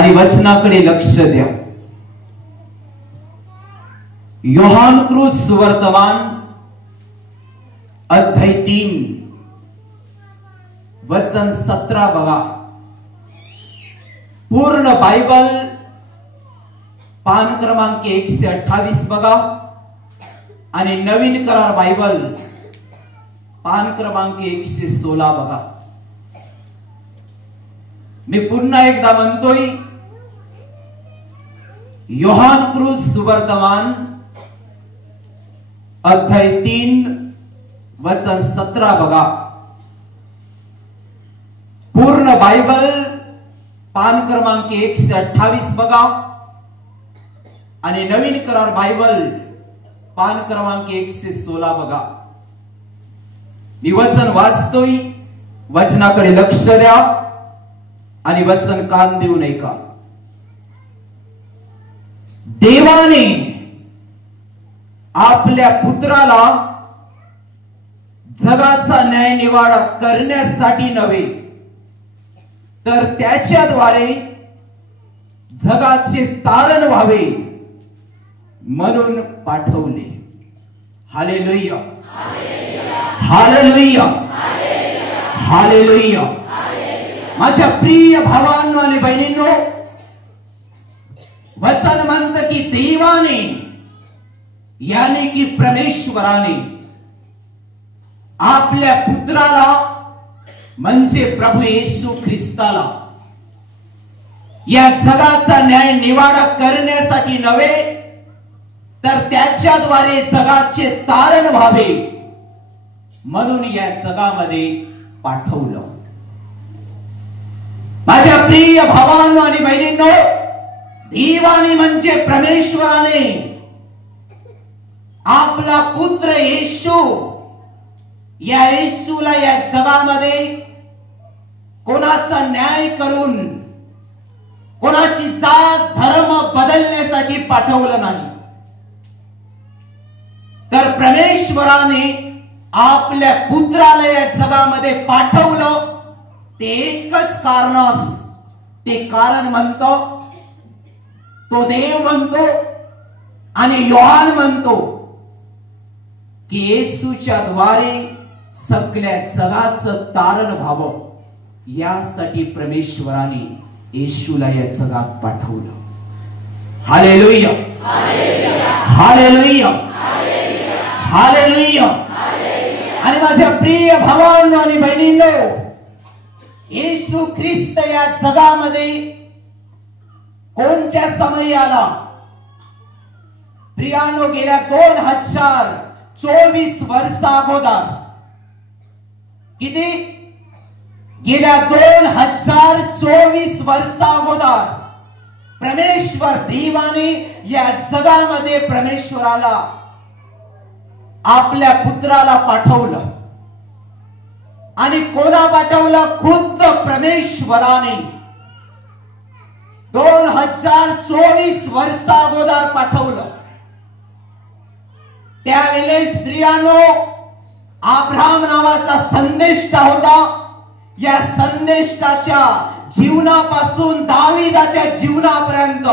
आणि वचनाकडे लक्ष द्या. योहानकृत सुवर्तमान अध्याय 3 वचन 17 बघा. पूर्ण बायबल पान क्रमांक 128 बघा आणि नवीन करार बायबल पान क्रमांक 116 बघा. मी पुन्हा एकदा म्हणतोय, योहानकृत सुवर्तमान अध्याय 3 वचन 17 बघा. पूर्ण बायबल पान क्रमांक 128 बघा आणि नवीन करार बायबल पान क्रमांक 116 बघा. मी वचन वाचतोय, वचनाकडे लक्ष द्या आणि वचन कान देऊ ऐका. देवाने आपल्या पुत्राला जगाचा न्याय निवाडा करण्यासाठी नव्हे, तर त्याच्याद्वारे जगाचे तारण व्हावे म्हणून पाठवले. Hallelujah, hallelujah, hallelujah. माझ्या प्रिय भावांनो आणि बहिणींनो, वचन म्हणतं की देवाने यानी की परमेश्वराने आपल्या पुत्राला म्हणजे प्रभू येशू ख्रिस्ताला या जगाचा न्याय निवाडा करण्यासाठी नव्हे, तर त्याच्याद्वारे जगाचे तारण व्हावे म्हणून या जगामध्ये पाठवलं. माझ्या प्रिय भावांनो आणि बहिणींनो, देवाने म्हणजे परमेश्वराने आपला पुत्र येशू, या येशूला या जगामध्ये कोणाचा न्याय करून कोणाची जात धर्म बदलण्यासाठी पाठवलं नाही, तर परमेश्वराने आपल्या पुत्राला या जगामध्ये पाठवलं. ते एकच कारणास, ते कारण म्हणतो, तो देव म्हणतो आणि योहान म्हणतो की येशूच्या द्वारे सगळ्या जगाचं तारण व्हावं, यासाठी परमेश्वराने येशूला या जगात पाठवलं. Hallelujah, hallelujah, hallelujah. आणि माझ्या प्रिय भावांनो आणि बहिणींनो, येशू ख्रिस्त या जगामध्ये कोणत्या समयी आला? प्रियानो, गेल्या 2024 वर्षा अगोदर. किती? गेल्या 2024 वर्षा अगोदर परमेश्वर देवाने या जगामध्ये परमेश्वराला आपल्या पुत्राला पाठवलं. आणि कोणा पाठवलं? खुद्द परमेश्वराने 2024 वर्षा अगोदर पाठवलं. त्यावेळेस प्रियानो, अब्राहम नावाचा संदेष्टा होता. या संदेष्टाच्या जीवनापासून दाविदाच्या जीवनापर्यंत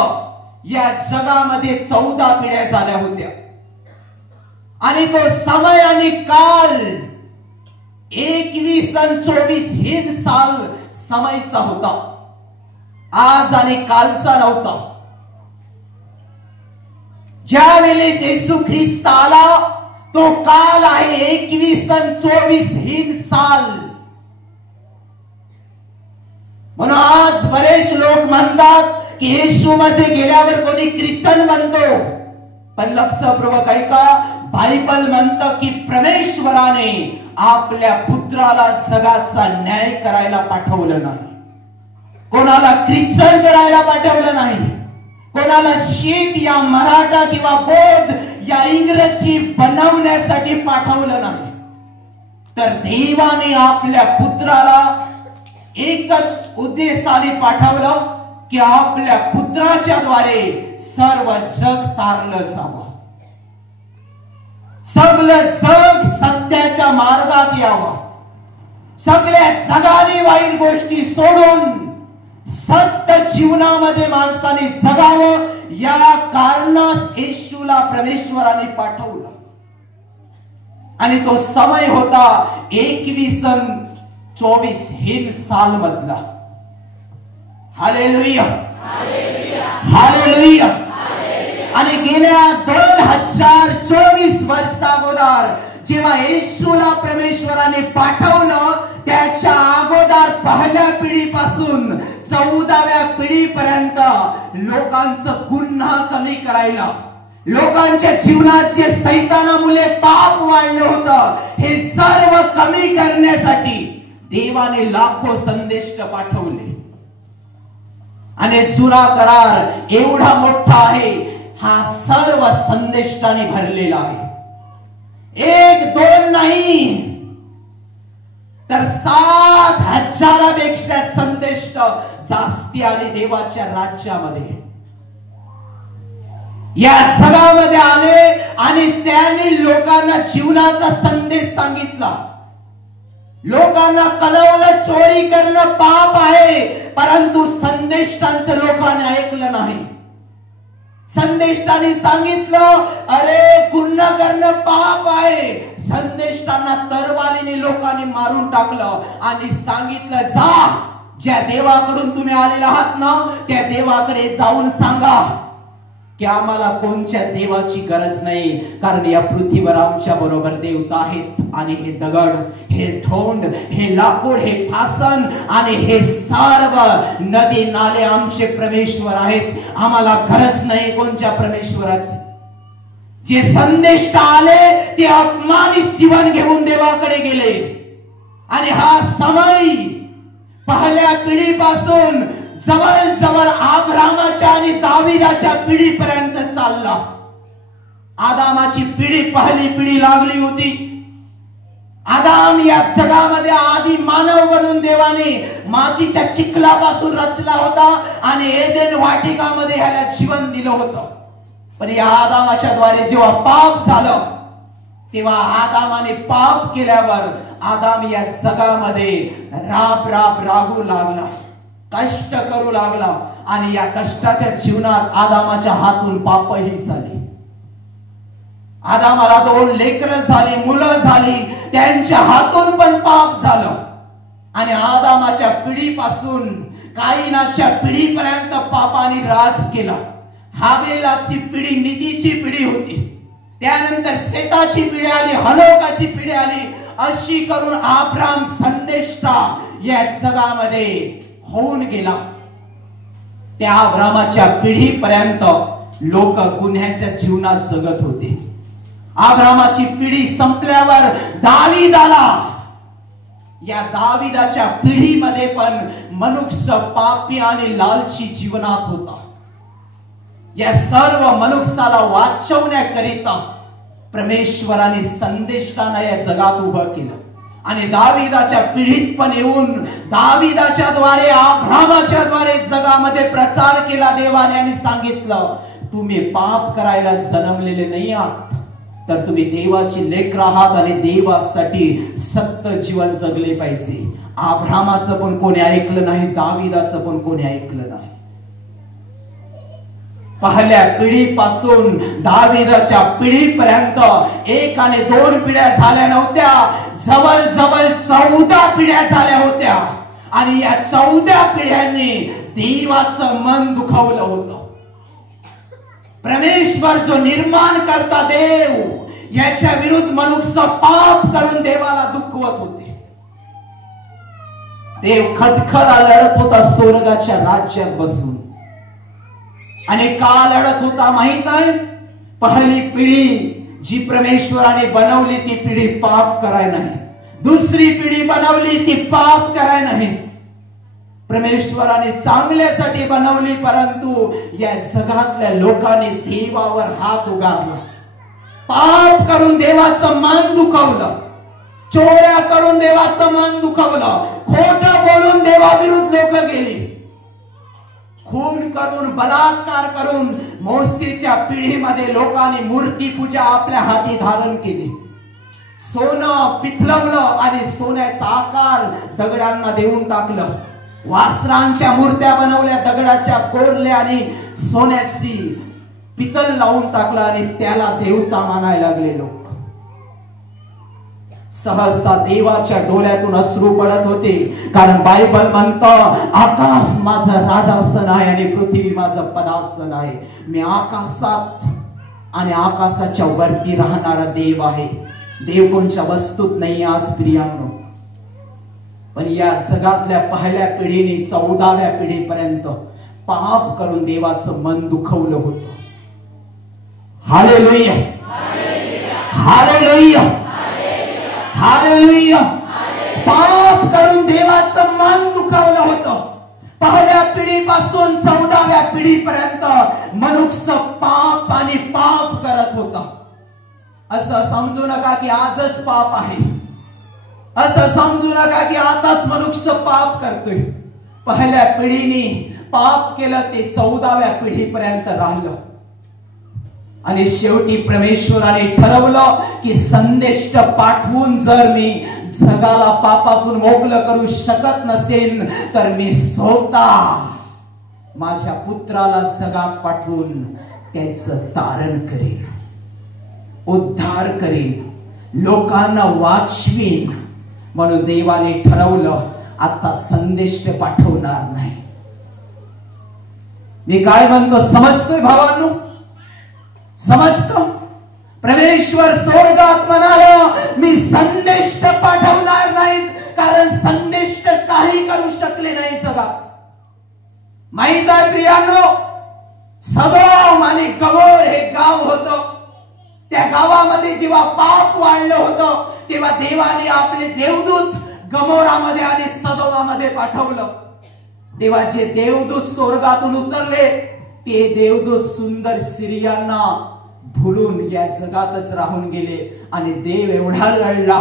या जगामध्ये 14 पिढ्या झाल्या होत्या. आणि तो समय आणि काल 21 आणि 24 हिन साल समयचा होता, आज आणि कालचा नव्हता. ज्या वेळेस येशू ख्रिस्त आला तो काल आहे 21 आणि 24 हिन साल. म्हणून आज बरेच लोक म्हणतात की येशू मध्ये गेल्यावर कोणी ख्रिश्चन बनतो, पण लक्षपूर्वक ऐका, बायबल म्हणतं की परमेश्वराने आपल्या पुत्राला जगाचा न्याय करायला पाठवलं नाही, कोणाला ख्रिश्चन करायला पाठवलं नाही, कोणाला शीख या मराठा किंवा बौद्ध या इंग्रजी बनवण्यासाठी पाठवलं नाही, तर देवाने आपल्या पुत्राला एकच उद्देशाने पाठवलं की आपल्या पुत्राच्या द्वारे सर्व जग तारलं जावं, सगळं जग सत्याच्या मार्गात यावं, सगळ्या जगाने वाईट गोष्टी सोडून सत्य जीवनामध्ये माणसाने जगावं, या कारणास येशूला परमेश्वराने पाठवलं. आणि तो समय होता 2124 हिन साल मधला. Hallelujah, hallelujah. आणि गेल्या 2024 वर्ष अगोदर जेव्हा येशूला परमेश्वराने पाठवलं, त्याच्या अगोदर पहिल्या पिढीपासून 14व्या पिढीपर्यंत लोकांचं गुन्हा कमी करायला, लोकांच्या जीवनात जे सैतानामुळे पाप वाढलं होतं, हे सर्व कमी करण्यासाठी देवाने लाखो संदेश पाठवले. आणि जुना करार एवढा मोठा आहे, हा सर्व संदेशाने भरलेला आहे. 1-2 नाही, तर 7,000पेक्षा संदेश जास्ती आले देवाच्या राज्यामध्ये. या जगामध्ये आले आणि त्यांनी लोकांना जीवनाचा संदेश सांगितला. लोकांना कळवलं चोरी करणं पाप आहे, परंतु संदेशांचं लोकांनी ऐकलं नाही. संदेशांनी सांगितलं अरे गुन्हा करणं पाप आहे, संदेशांना तरवारीने लोकांनी मारून टाकलं आणि सांगितलं जा, ज्या देवाकडून तुम्ही आलेले आहात ना, त्या देवाकडे जाऊन सांगा की आम्हाला कोणत्या देवाची गरज नाही, कारण या पृथ्वीवर आमच्या बरोबर देवता आहेत. आणि हे दगड, हे धोंड, हे लाकूड, हे फासन आणि हे सर्व नदी नाले आमचे परमेश्वर आहेत. आम्हाला गरज नाही कोणत्या परमेश्वराची. जे संदेश आले ते अपमानित जीवन घेऊन देवाकडे गेले. आणि हा समय पहिल्या पिढीपासून जवळ जवळ अब्रामाच्या आणि दाविदाच्या पिढीपर्यंत चालला. आदामाची पिढी पहिली पिढी लागली होती. आदाम या जगामध्ये आधी मानव बनून देवाने मातीच्या चिखलापासून रचला होता आणि एदेन वाटिकामध्ये ह्याला जीवन दिलं होतं. पण या आदामाच्या द्वारे जेव्हा पाप झालं, तेव्हा आदामाने पाप केल्यावर आदाम या जगामध्ये राब राब रागू लागला, कष्ट करू लागला. आणि या कष्टाच्या जीवनात आदामाच्या हातून पापही झाली. आदामाला 2 लेकरं झाली, मुलं झाली, त्यांच्या हातून पण पाप झालं. आणि आदामाच्या पिढीपासून कायनाच्या पिढीपर्यंत पापाने राज केला. हाबेलाची पिढी नीतीची पिढी होती, त्यानंतर शेताची पिढी आली, हनोकाची पिढी आली. अशी करून अब्राम संदेष्टा या जगामध्ये होऊन गेला. त्या अब्रामाच्या पिढीपर्यंत लोक गुन्ह्याच्या जीवनात जगत होते. अब्रामाची पिढी संपल्यावर दावीद आला. या दाविदाच्या पिढीमध्ये पण मनुष्य पापी आणि लालची जीवनात होता. या सर्व मनुष्याला वाचवण्याकरिता परमेश्वराने संदेशांना या जगात उभं केलं. आणि दाविदाच्या पिढीत पण येऊन दाविदाच्या द्वारे, अब्रामाच्या द्वारे जगामध्ये प्रचार केला देवाने. आणि सांगितलं तुम्ही पाप करायला जन्मलेले नाही आहात, तर तुम्ही देवाची लेकरं आहात आणि देवासाठी सत्य जीवन जगले पाहिजे. अब्रामाचं पण कोणी ऐकलं नाही, दाविदाचं पण कोणी ऐकलं नाही. पहिल्या पिढीपासून दाविदाच्या पिढीपर्यंत 1 आणि 2 पिढ्या झाल्या नव्हत्या, जवळ जवळ 14 पिढ्या झाल्या होत्या. आणि या 14 पिढ्यांनी देवाचं मन दुखावलं होतं. परमेश्वर जो निर्माण करता देव, याच्या विरुद्ध मनुष्य पाप करून देवाला दुखवत होते. देव खदखदा लढत होता स्वर्गाच्या राज्यात बसून. आणि का लढत होता माहित आहे? पहिली पिढी जी परमेश्वराने बनवली ती पिढी पाप कराय नाही. दुसरी पिढी बनवली ती पाप कराय नाही. परमेश्वराने चांगल्यासाठी बनवली, परंतु या जगातल्या लोकांनी देवावर हात उगारला. पाप करून देवाचं मान दुखवलं, चोऱ्या करून देवाचं मान दुखवलं, खोटं बोलून देवाविरुद्ध लोक गेली, खून करून, बलात्कार करून मोसेच्या पिढीमध्ये लोकांनी मूर्ती पूजा आपल्या हाती धारण केली. सोनं पिथलवलं आणि सोन्याचा आकार दगडांना देऊन टाकलं. वासरांच्या मूर्त्या बनवल्या, दगडाच्या कोरल्या आणि सोन्याची पितल लावून टाकला आणि त्याला देवता मानायला लागले लोक. सहसा देवाच्या डोळ्यातून अश्रू पडत होते, कारण बायबल म्हणतं आकाश माझं राजासन आहे आणि पृथ्वी माझं पदासन आहे. मी आकाशात आणि आकाशाच्या वरती राहणारा देव आहे. देव कोणच्या वस्तूत नाही आज प्रियांनो. पण या जगातल्या पहिल्या पिढीने 14व्या पिढीपर्यंत पाप करून देवाचं मन दुखवलं होतं. Hallelujah, hallelujah, hallelujah. पाप करून देवाचं मन दुखावलं होतं. पहिल्या पिढीपासून 14व्या पिढीपर्यंत मनुष्य पाप आणि पाप करत होता. असं समजू नका की आजच पाप आहे, असं समजू नका की आताच मनुष्य पाप करतोय. पहिल्या पिढीने पाप केलं ते 14व्या पिढीपर्यंत राहिलं आणि शेवटी परमेश्वराने ठरवलं की संदेश पाठवून जर मी जगाला पापातून मोकळं करू शकत नसेल तर मी स्वतः माझ्या पुत्राला जगात पाठवून त्याचं तारण करेन, उद्धार करेन, लोकांना वाचवीन. म्हणून देवाने ठरवलं आता संदेश पाठवणार नाही. मी काय म्हणतो समजतोय भावांनो? समजतो? परमेश्वर स्वर्गात म्हणाला मी संदेश पाठवणार नाहीत, कारण संदेश काही करू शकले नाही जगात. माहित आहे प्रियांनो, सदोम आणि गमोर हे गाव होतं. त्या गावामध्ये जेव्हा पाप वाढलं होतं तेव्हा देवाने आपले देवदूत गमोरामध्ये आणि सदोमामध्ये पाठवलं. तेव्हा जे देवदूत स्वर्गातून उतरले ते देवदूत सुंदर स्त्रियांना भुलून या जगातच राहून गेले आणि देव एवढा लढला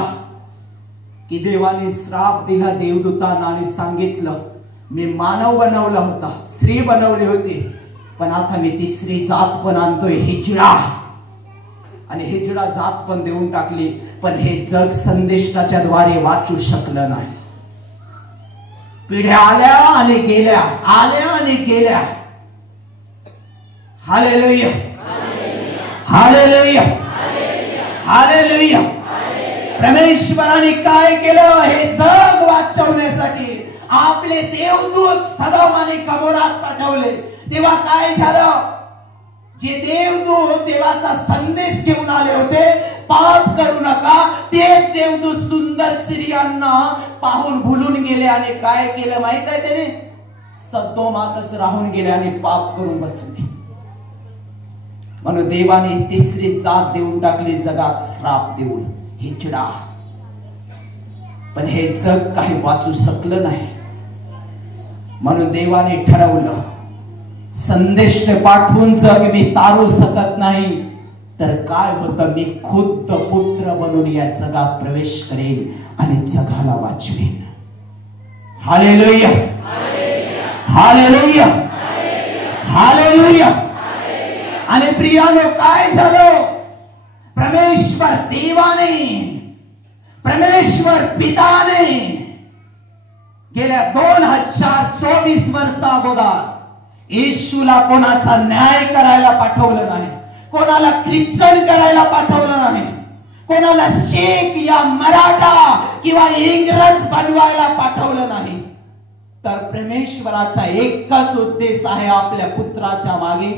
की देवाने श्राप दिला देवदूतांना आणि सांगितलं मी मानव बनवला होता, स्त्री बनवली होती, पण आता मी तिसरी जात पण आणतोय, हिजडा. आणि हिजडा जात पण देऊन टाकली. पण हे जग संदेशाच्या द्वारे वाचू शकलं नाही. पिढ्या आल्या आणि गेल्या, आल्या आणि गेल्या. Hallelujah, hallelujah, hallelujah. परमेश्वराने काय केलं? हे जग वाचवण्यासाठी आपले देवदूत सदोम आणि गमोरात पाठवले. तेव्हा काय झालं? जे देवदूत देवाचा संदेश घेऊन आले होते पाप करू नका, ते देवदूत सुंदर स्त्रियांना पाहून भुलून गेले आणि काय केलं माहित आहे त्याने? सदोमातच राहून गेले आणि पाप करून बसले. म्हणून देवाने तिसरी जात देऊन टाकली जगात श्राप देऊन, हिजडा. पण हे जग काही वाचू शकलं नाही. म्हणून देवाने ठरवलं संदेश पाठवून जग मी तारू शकत नाही तर काय होतं, मी खुद्द पुत्र बनून या जगात प्रवेश करेन आणि जगाला वाचवेन. Hallelujah, hallelujah, hallelujah. आणि प्रियानो काय झालं? परमेश्वर देवाने, परमेश्वर पिताने गेल्या 2024 वर्षा अगोदर येशूला कोणाचा न्याय करायला पाठवलं नाही, कोणाला ख्रिश्चन करायला पाठवलं नाही, कोणाला शेख या मराठा किंवा इंग्रज बनवायला पाठवलं नाही. तर परमेश्वराचा एकच उद्देश आहे आपल्या पुत्राच्या मागे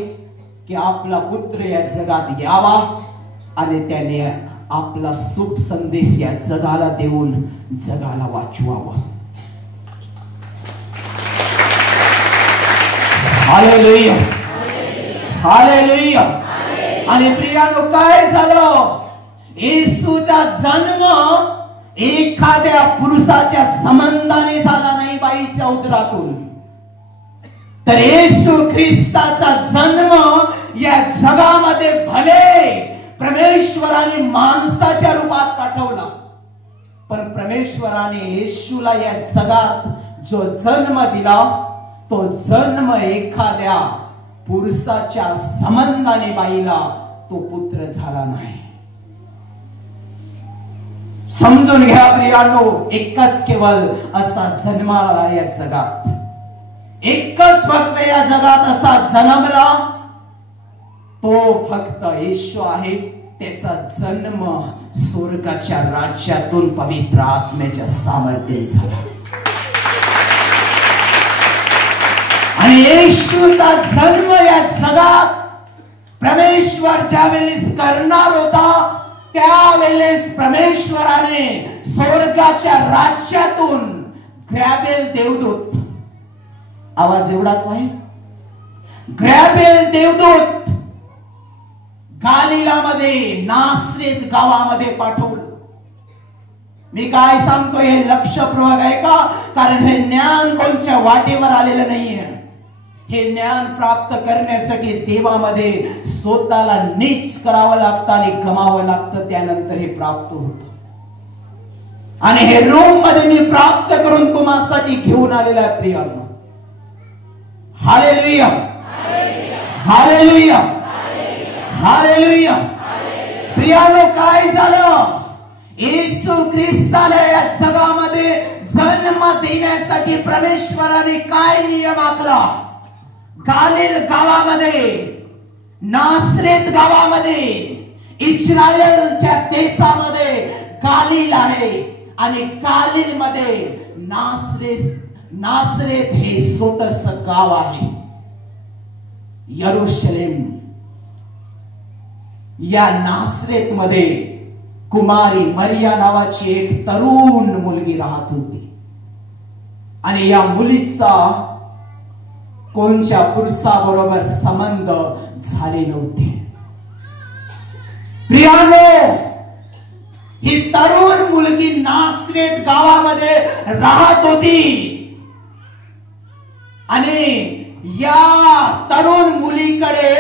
की आपला पुत्र या जगात यावा आणि त्याने आपला शुभ संदेश या जगाला देऊन जगाला वाचवावं. Hallelujah, hallelujah. आणि प्रियानो काय झालं? येशूचा जन्म एखाद्या पुरुषाच्या संबंधाने झाला नाही बाईच्या उदरातून, तर येशू ख्रिस्ताचा जन्म या जगामध्ये भले परमेश्वराने माणसाच्या रूपात पाठवला, पण परमेश्वराने येशूला या जगात जो जन्म दिला तो जन्म एखाद्या पुरुषाच्या संबंधाने बाईला तो पुत्र झाला नाही. समजून घ्या प्रियानो, एकच केवळ असा जन्माला या जगात एकच फक्त या जगात असा जन्मला, तो फक्त येशू आहे. त्याचा जन्म स्वर्गाच्या राज्यातून पवित्र आत्म्याच्या सामर्थ्याने झाला. आणि येशूचा जन्म या जगात परमेश्वर ज्यावेळेस करणार होता, त्यावेळेस परमेश्वराने स्वर्गाच्या राज्यातून गॅब्रिएल देवदूत, आवाज एवढाच आहे, गॅब्रिएल देवदूत गालिलामध्ये नासरेत गावामध्ये पाठवलं. मी काय सांगतो हे लक्षपूर्वक आहे का? कारण हे ज्ञान कोणत्या वाटेवर आलेलं नाहीये. हे ज्ञान प्राप्त करण्यासाठी देवामध्ये स्वतःला नीच करावं लागतं आणि गमावं लागतं, त्यानंतर हे प्राप्त होतं. आणि हे रोम मध्ये मी प्राप्त करून तुम्हासाठी घेऊन आलेला आहे प्रियांनो. Hallelujah, hallelujah, hallelujah. प्रियांनो, काय झालं? येशू ख्रिस्ताला या जगामध्ये जन्म देण्यासाठी परमेश्वराने काय नियम आखला? गालिल गावामध्ये, नासरेत गावामध्ये, इस्रायलच्या देशामध्ये गालिल आहे आणि गालिल मध्ये नासरेत हे छोटस गाव आहे. यरूशलेम या नासरेत मध्ये कुमारी मरिया नावाची एक तरुण मुलगी राहत होती. आणि या मुलीचा कोणत्या पुरुषाबरोबर संबंध झाले नव्हते. प्रियांनो, ही तरुण मुलगी नासरेत गावामध्ये राहत होती आणि या तरुण मुलीकडे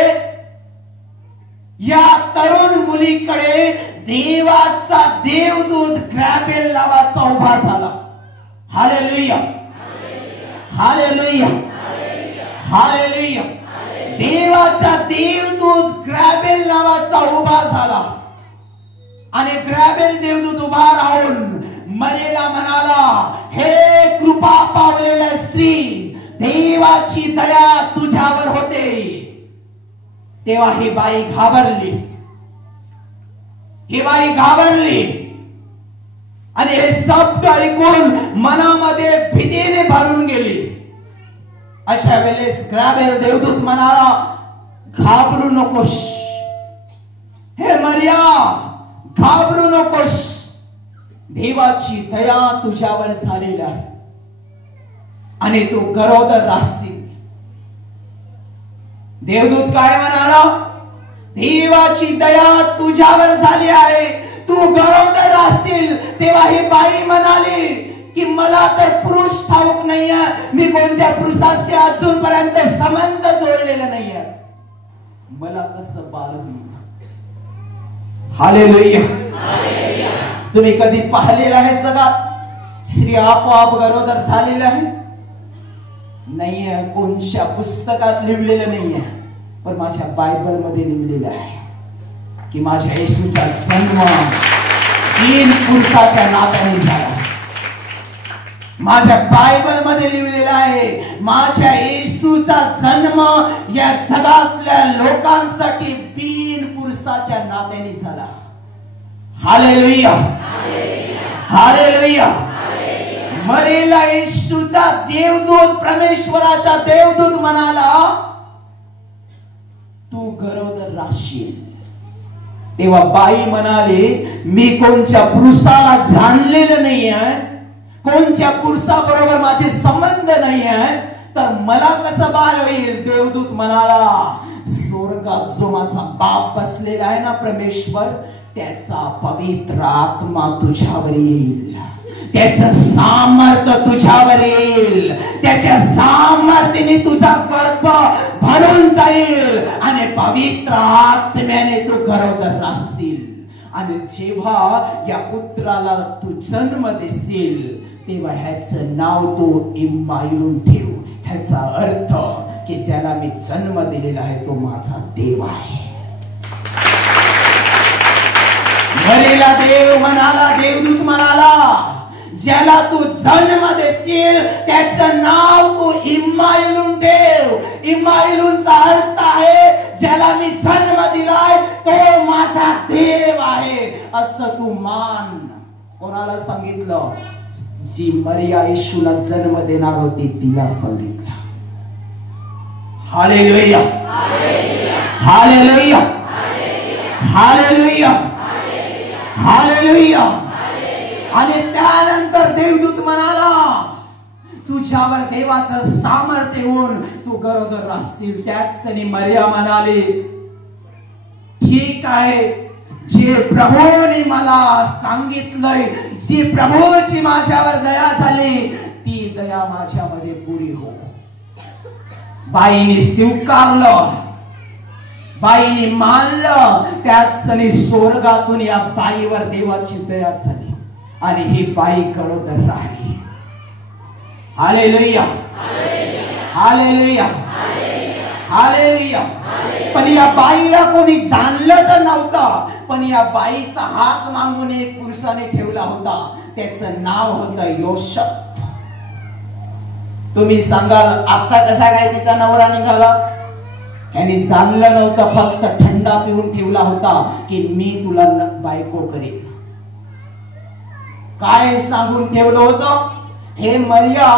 देवाचा देवदूत गॅब्रिएल नावाचा उभा झाला. Hallelujah, hallelujah, hallelujah. देवाचा देवदूत गॅब्रिएल नावाचा उभा झाला आणि गॅब्रिएल देवदूत उभा राहून मरियेला म्हणाला, हे कृपा पावलेल्या स्त्री, देवाची दया तुझ्यावर होते. तेव्हा ही बाई घाबरली, ही बाई घाबरली आणि हे शब्द ऐकून मनामध्ये भीतीने भरून गेली. अशा वेळेस गॅब्रिएल देवदूत म्हणाला, घाबरू नकोस हे मरिया, घाबरू नकोस, देवाची दया तुझ्यावर झालेली आहे आणि तू गरोदर राहशील. देवदूत काय म्हणाला? देवाची दया तुझ्यावर झाली आहे, तू गरोदर राहशील. तेव्हा ही बाई म्हणाली की मला तर पुरुष ठाऊक नाहीये, मी कोणत्या पुरुषाशी अजूनपर्यंत संबंध जोडलेला नाहीये, मला कसं बाळ होईल? हालेलुया. तुम्ही कधी पाहिलेलं आहे जगात स्त्री आपोआप गरोदर झालेली आहे? नाहीये, कोणत्या पुस्तकात लिहिलेलं नाहीये, पण माझ्या बायबल मध्ये लिहिलेलं आहे की माझ्या येशूचा जन्म 3 पुरुषाच्या नात्याने झाला. माझ्या बायबल मध्ये लिहिलेलं आहे, माझ्या येशूचा जन्म या जगातल्या लोकांसाठी 3 पुरुषाच्या नात्याने झाला. Hallelujah, hallelujah. मरियेला येशूचा देवदूत, परमेश्वराचा देवदूत म्हणाला, तू गरोदर राहशील. तेव्हा बाई म्हणाली, मी कोणत्या पुरुषाला जाणलेलं नाही आहे, कोणत्या पुरुषाबरोबर माझे संबंध नाही आहेत, तर मला कसं बाळ होईल? देवदूत म्हणाला, स्वर्गात जो माझा बाप बसलेला आहे ना परमेश्वर, त्याचा पवित्र आत्मा तुझ्यावर येईल, त्याचं सामर्थ्य तुझ्यावर येईल, त्याच्या सामर्थ्याने तुझा गर्भ भरून जाईल आणि पवित्र आत्म्याने तू गरोदर राहशील. आणि जेव्हा या पुत्राला तू जन्म देशील, तेव्हा ह्याचं नाव तू इम्मानुएल ठेव. ह्याचा अर्थ की ज्याला मी जन्म दिलेला आहे तो माझा देव आहे. मरियेला देव म्हणाला, देवदूत म्हणाला, ज्याला तू जन्म देशील त्याचं नाव तू इम्मानुएल ठेव. इम्मानुएलचा अर्थ आहे ज्याला मी जन्म दिलाय तो माझा देव आहे असं तू मान. कोणाला सांगितलं? जी मरिया येशूला जन्म देणार होती तिला सांगितलं. Hallelujah, hallelujah, hallelujah, hallelujah. आणि त्यानंतर देवदूत म्हणाला तुझ्यावर देवाचं सामर्थ्य येऊन तू गरोदर राहशील. त्याच क्षणी मरिया म्हणाली ठीक आहे, जे प्रभूने मला सांगितलंय, जी प्रभूची माझ्यावर दया झाली ती दया माझ्यामध्ये पुरी हो. बाईने स्वीकारलं, बाईने मानलं. त्याच क्षणी स्वर्गातून या बाईवर देवाची दया झाली आणि ही बाई गरोदर राहिली. Hallelujah, hallelujah, hallelujah. पण या बाईला कोणी जाणलं तर नव्हतं, पण या बाईचा हात मागून एक पुरुषाने ठेवला होता. त्याचं नाव होतं योसेफ. तुम्ही सांगाल आता कसा काय तिचा नवरा निघाला? यांनी जाणलं नव्हतं, फक्त थंडा पिऊन ठेवला होता की मी तुला बायको करेन. काय सांगून ठेवलं होतं? हे मरिया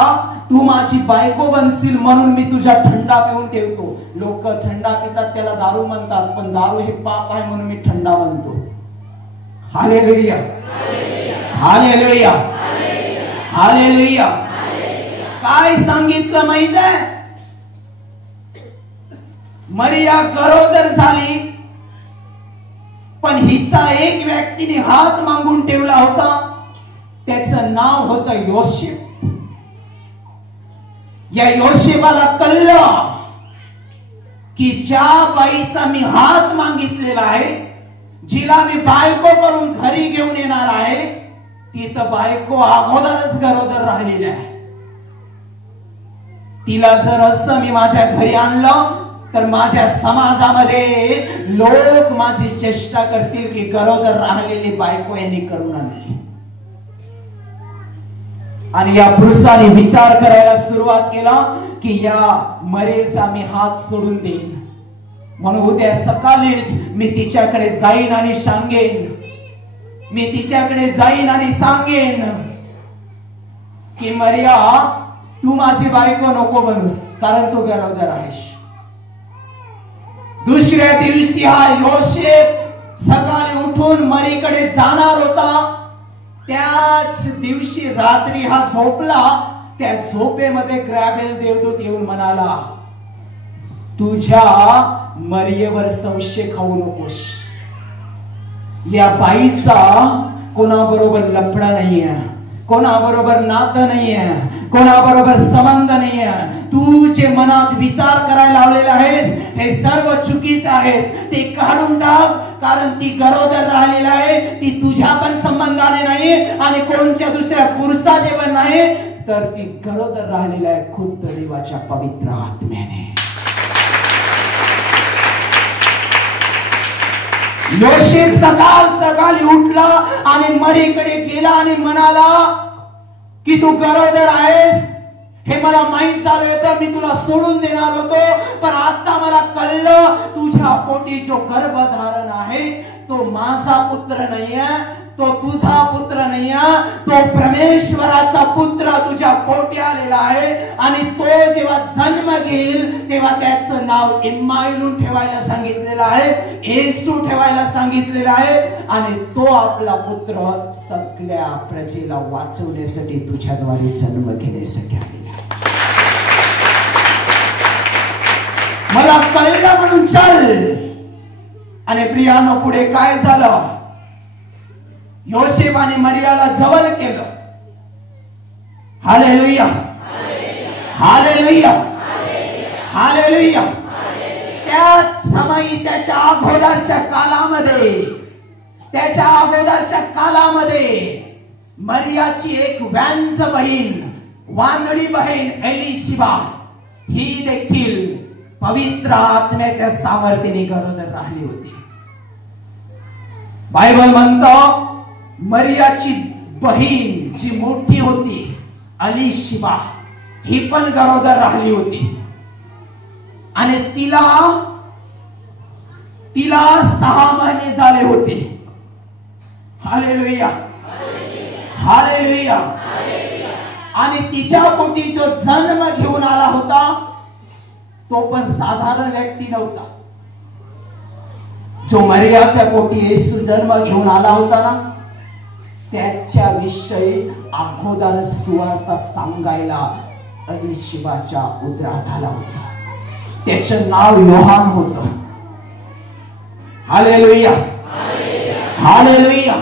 तू माझी बायको बनशील म्हणून मी तुझ्या थंडा पिऊन ठेवतो. लोक थंडा पितात त्याला दारू म्हणतात, पण दारू हे पाप आहे म्हणून मी थंडा बनतो. Hallelujah, hallelujah, hallelujah. काय सांगितलं माहित आहे? मरिया गरोदर झाली, पण हिचा एक व्यक्तीने हात मागून ठेवला होता. त्याचं नाव होतं योसेफ. या योसेफाला कळलं की ज्या बाईचा मी हात मागितलेला आहे, जिला मी बायको करून घरी घेऊन येणार आहे, ती तर बायको अगोदरच गरोदर राहिलेली आहे. तिला जर असं मी माझ्या घरी आणलं तर माझ्या समाजामध्ये लोक माझी चेष्टा करतील की गरोदर राहिलेली बायको यांनी करून आणली. आणि या पुरुषाने विचार करायला सुरुवात केला की या मरेचा मी हात सोडून देईन, म्हणून उद्या सकाळीच मी तिच्याकडे जाईन आणि सांगेन, मी तिच्याकडे जाईन आणि सांगेन की मरिया तू माझी बायको नको बनूस, कारण तू गरोदर आहेस. दुसऱ्या दिवशी हा योसेफ सकाळी उठून मरीकडे जाणार होता. त्याच दिवशी रात्री हा झोपला. त्या झोपेमध्ये ग्रॅबेल देवदूत येऊन म्हणाला तुझ्या मरियेवर संशय खाऊ नकोस. या बाईचा कोणाबरोबर लफडा नाहीये, कोणाबरोबर नातं नाहीये, कोणाबरोबर संबंध नाहीये. तू जे मनात विचार करायला लावलेले आहेस हे सर्व चुकीचे आहेत. ते काढून टाक, कारण ती गरोदर राहिलेली आहे. ती तुझ्या पण संबंधाने नाही आणि कोणत्या दुसऱ्या पुरुषाचे पण नाही, तर ती गरोदर राहिलेली आहे खुद्द देवाच्या पवित्र आत्म्याने. योसेफ सकाळी उठला आणि मरीकडे गेला आणि म्हणाला की तू गरोदर आहेस, हे मला माहित झालं होतं, मी तुला सोडून देणार होतो, पण आता मला कळलं तुझ्या पोटी जो गर्भधारण आहे तो माझा पुत्र नाहीये, तो तुझा पुत्र नाहीये, तो परमेश्वराचा पुत्र तुझ्या पोटी आलेला आहे. आणि तो जेव्हा जन्म घेईल तेव्हा त्याचं नाव इम्मानुएल ठेवायला सांगितलेलं आहे, येशू ठेवायला सांगितलेलं आहे. आणि तो आपला पुत्र सगळ्या प्रजेला वाचवण्यासाठी तुझ्याद्वारे जन्म घेण्यासाठी आलेला आहे. मला कळलं म्हणून चल. आणि प्रियानो पुढे काय झालं? योसेफ आणि मरियाला जवळ केलं. Hallelujah, hallelujah, hallelujah. त्या समयी त्याच्या अगोदरच्या कालामध्ये मरियाची एक व्यांज बहीण, वानडी बहीण एलिशिबा ही देखील पवित्र आत्म्याच्या सामर्थ्याने गरोदर राहिली होती. बायबल म्हणतो मरियाची बहीण जी मोठी होती अलीशिबा, ही पण गरोदर राहिली होती आणि तिला 6 महिने झाले होते. Hallelujah, hallelujah. आणि तिच्या पोटी जो जन्म घेऊन आला होता तो पण साधारण व्यक्ती नव्हता. जो मरियाच्या पोटी येशू जन्म घेऊन आला होता ना, त्याच्या विषयी अगोदर सुवार्ता सांगायला अलीशिबाच्या उदरात आला होता. त्याचे नाव योहान होतं. Hallelujah, hallelujah,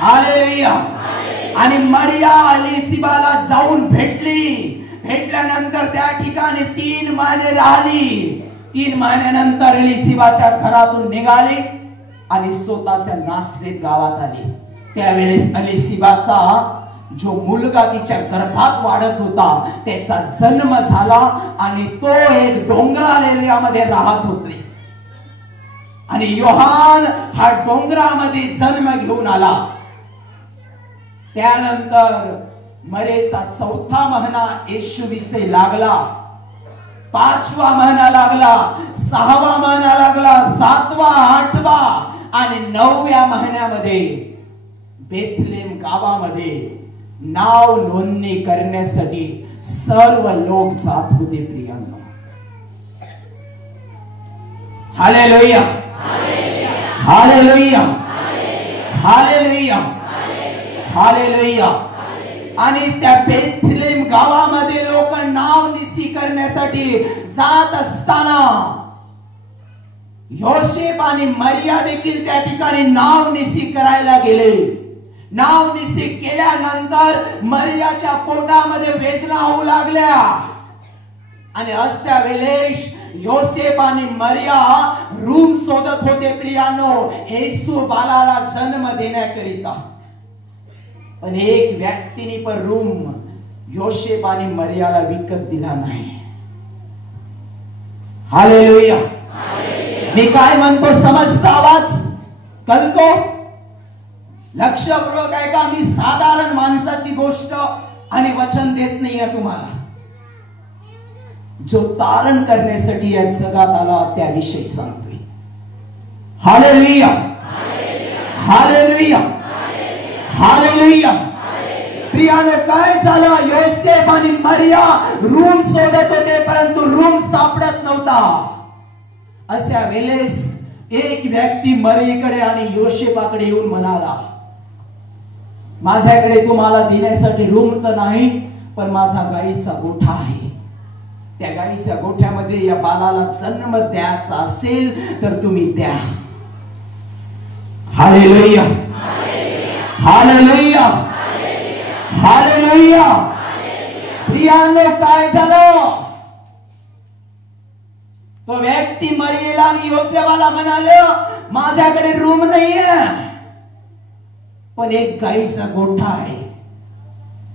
hallelujah. आणि मरिया अलीशिबाला जाऊन भेटल्यानंतर त्या ठिकाणी 3 महिने राहिली. 3 महिन्यानंतर अलीशिबाच्या घरातून निघाली आणि स्वतःच्या नासरेत गावात आली. त्यावेळेस अलीशिबाचा जो मुलगा तिच्या गर्भात वाढत होता त्याचा जन्म झाला आणि तो एक डोंगराळ एरियामध्ये राहत होते. आणि योहान हा डोंगरामध्ये जन्म घेऊन आला. त्यानंतर मरेचा 4था महिना येशू विषयी लागला, 5वा महिना लागला, 6वा महिना लागला, 7वा, 8वा आणि 9व्या महिन्यामध्ये बेथलेम गावामध्ये नाव नोंदणी करण्यासाठी सर्व लोक जात होते. प्रियांनो, हालेलुया, हालेलुया, हालेलुया, हालेलुया. आणि त्या बेथलेम गावामध्ये लोक नाव निसी करण्यासाठी जात असताना योसेफ आणि मरिया देखील त्या ठिकाणी नाव निसी करायला गेले. नाव निसी केल्यानंतर मरियाच्या पोटामध्ये वेदना होऊ लागल्या आणि अशा वेळेस योसेफ आणि मरिया रूम शोधत होते. प्रियानो, येशू बाळाला जन्म देण्याकरिता. पण एक व्यक्तीने पण रूम योसेफ आणि मरियाला विकत दिला नाही. हालेलुया. मी काय म्हणतो समजता आवाज? कळतो? लक्षपूर्वक आहे का? मी साधारण माणसाची गोष्ट आणि वचन देत नाहीये तुम्हाला. जो तारण करण्यासाठी या जगात आला त्याविषयी सांगतोय. Hallelujah, hallelujah, hallelujah. प्रियाने काय झालं? योसेफ आणि मरिया रूम शोधत होते परंतु रूम सापडत नव्हता. अशा वेळेस एक व्यक्ती मरियेकडे आणि योसेफाकडे येऊन म्हणाला, माझ्याकडे तुम्हाला देण्यासाठी रूम तर नाही, पण माझा गाईचा गोठा आहे. त्या गाईच्या गोठ्यामध्ये या बाळाला जन्म द्यायचा असेल तर तुम्ही द्या. Hallelujah, hallelujah, hallelujah. प्रियानो, काय झालं? तो व्यक्ती मरियेला आणि योसेफाला म्हणाले, माझ्याकडे रूम नाहीये, पण एक गाईचा गोठा आहे,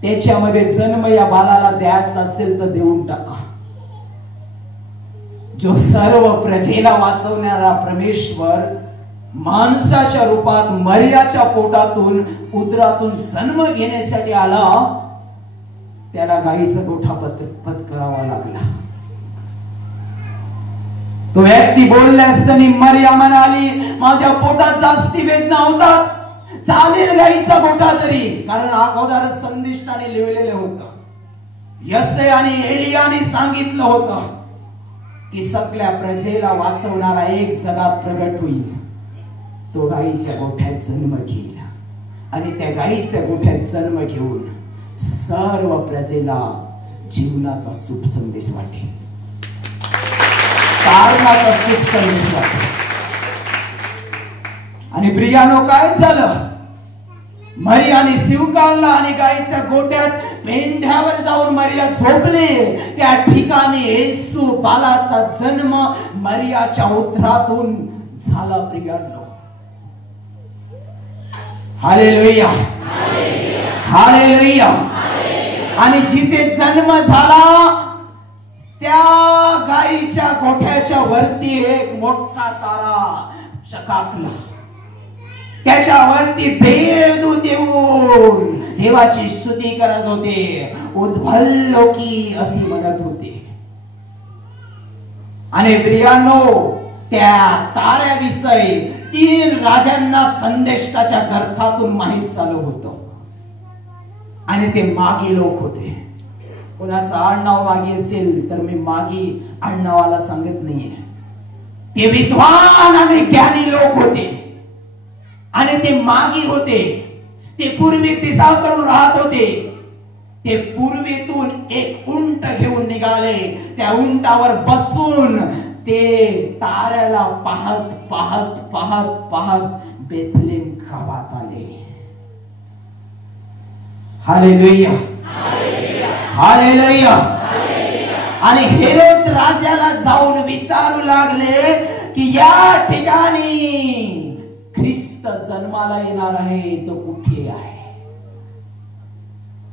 त्याच्यामध्ये जन्म या बाळाला द्यायचा असेल तर देऊन टाका. जो सर्व प्रजेला वाचवणारा परमेश्वर माणसाच्या रूपात मरियाच्या पोटातून उदरातून जन्म घेण्यासाठी आला, त्याला गाईचा गोठा पत्करावा लागला. तो व्यक्ती बोलल्यासनी मरिया म्हणाली, माझ्या पोटात जास्ती वेदना होतात, चालेल गाईचा गोठा तरी. कारण अगोदर संदेशाने लिहिलेलं होतं, यसे आणि एलियाने सांगितलं होतं की सगळ्या प्रजेला वाचवणारा एक जगात प्रगट होईल. तो गाईच्या गोठ्यात जन्म घेईल आणि त्या गाईच्या गोठ्यात जन्म घेऊन सर्व प्रजेला जीवनाचा शुभ संदेश वाटेल, तारणाचा शुभ संदेश वाटेल. आणि प्रियानो, काय झालं? मरियाने स्वीकारला आणि गाईच्या गोठ्यात पेंढ्यावर जाऊन मरिया झोपले. त्या ठिकाणी येशू बाळाचा जन्म मरियाच्या उदरातून झाला. प्रियानो, हालेलुया, हालेलुया. आणि जिथे जन्म झाला त्या गाईच्या गोठ्याच्या वरती एक मोठा तारा चकाकला. त्याच्यावरती देवदूत येऊन देवाची स्तुती करत होते, उद्भल्लोकी अशी म्हणत होते. आणि प्रियानो, त्या ताऱ्याविषयी 3 राजांना संदेशाच्या ग्रंथातून माहित झालं होतं. आणि ते मागी लोक होते. कोणाचं आडनाव मागी असेल तर मी मागी आडनावाला सांगत नाहीये. ते विद्वान आणि ज्ञानी लोक होते आणि ते मागी होते. ते पूर्वी दिशाकडून राहत होते. ते पूर्वेतून एक उंट घेऊन निघाले. त्या उंटावर बसून ते ताऱ्याला पाहत पाहत पाहत पाहत बेथलेम गावात आले. Hallelujah, hallelujah. आणि हेरोद राजाला जाऊन विचारू लागले की या ठिकाणी ख्रिस्त जन्माला येणार आहे, तो कुठे आहे?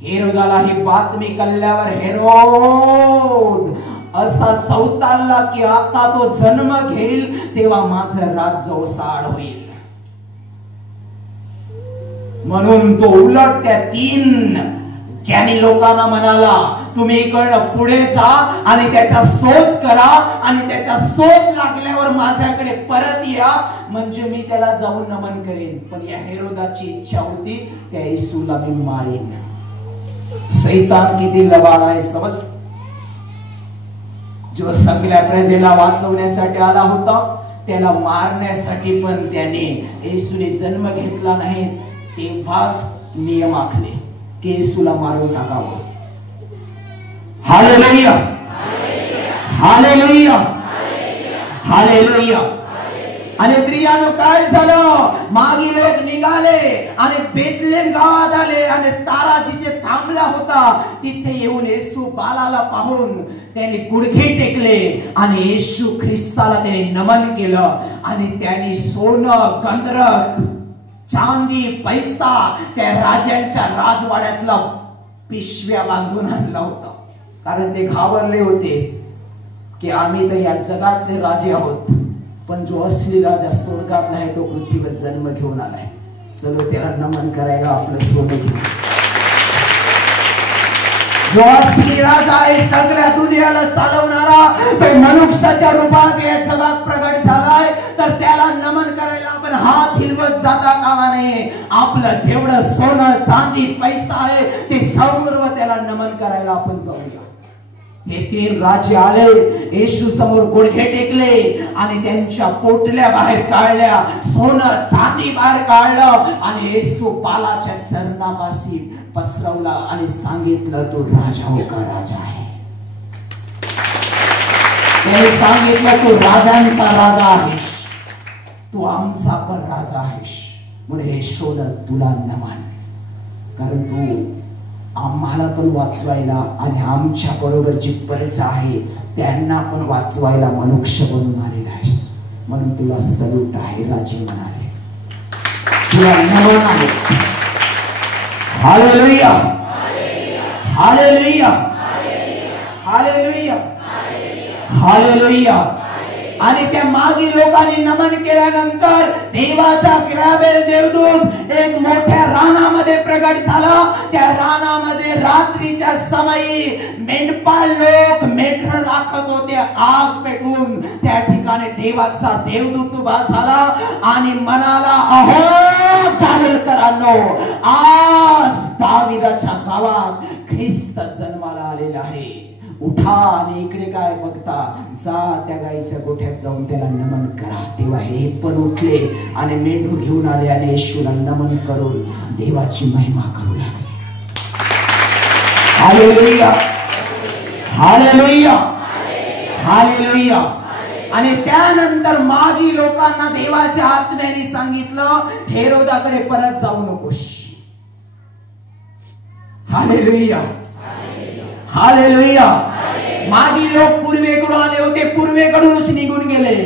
हेरोदाला ही बातमी कळल्यावर हेरोद असा चौताळला की आता तो जन्म घेईल तेव्हा माझं राज्य ओसाड होईल. म्हणून तो उलट त्या 3 ज्ञानी लोकांना म्हणाला, तुम्ही इकडनं पुढे जा आणि त्याचा शोध करा आणि त्याचा शोध लागल्यावर माझ्याकडे परत या, म्हणजे मी त्याला जाऊन नमन करेन. पण या हेरोदाची इच्छा होती त्या येशूला मी मारेन. शैतान किती लबाड आहे समज. जो सगळ्या प्रजेला वाचवण्यासाठी आला होता त्याला मारण्यासाठी पण त्याने येशूने जन्म घेतला नाही तेव्हाच नियम आखले की येशूला मारून टाकावं. Hallelujah, hallelujah, hallelujah. आणि प्रियानो, काय झालं? मागी लोक निघाले आणि बेथलेम गावात आले आणि तारा जिथे थांबला होता तिथे येऊन येशू बाळाला पाहून त्यांनी गुडघे टेकले आणि येशू ख्रिस्ताला त्यांनी नमन केलं. आणि त्यांनी सोनं, गंधर्व, चांदी, पैसा त्या राजांच्या राजवाड्यातला पिशव्या बांधून आणला होता. कारण ते घाबरले होते की आम्ही तर या जगातले राजे आहोत, पण जो असली राजा स्वर्गातला आहे तो पृथ्वीवर जन्म घेऊन आलाय. चलो त्याला नमन करायला आपलं सोनं घेऊ. जो असली राजा आहे सगळ्या दुनियाला चालवणारा, तो मनुष्याच्या रूपात या जगात प्रगट झालाय, तर त्याला नमन करायला आपण हात हिलवत जाता कामा नये. आपलं जेवढं सोनं, चांदी, पैसा आहे ते सर्व त्याला नमन करायला आपण जाऊया. हे 3 राजे आले, येशू समोर गुडघे टेकले आणि त्यांच्या पोटल्या बाहेर काढल्या, सोनं चांदी बाहेर काढलं आणि येशू बाळाच्या चरणापाशी पसरवला आणि सांगितलं, तो राजा हो का राजा आहे. त्याने सांगितलं, तू राजांचा राजा आहेस, तू आमचा पण राजा आहेस. म्हणून येशूला तुला नमन, कारण तू आम्हाला पण वाचवायला आणि आमच्या बरोबर जी प्रजा आहे त्यांना पण वाचवायला मनुष्य बनून आलेला आहेस. म्हणून तुला सलूट आहे राजे म्हणाले, तुला नमन आहे. Hallelujah, hallelujah, hallelujah, hallelujah. आणि त्या मागी लोकांनी नमन केल्यानंतर देवाचा किराबेल देवदूत एक मोठ्या रानामध्ये प्रगट झाला. त्या रानामध्ये रात्रीच्या समयी मेंढपाळ लोक मेंढर राखत होते आग पेटवून. त्या ठिकाणी देवाचा देवदूत उभा झाला आणि म्हणाला, अहो चालकरांनो, आज दाविदाच्या गावात ख्रिस्त जन्माला आलेला आहे. उठा आणि इकडे काय बघता, जा त्या गाईच्या गोठ्यात जाऊन त्याला नमन करा. तेव्हा हे पण उठले आणि मेंढू घेऊन आले आणि येशूला नमन करून देवाची महिमा करू लागले. Hallelujah, hallelujah, hallelujah. आणि त्यानंतर मागी लोकांना देवाच्या आत्म्याने सांगितलं, हेरोदाकडे परत जाऊ नकोस. Hallelujah, hallelujah. मागी लोक पूर्वेकडून आले होते, पूर्वेकडूनच निघून गेले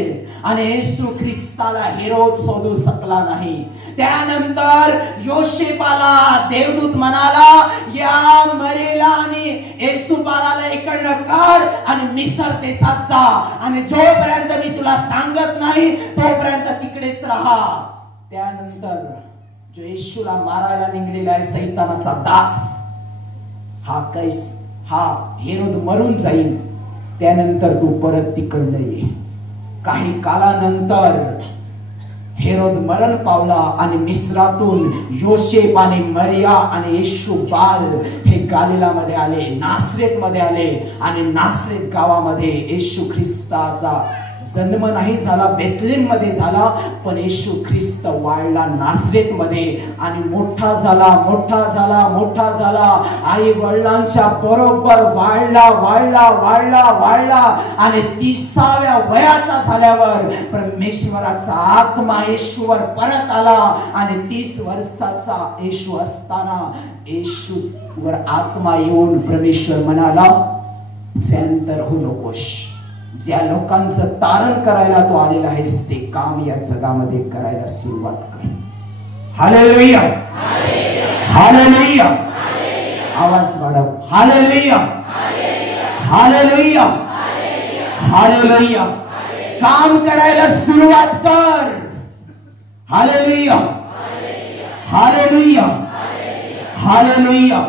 आणि येशू ख्रिस्ताला हेरोद शोधू शकला नाही. त्यानंतर योसेफाला देवदूत म्हणाला, या मरेला आणि येशू बाळाला इकडनं काढ आणि मिस्र देशात जा आणि जोपर्यंत मी तुला सांगत नाही तोपर्यंत तिकडेच राहा. त्यानंतर जो येशूला मारायला निघलेला आहे सैतानाचा दास, हा हेरोद मरून जाईल, त्यानंतर तू परत तिकडनं ये. काही कालानंतर हेरोद मरण पावला आणि मिस्रातून योसेफ आणि मरिया आणि येशू बाल हे गालिलामध्ये आले, नासरेत मध्ये आले. आणि नासरेत गावामध्ये येशू ख्रिस्ताचा जन्म नाही झाला, बेथलेम मध्ये झाला, पण येशू ख्रिस्त वाढला नासरेत मध्ये आणि मोठा झाला. आई वडिलांच्या बरोबर वाढला आणि 30व्या वयाचा झाल्यावर परमेश्वराचा आत्मा येशूवर परत आला. आणि 30 वर्षाचा येशू असताना येशूवर आत्मा येऊन परमेश्वर म्हणाला, शांत हो नकोस, ज्या लोकांचं तारण करायला तू आलेला आहेस ते काम या जगामध्ये करायला सुरुवात कर. हालेलुया, हालेलुया, आवाज वाढव. Hallelujah, hallelujah, hallelujah. काम करायला सुरुवात कर. Hallelujah, hallelujah, hallelujah.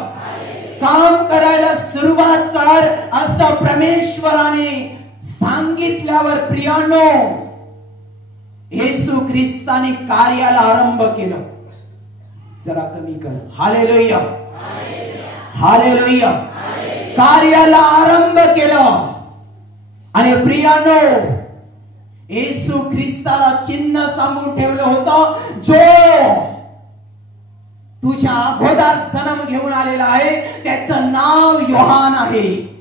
काम करायला सुरुवात कर असं परमेश्वराने सांगितल्यावर प्रियानो येशू ख्रिस्ताने कार्याला आरंभ केलं. जरा कमी कर. Hallelujah, hallelujah. कार्याला आरंभ केलं. आणि प्रियानो येशू ख्रिस्ताला चिन्ह सांगून ठेवलं होतं, जो तुझ्या अगोदर जन्म घेऊन आलेला आहे त्याचं नाव योहान आहे.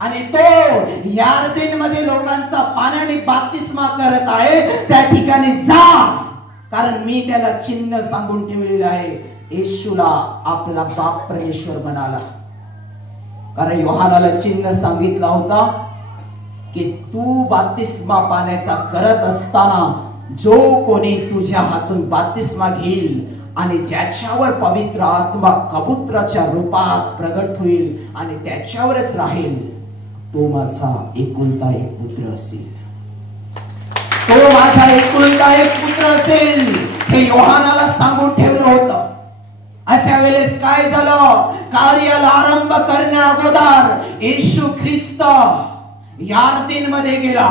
आणि तो यार्देन मध्ये लोकांचा पाण्याने बप्तिस्मा करत आहे. त्या ठिकाणी जा, कारण मी त्याला चिन्ह सांगून ठेवलेलं आहे. येशूला आपला बाप परमेश्वर म्हणाला, कारण योहानाला चिन्ह सांगितला होता की तू बप्तिस्मा पाण्याचा करत असताना जो कोणी तुझ्या हातून बप्तिस्मा घेईल आणि ज्याच्यावर पवित्र आत्मा कबुतराच्या रूपात प्रगट होईल आणि त्याच्यावरच राहील, तो माझा एकुलता एक पुत्र असेल. तो माझा एकुलता एक पुत्र असेल, हे योहानाला सांगून ठेवलं होतं. अशा वेळेस काय झालं, कार्याला आरंभ करण्या अगोदर येशू ख्रिस्त यार्देन मध्ये गेला.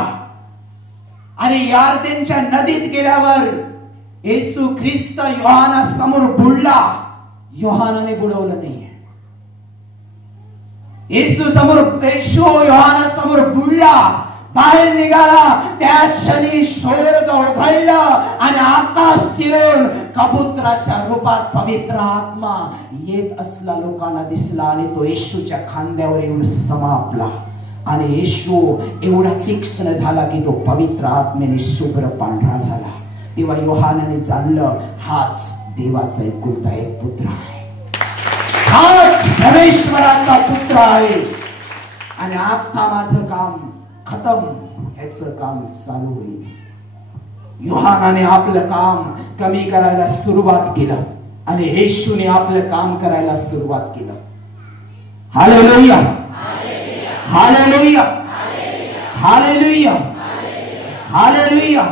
आणि यार्देनच्या नदीत गेल्यावर येशू ख्रिस्त योहाना समोर बुडला. योहानाने बुडवलं नाही. येशू योहाना समोर बुडला, बाहेर निघाला. त्या क्षणी स्वर्ग उघडला आणि आकाश चिरून कबुतराच्या रूपात पवित्र आत्मा येत असला लोकांना दिसला. आणि तो येशूच्या खांद्यावर येऊन समापला. आणि येशू एवढा तीक्ष्ण झाला की तो पवित्र आत्मेने शुभ्र पांढरा झाला. तेव्हा योहानाने जाणलं, हाच देवाचा एकुलता एक पुत्र आहे, हाच परमेश्वराचा पुत्र आहे. आणि आता माझं काम खतम, ह्याचं काम चालू होईल. योहानाने आपलं काम कमी करायला सुरुवात केलं आणि येशूने आपलं काम करायला सुरुवात केलं. Hallelujah, hallelujah, hallelujah, hallelujah,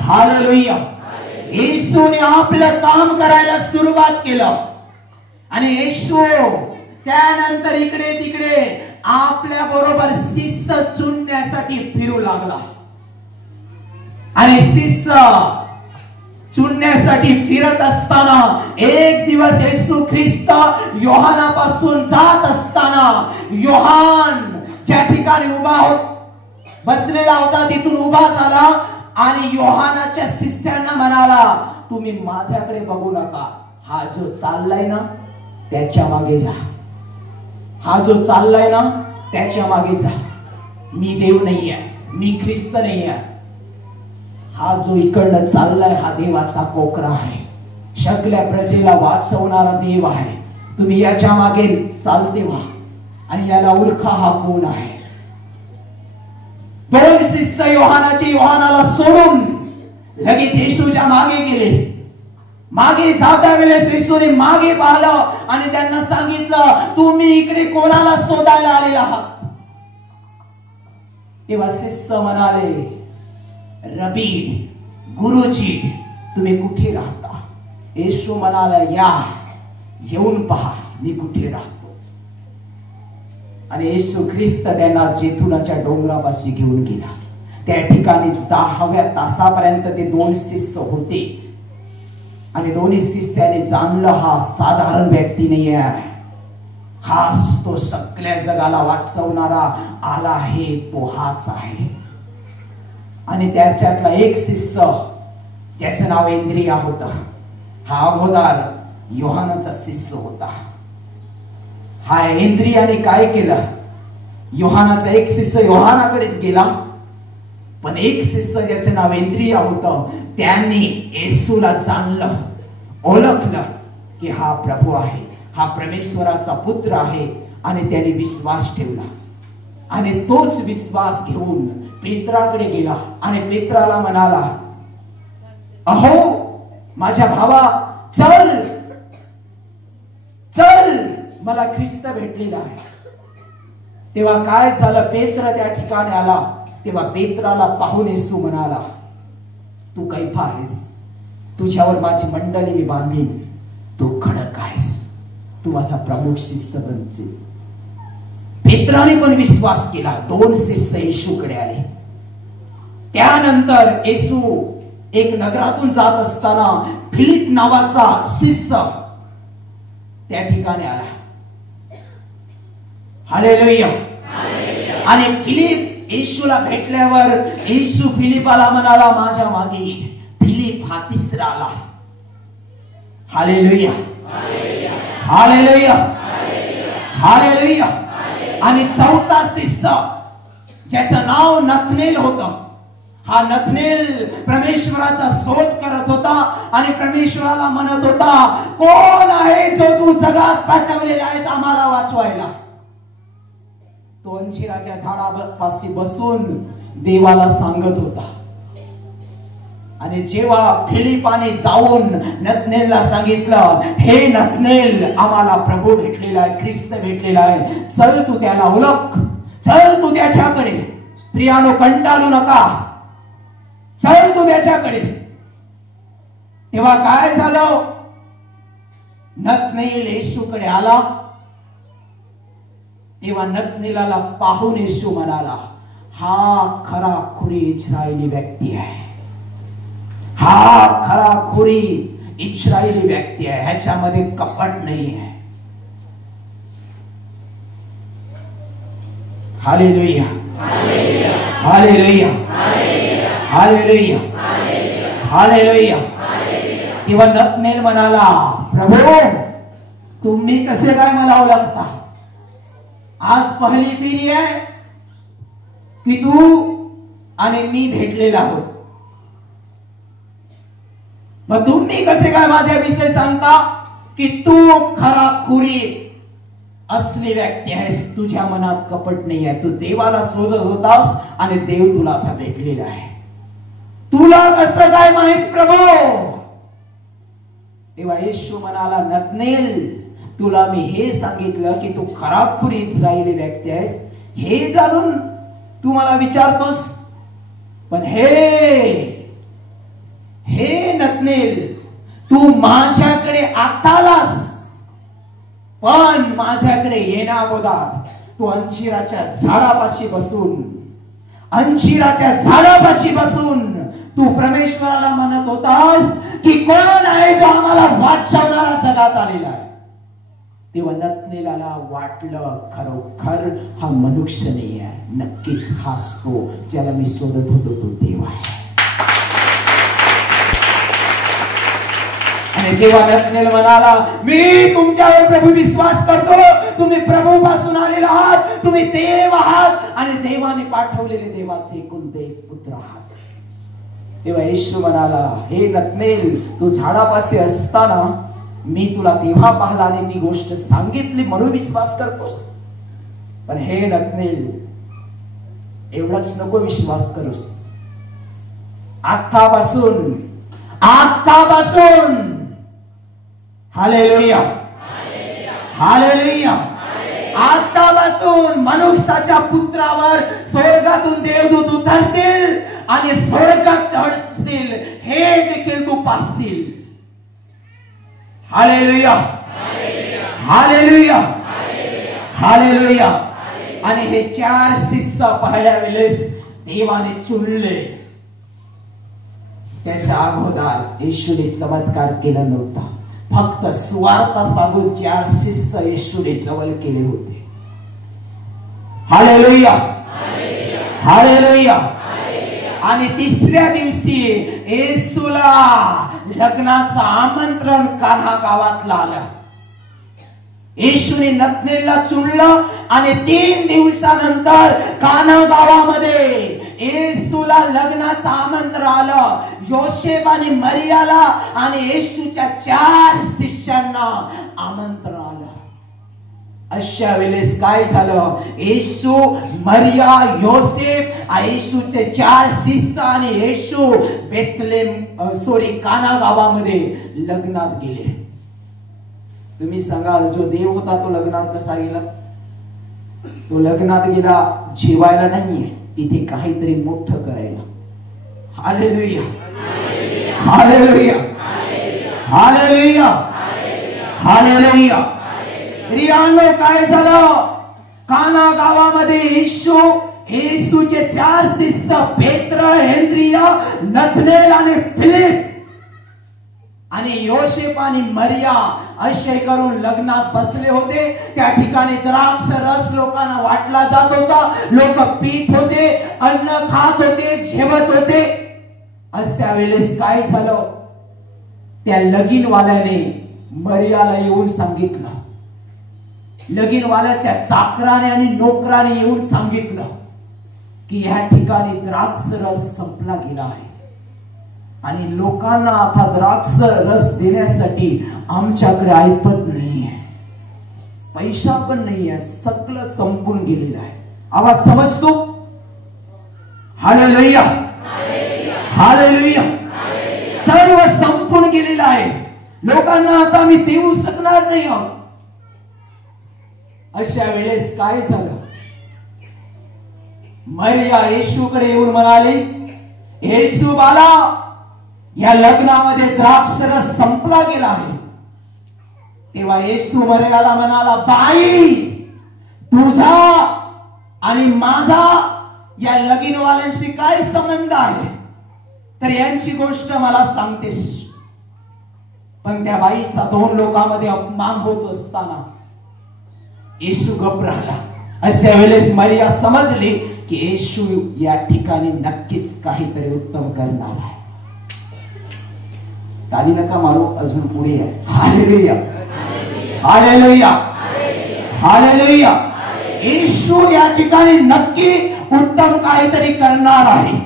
hallelujah. येशूने आपलं काम करायला सुरुवात केलं. आणि येशू त्यानंतर इकडे तिकडे आपल्या बरोबर शिष्य चुनण्यासाठी फिरू लागला. आणि शिष्य चुनण्यासाठी फिरत असताना एक दिवस येशू ख्रिस्त योहानापासून जात असताना योहान ज्या ठिकाणी बसलेला होता तिथून उभा झाला आणि योहानाच्या शिष्यांना म्हणाला, तुम्ही माझ्याकडे बघू नका, हा जो चाललाय ना त्याच्या मागे जा. हा जो चाललाय ना त्याच्या मागे जा. मी देव नाही आहे, मी ख्रिस्त नाही आहे. हा जो इकडनं चाललाय हा देवाचा कोकरा आहे, सगळ्या प्रजेला वाचवणारा देव आहे. तुम्ही याच्या मागे चालते व्हा. आणि याला ओळखा हा कोण आहे. दोन शिष्य योहानाला सोडून लगेच येशूच्या मागे गेले. मागे जाता वेळेस येशूने मागे पाहिलं आणि त्यांना सांगितलं, तुम्ही इकडे कोणाला शोधायला आलेला आहात. तेव्हा शिष्य म्हणाले, रबी, गुरुजी, तुम्ही कुठे राहता? येशू म्हणाला, या, येऊन पहा मी कुठे राहतो. आणि येशू ख्रिस्त त्यांना जेथुनाच्या डोंगरापाशी घेऊन गेला. त्या ठिकाणी 10व्या तासापर्यंत ते 2 शिष्य होते. आणि दोन्ही शिष्याने जाणलं, हा साधारण व्यक्ती नाही आहे, हाच तो सगळ्या जगाला वाचवणारा आला आहे, तो हाच आहे. आणि त्याच्यातला एक शिष्य ज्याचं नाव इंद्रिया होता, हा अगोदर योहानाचा शिष्य होता. हा इंद्रियाने काय केलं? योहानाचा एक शिष्य योहानाकडेच गेला, पण एक शिष्य ज्याचं नाव इंद्रिया होतं, त्यांनी येशूला जाणलं, ओळखलं की हा प्रभू आहे, हा परमेश्वराचा पुत्र आहे. आणि त्याने विश्वास ठेवला. आणि तोच विश्वास घेऊन पेत्राकडे गेला आणि पेत्राला म्हणाला, अहो माझ्या भावा, चल चल, मला ख्रिस्त भेटलेला आहे. तेव्हा काय झालं? पेत्र त्या ठिकाणी आला. तेव्हा पेत्राला पाहून येशू म्हणाला, तू कैफा आहेस, तुझ्यावर माझी मंडळी मी बांधीन, तू खडक आहेस, तू माझा प्रमुख शिष्य बनशील. पेत्राने पण विश्वास केला. 2 शिष्य येशूकडे आले. त्यानंतर येशू एक नगरातून जात असताना फिलिप नावाचा शिष्य त्या ठिकाणी आला. हालेलुया. आणि फिलिप येशूला भेटल्यावर येशू फिलिपाला म्हणाला, माझ्या मागे. फिलिप हा तिसरा आला. Hallelujah, hallelujah, hallelujah. आणि 4था शिष्य ज्याचं नाव नथनेल होतं, हा नथनेल परमेश्वराचा शोध करत होता आणि परमेश्वराला म्हणत होता, कोण आहे जो तू जगात पाठवलेला आहेस आम्हाला वाचवायला? तो अंजिराच्या झाडापाशी बसून देवाला सांगत होता. आणि जेव्हा फिलिपाने जाऊन नथनेलला सांगितलं, हे नथनेल, आम्हाला प्रभू भेटलेला आहे, ख्रिस्त भेटलेला आहे, चल तू त्याला ओळख, चल तू त्याच्याकडे. प्रियानो, कंटाळू नका, चल तू त्याच्याकडे. तेव्हा काय झालं? नथनेल येशूकडे आला. तेव्हा नथनेलाला पाहून येशू म्हणाला, हा खराखुरी इस्रायली व्यक्ती आहे, हा खराखुरी इस्रायली व्यक्ती आहे, ह्याच्यामध्ये कपट नाही आहे. Hallelujah, hallelujah, hallelujah, hallelujah. तेव्हा नथनेल म्हणाला, प्रभू तुम्ही कसे काय मला ओळखता? आज पहिली फेरी आहे की तू आणि मी भेटलेला आहोत, मग तुम्ही कसे काय माझ्याविषयी सांगता की तू खराखुरी असली व्यक्ती आहेस, तुझ्या मनात कपट नाही आहे, तू देवाला शोधत होतास आणि देव तुला आता भेटलेला आहे, तुला कसं काय माहित प्रभू? तेव्हा येशू म्हणाला, नथनेल, तुला मी हे सांगितलं की तू खराखुरी इस्रायली व्यक्ती आहेस, हे जाणून तू मला विचारतोस. पण हे नथनेल, तू माझ्याकडे आतालास, पण माझ्याकडे येण्या अगोदर तू अंजिराच्या झाडापाशी बसून तू परमेश्वराला म्हणत होतास की कोण आहे जो आम्हाला वाचवणारा जगात आलेला आहे. तेव्हा नथनेलाला वाटलं, खरोखर हा मनुष्य नाही आहे, नक्कीच हाच तो ज्याला मी शोधत होतो, तो देव आहे. आणि तेव्हा नथनेल म्हणाला, मी तुमच्यावर प्रभू विश्वास करतो, तुम्ही प्रभू पासून आलेला आहात, तुम्ही देव आहात आणि देवाने पाठवलेले देवाचे एकुलते एक पुत्र आहात. तेव्हा येशू म्हणाला, हे नथनेल, तू झाडापाशी असताना मी तुला तेव्हा पाहिला आणि ती गोष्ट सांगितली म्हणून विश्वास करतोस. पण हे नथनेल, एवढाच नको विश्वास करूस. आत्तापासून हालेलुया, हालेलुया, आतापासून मनुष्याच्या पुत्रावर स्वर्गातून देवदूत उतरतील आणि स्वर्गात चढतील हे देखील तू पाहशील. Hallelujah, hallelujah, hallelujah. आणि हे 4 शिष्य पाहिल्या वेळेस देवाने चुनले. त्याच्या अगोदर येशूने चमत्कार केला नव्हता. फक्त स्वार्थ सांगून 4 शिष्य येशूने जवळ केले होते. Hallelujah, hallelujah. आणि तिसऱ्या दिवशी येशूला लग्नाचं आमंत्रण कान्हा गावातला आलं. येशूने नथनेलला चुनलं आणि 3 दिवसानंतर कान्हा गावामध्ये येशूला लग्नाचं आमंत्रण आलं. योसेफ आणि मरियाला आणि येशूच्या 4 शिष्यांना आमंत्रण आलं. अशा वेळेस काय झालं? येशू, मरिया, योसेफ, येशूचे 4 शिष्य आणि येशू कान्हा गावामध्ये लग्नात गेले. तुम्ही सांगा, जो देव होता तो लग्नात कसा गेला? तो लग्नात गेला जेवायला नाहीये, तिथे काहीतरी मोठं करायला. Hallelujah, hallelujah, hallelujah, hallelujah. प्रियांनो, काय झालं? कान्हा गावामध्ये येशूचे 4 शिष्य पेत्र, हेन्द्रिया, नथनेल आणि फिलिप आणि योसेफ आणि मरिया असे करून लग्नात बसले होते. त्या ठिकाणी द्राक्ष रस लोकांना वाटला जात होता. लोक पीत होते, अन्न खात होते, जेवत होते. अशा वेळेस काय झालं? त्या लगीनवाल्याने मरियाला येऊन सांगितलं. लगीनवाल्याच्या चाकराने आणि नोकराने येऊन सांगितलं की या ठिकाणी द्राक्ष रस संपला गेला आहे आणि लोकांना आता द्राक्ष रस देण्यासाठी आमच्याकडे ऐपत नाहीये, पैसा पण नाहीये, सगळं संपून गेलेलं आहे. आवाज समजतो? Hallelujah, hallelujah. सर्व संपून गेलेलं आहे. लोकांना आता मी देऊ शकणार नाही आहोत. अशा वेळेस काय झालं? मरिया येशूकडे येऊन म्हणाली, येशू बाला, या लग्नामध्ये द्राक्ष रस संपला गेला आहे. तेव्हा येशू मरियाला म्हणाला, बाई, तुझा आणि माझा या लगीनवाल्यांशी काय संबंध आहे? तर यांची गोष्ट मला सांगतेस. पण त्या बाईचा 2 लोकांमध्ये अपमान होत असताना येशू गप्प राहिला. अशा वेळेस मरिया समजली की येशू या ठिकाणी नक्कीच काहीतरी उत्तम करणार आहे. ताली नका मारू, अजून पुढे आहे. Hallelujah, hallelujah, hallelujah. येशू या ठिकाणी नक्की उत्तम काहीतरी करणार आहे.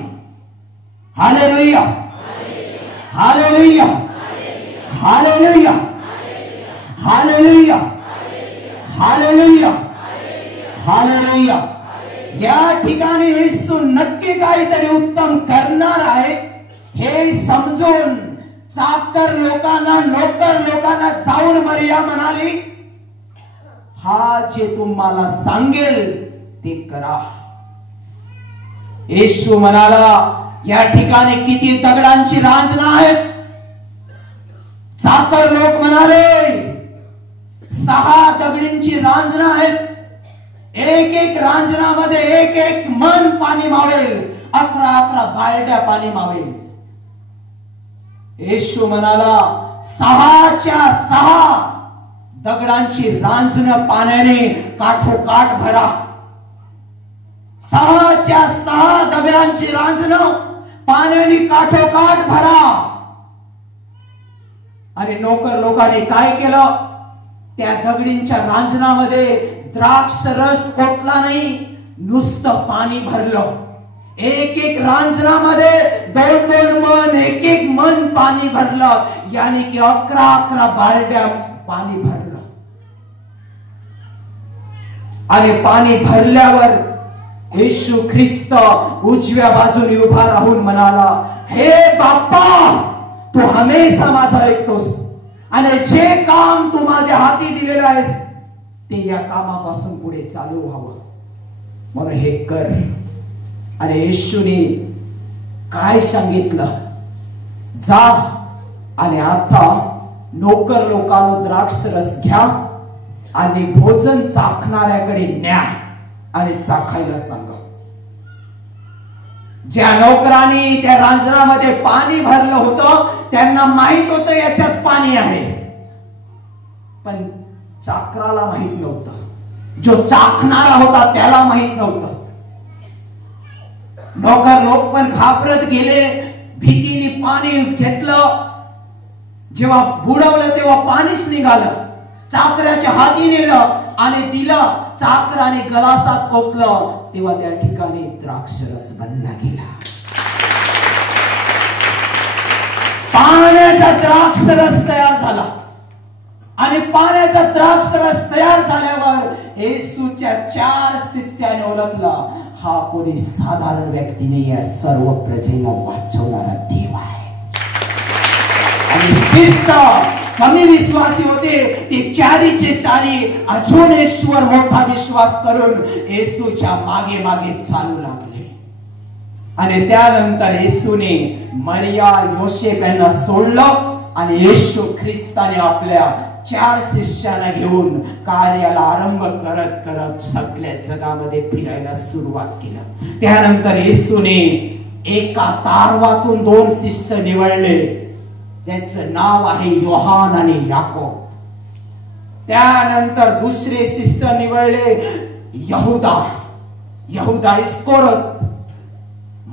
Hallelujah, hallelujah, hallelujah, hallelujah, hallelujah, hallelujah. या ठिकाणी येशू नक्की काहीतरी उत्तम करणार आहे हे समजून चाकर लोकांना, नोकर लोकांना जाऊन मरिया म्हणाली, हा जे तुम्हाला सांगेल ते करा. येशू म्हणाला, या ठिकाणी किती दगडांची रांजणं आहेत? चाकर लोक म्हणाले, 6 दगडींची रांजणं आहेत. एक रांजणामध्ये 1 मन पाणी मावेल, 11 बालड्या पाणी मावेल. येशू म्हणाला, 6 दगडांची रांजणं पाण्याने काठोकाठ भरा. 6 दगडांची रांजणं पाण्याने काठोकाठ भरा. आणि नोकर लोकांनी काय केलं? त्या दगडींच्या रांजणामध्ये द्राक्ष रस कोटला नाही, नुसतं पाणी भरलं. 1 रांजणामध्ये 2 मन, 1 मन पाणी भरलं. यानी की 11 बालड्या पाणी भरलं. आणि पाणी भरल्यावर येशू ख्रिस्त उजव्या बाजूने उभा राहून म्हणाला, हे बाप्पा, तू हमेशा माझा ऐकतोस आणि जे काम तू माझ्या हाती दिलेलं आहेस ते या कामापासून पुढे चालू व्हावं म्हणून हे कर. आणि येशूने काय सांगितलं? जा आणि आता नोकर लोकांनो द्राक्ष रस घ्या आणि भोजन चाखणाऱ्याकडे न्या आणि चाखायला सांगा. ज्या नोकरांनी त्या रांजणामध्ये पाणी भरलं होतं त्यांना माहित होतं याच्यात पाणी आहे, पण चाकराला माहित नव्हतं. जो चाखणारा होता त्याला माहित नव्हतं. नोकर लोक पण घाबरत गेले, भीतीने पाणी घेतलं. जेव्हा बुडवलं तेव्हा पाणीच निघालं. चाकराच्या हाती नेलं आणि दिलं. चाकराने गलासात ओतलं तेव्हा त्या ठिकाणी द्राक्षरस बनला गेला. पाण्याचा द्राक्षरस तयार झाला. आणि पाण्याचा द्राक्षरस तयार झाल्यावर येशूच्या 4 शिष्याने ओळखलं, हा कोणी साधारण व्यक्ती नाही, या सर्व प्रजेला वाचवणारा देव आहे. आणि शिष्य कमी विश्वासी होते, ते 4चे 4 अजून येशूवर मोठा विश्वास करून येशूच्या मागे मागे चालू लागले. आणि त्यानंतर येशूने मरिया योसेफ यांना सोडलं आणि येशू ख्रिस्ताने आपल्या 4 शिष्यांना घेऊन कार्याला आरंभ करत करत सगळ्या जगामध्ये फिरायला सुरुवात केलं. त्यानंतर येशूने एका तारवातून 2 शिष्य निवडले. त्याचं नाव आहे योहान आणि याकोब. त्यानंतर दुसरे शिष्य निवडले यहुदा इस्करियोत,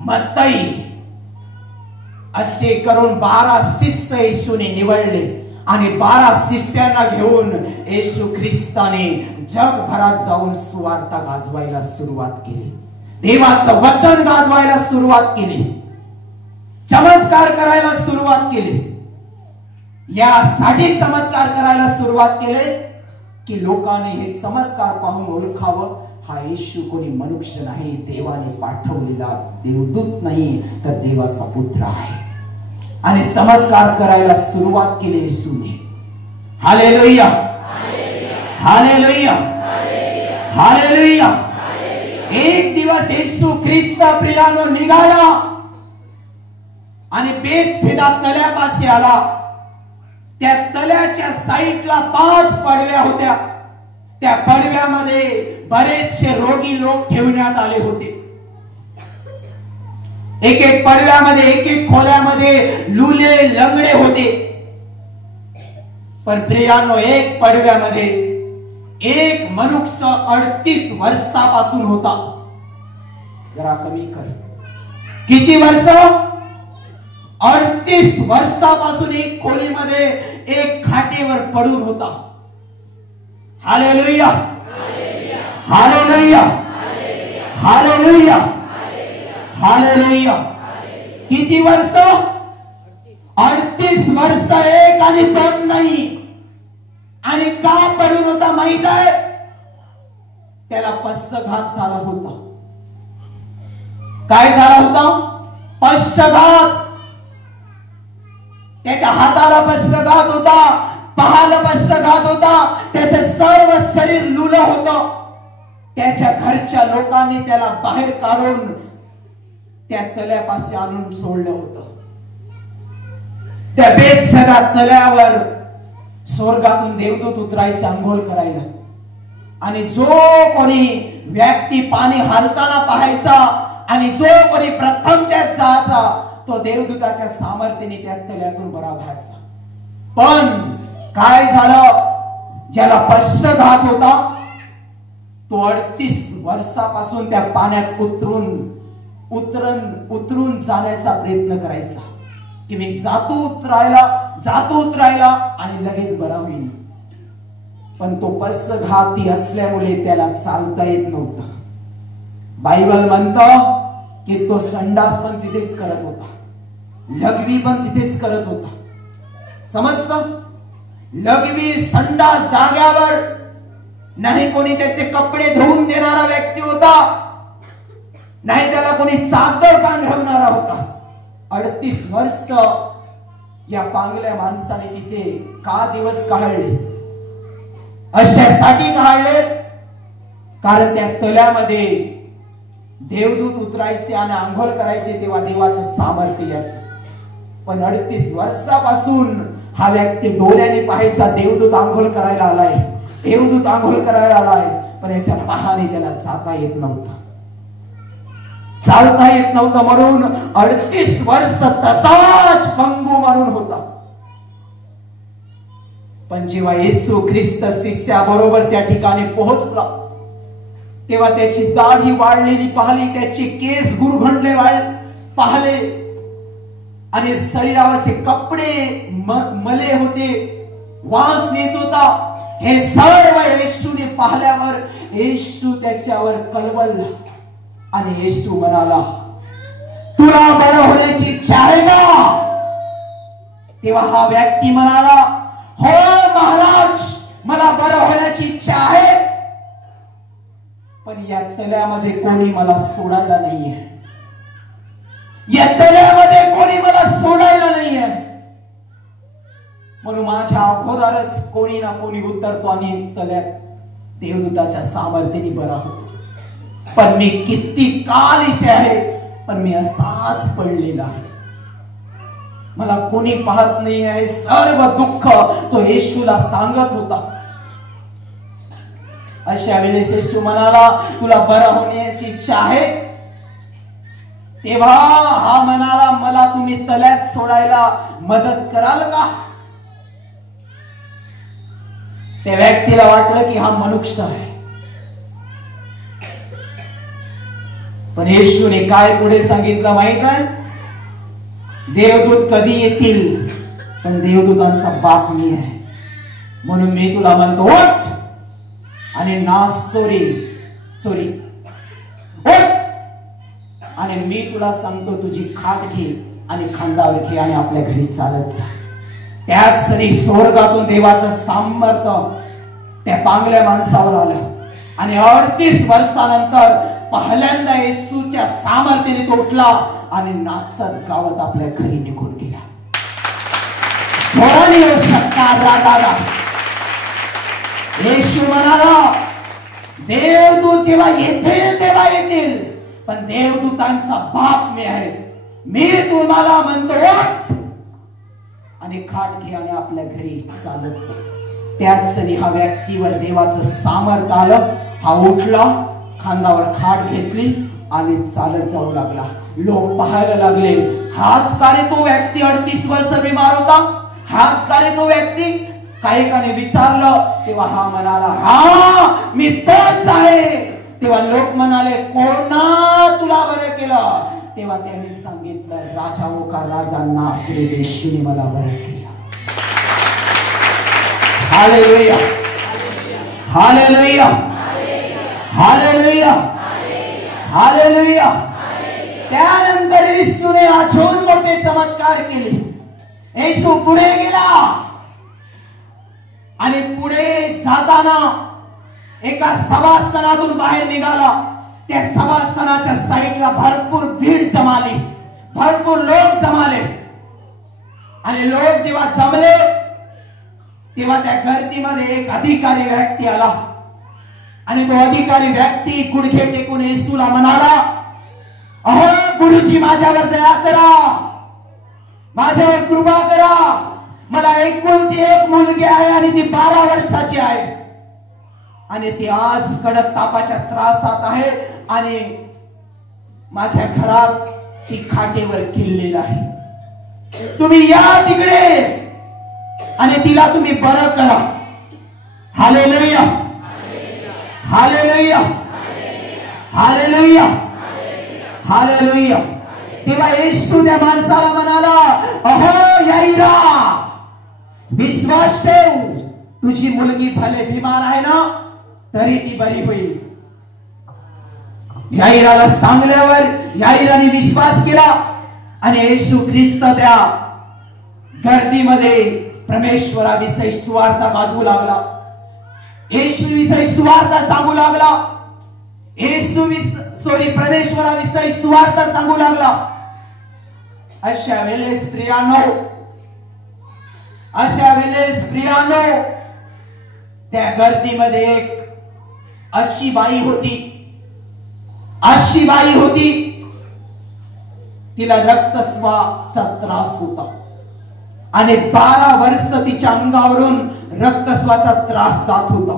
मत्तई. असे करून 12 शिष्य येशूने निवडले. आणि 12 शिष्यांना घेऊन येशू ख्रिस्ताने जगभरात जाऊन सुवार्ता गाजवायला सुरुवात केली. देवाचं वचन गाजवायला सुरुवात केली. चमत्कार करायला सुरुवात केली. यासाठी चमत्कार करायला सुरुवात केले की लोकांनी हे चमत्कार पाहून ओळखावं, हा येशू कोणी मनुष्य नाही, देवाने पाठवलेला देवदूत नाही, तर देवाचा पुत्र आहे. आणि चमत्कार करायला सुरुवात केली येशूने. Hallelujah, hallelujah, hallelujah. एक दिवस येशू ख्रिस्त प्रियानो निघाला आणि बेतसेदा तळ्यापाशी आला. त्या तळ्याच्या साईडला 5 पडव्या होत्या. त्या पडव्यामध्ये बरेचसे रोगी लोक ठेवण्यात आले होते. एक पडव्यामध्ये एक खोल्यामध्ये लुले लंगडे होते. पण प्रियानो, एक पडव्यामध्ये एक मनुष्य 38 वर्षापासून होता. जरा कमी कर. किती वर्ष? 38 वर्षापासून एक खोलीमध्ये एक खाटेवर पडून होता. Hallelujah, hallelujah, hallelujah, hallelujah. किती वर्ष? 38 वर्ष. एक आणि 2 नाही. आणि का पडून होता माहित आहे? त्याला पक्षघात झाला होता. काय झाला होता? पक्षघात. त्याच्या हाताला पक्षघात होता, पायाला पक्षघात होता, त्याचे सर्व शरीर लुलं होतं. त्याच्या घरच्या लोकांनी त्याला बाहेर काढून त्या तळ्यापाशी आणून सोडलं होतं. त्या बेतसैदा तळ्यावर स्वर्गातून देवदूत उतरायचे अंघोळ करायला. आणि जो कोणी व्यक्ती पाणी हालताना पाहायचा आणि जो कोणी प्रथम त्यात जायचा तो देवदूताच्या सामर्थ्याने त्या तळ्यातून बरा व्हायचा. पण काय झालं? ज्याला पक्षघात होता तो 38 वर्षापासून त्या पाण्यात उतरून जाण्याचा प्रयत्न करायचा की मी जातो उतरायला आणि लगेच बरा होईल. पण तो पक्षघाती असल्यामुळे त्याला चालता येत नव्हता. बायबल म्हणतं की तो संडास पण तिथेच करत होता, लघवी पण तिथेच करत होता. समजतं? लघवी संडास जाग्यावर नाही. कोणी त्याचे कपडे धुवून देणारा व्यक्ती होता, नाही त्याला कोणी चादर पांघरवणारा होता. 38 वर्ष या पांगल्या माणसाने तिथे का दिवस काढले? अशासाठी काढले कारण त्या तळ्यामध्ये देवदूत उतरायचे आणि आंघोळ करायचे तेव्हा देवाचं सामर्थ्य याचं. पण 38 वर्षापासून हा व्यक्ती डोळ्याने पाहायचा देवदूत आंघोळ करायला आलाय, देवदूत आंघोळ करायला आलाय, पण याच्या बहाने त्याला जाता येत नव्हतं, चालता येत नव्हतं. म्हणून 38 वर्ष तसाच पंगू मारून होता. पण जेव्हा येशू ख्रिस्त शिष्याबरोबर त्या ठिकाणी पोहोचला तेव्हा त्याची दाढी वाढलेली पाहिली, त्याचे केस गुरघंटले पाहिले आणि शरीरावरचे कपडे मले होते, वास येत होता. हे सर्व येशूने पाहिल्यावर येशू त्याच्यावर कळवळला आणि येशू म्हणाला, तुला बरं होण्याची इच्छा आहे का? तेव्हा हा व्यक्ती म्हणाला, हो महाराज, मला बरं होण्याची इच्छा आहे, पण या तळ्यामध्ये कोणी मला सोडायला नाहीये, या तळ्यामध्ये कोणी मला सोडायला नाहीये. म्हणून माझ्या अगोदरच कोणी ना कोणी उतरतो आणि तळ्यात देवदूताच्या सामर्थ्याने बरा होतो. पण मी किती काल इथे आहे, पण मी असाच पडलेला आहे, मला कोणी पाहत नाही आहे. सर्व दुःख तो येशूला सांगत होता. अशा वेळेस येशू म्हणाला, तुला बरं होण्याची इच्छा आहे? तेव्हा हा म्हणाला, मला तुम्ही तळ्यात सोडायला मदत कराल का? त्या व्यक्तीला वाटलं की हा मनुष्य आहे. पण येशूने काय पुढे सांगितलं माहित आहे? देवदूत कधी येतील, पण देवदूतांचा बाप मी आहे. म्हणून मी तुला म्हणतो, उठ आणि चोरी उठ, आणि मी तुला सांगतो तुझी खाट घे आणि खांद्यावर घे आणि आपल्या घरी चालत जा. त्याच क्षणी स्वर्गातून देवाचं सामर्थ्य त्या पांगल्या माणसावर आलं आणि 38 वर्षानंतर पहिल्यांदा येशूच्या सामर्थ्याने तो उठला आणि नाचत गावत आपल्या घरी निघून गेला. येशू म्हणाला, देवदूत जेव्हा येतील तेव्हा येतील, पण देवदूतांचा बाप मी आहे. मी तुम्हाला म्हणतो, आणि खाट घे आणि आपल्या घरी चालत जा. त्याच क्षणी हा व्यक्तीवर देवाचं सामर्थ्य आलं. हा उठला, खांद्यावर खाट घेतली आणि चालत जाऊ लागला. लोक पाहायला लागले, हाच का रे तो व्यक्ती 38 वर्ष बिमार होता? हाच का रे तो व्यक्ती? काही काने विचारलं तेव्हा हा म्हणाला, हा मी तोच आहे. तेव्हा लोक म्हणाले, कोणा तुला बरं केलं? तेव्हा त्यांनी सांगितलं, राजाओं का राजा नासरीत येशूने मला बरं केलं. Hallelujah, hallelujah, hallelujah, hallelujah. त्यानंतर येशूने अजून मोठे चमत्कार केले. येशू पुढे गेला आणि पुढे जाताना एका सभास्थानातून बाहेर निघाला. त्या सभास्थानाच्या साईडला भरपूर भीड जमाली, भरपूर लोक जमाले. आणि लोक जेव्हा जमले तेव्हा त्या गर्दीमध्ये एक अधिकारी व्यक्ती आला आणि तो अधिकारी व्यक्ती गुडघे टेकून येशूला म्हणाला, अहो गुरुजी, माझ्यावर दया करा, माझ्यावर कृपा करा. मला एकुलती एक मुलगी आहे आणि ती 12 वर्षाची आहे आणि ती आज कडक तापाच्या त्रासात आहे आणि माझ्या घरात ती खाटेवर किल्लेली आहे. तुम्ही या तिकडे आणि तिला तुम्ही बरं करा. Hallelujah, hallelujah, hallelujah, hallelujah. तेव्हा येशू त्या माणसाला म्हणाला, अहो याईरा, विश्वास ठेव, तुझी मुलगी भले बिमार आहे ना, तरी ती बरी होईल. याईराला सांगल्यावर याईराने विश्वास केला आणि येशू ख्रिस्त त्या गर्दीमध्ये परमेश्वराविषयी सुवार्थ गाजवू लागला. येशू विषयी सुवार्थ सांगू लागला. परमेश्वराविषयी सुवार्थ सांगू लागला. अशा वेळेस प्रियानो, त्या गर्दीमध्ये एक अशी बाई होती. अशी बाई होती, तिला रक्तस्वाचा त्रास होता आणि 12 वर्ष तिच्या अंगावरून रक्तस्वाचा त्रास जात होता.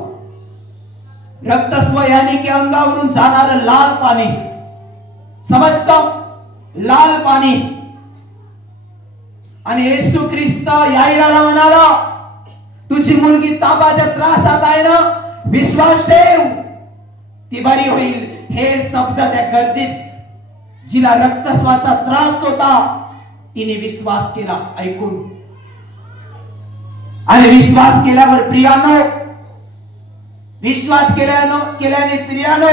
रक्तस्व यानी की अंगावरून जाणारं लाल पाणी, समजतं, लाल पाणी. आणि येशू ख्रिस्त याईराला म्हणाला, तुझी मुलगी तापाच्या त्रासात आहे ना, विश्वास ठेव, ती बरी होईल. हे शब्द त्या गर्दीत जिला रक्तस्वाचा त्रास होता तिने विश्वास केला ऐकून. आणि विश्वास केल्यावर प्रियानो, विश्वास केल्याने प्रियानो,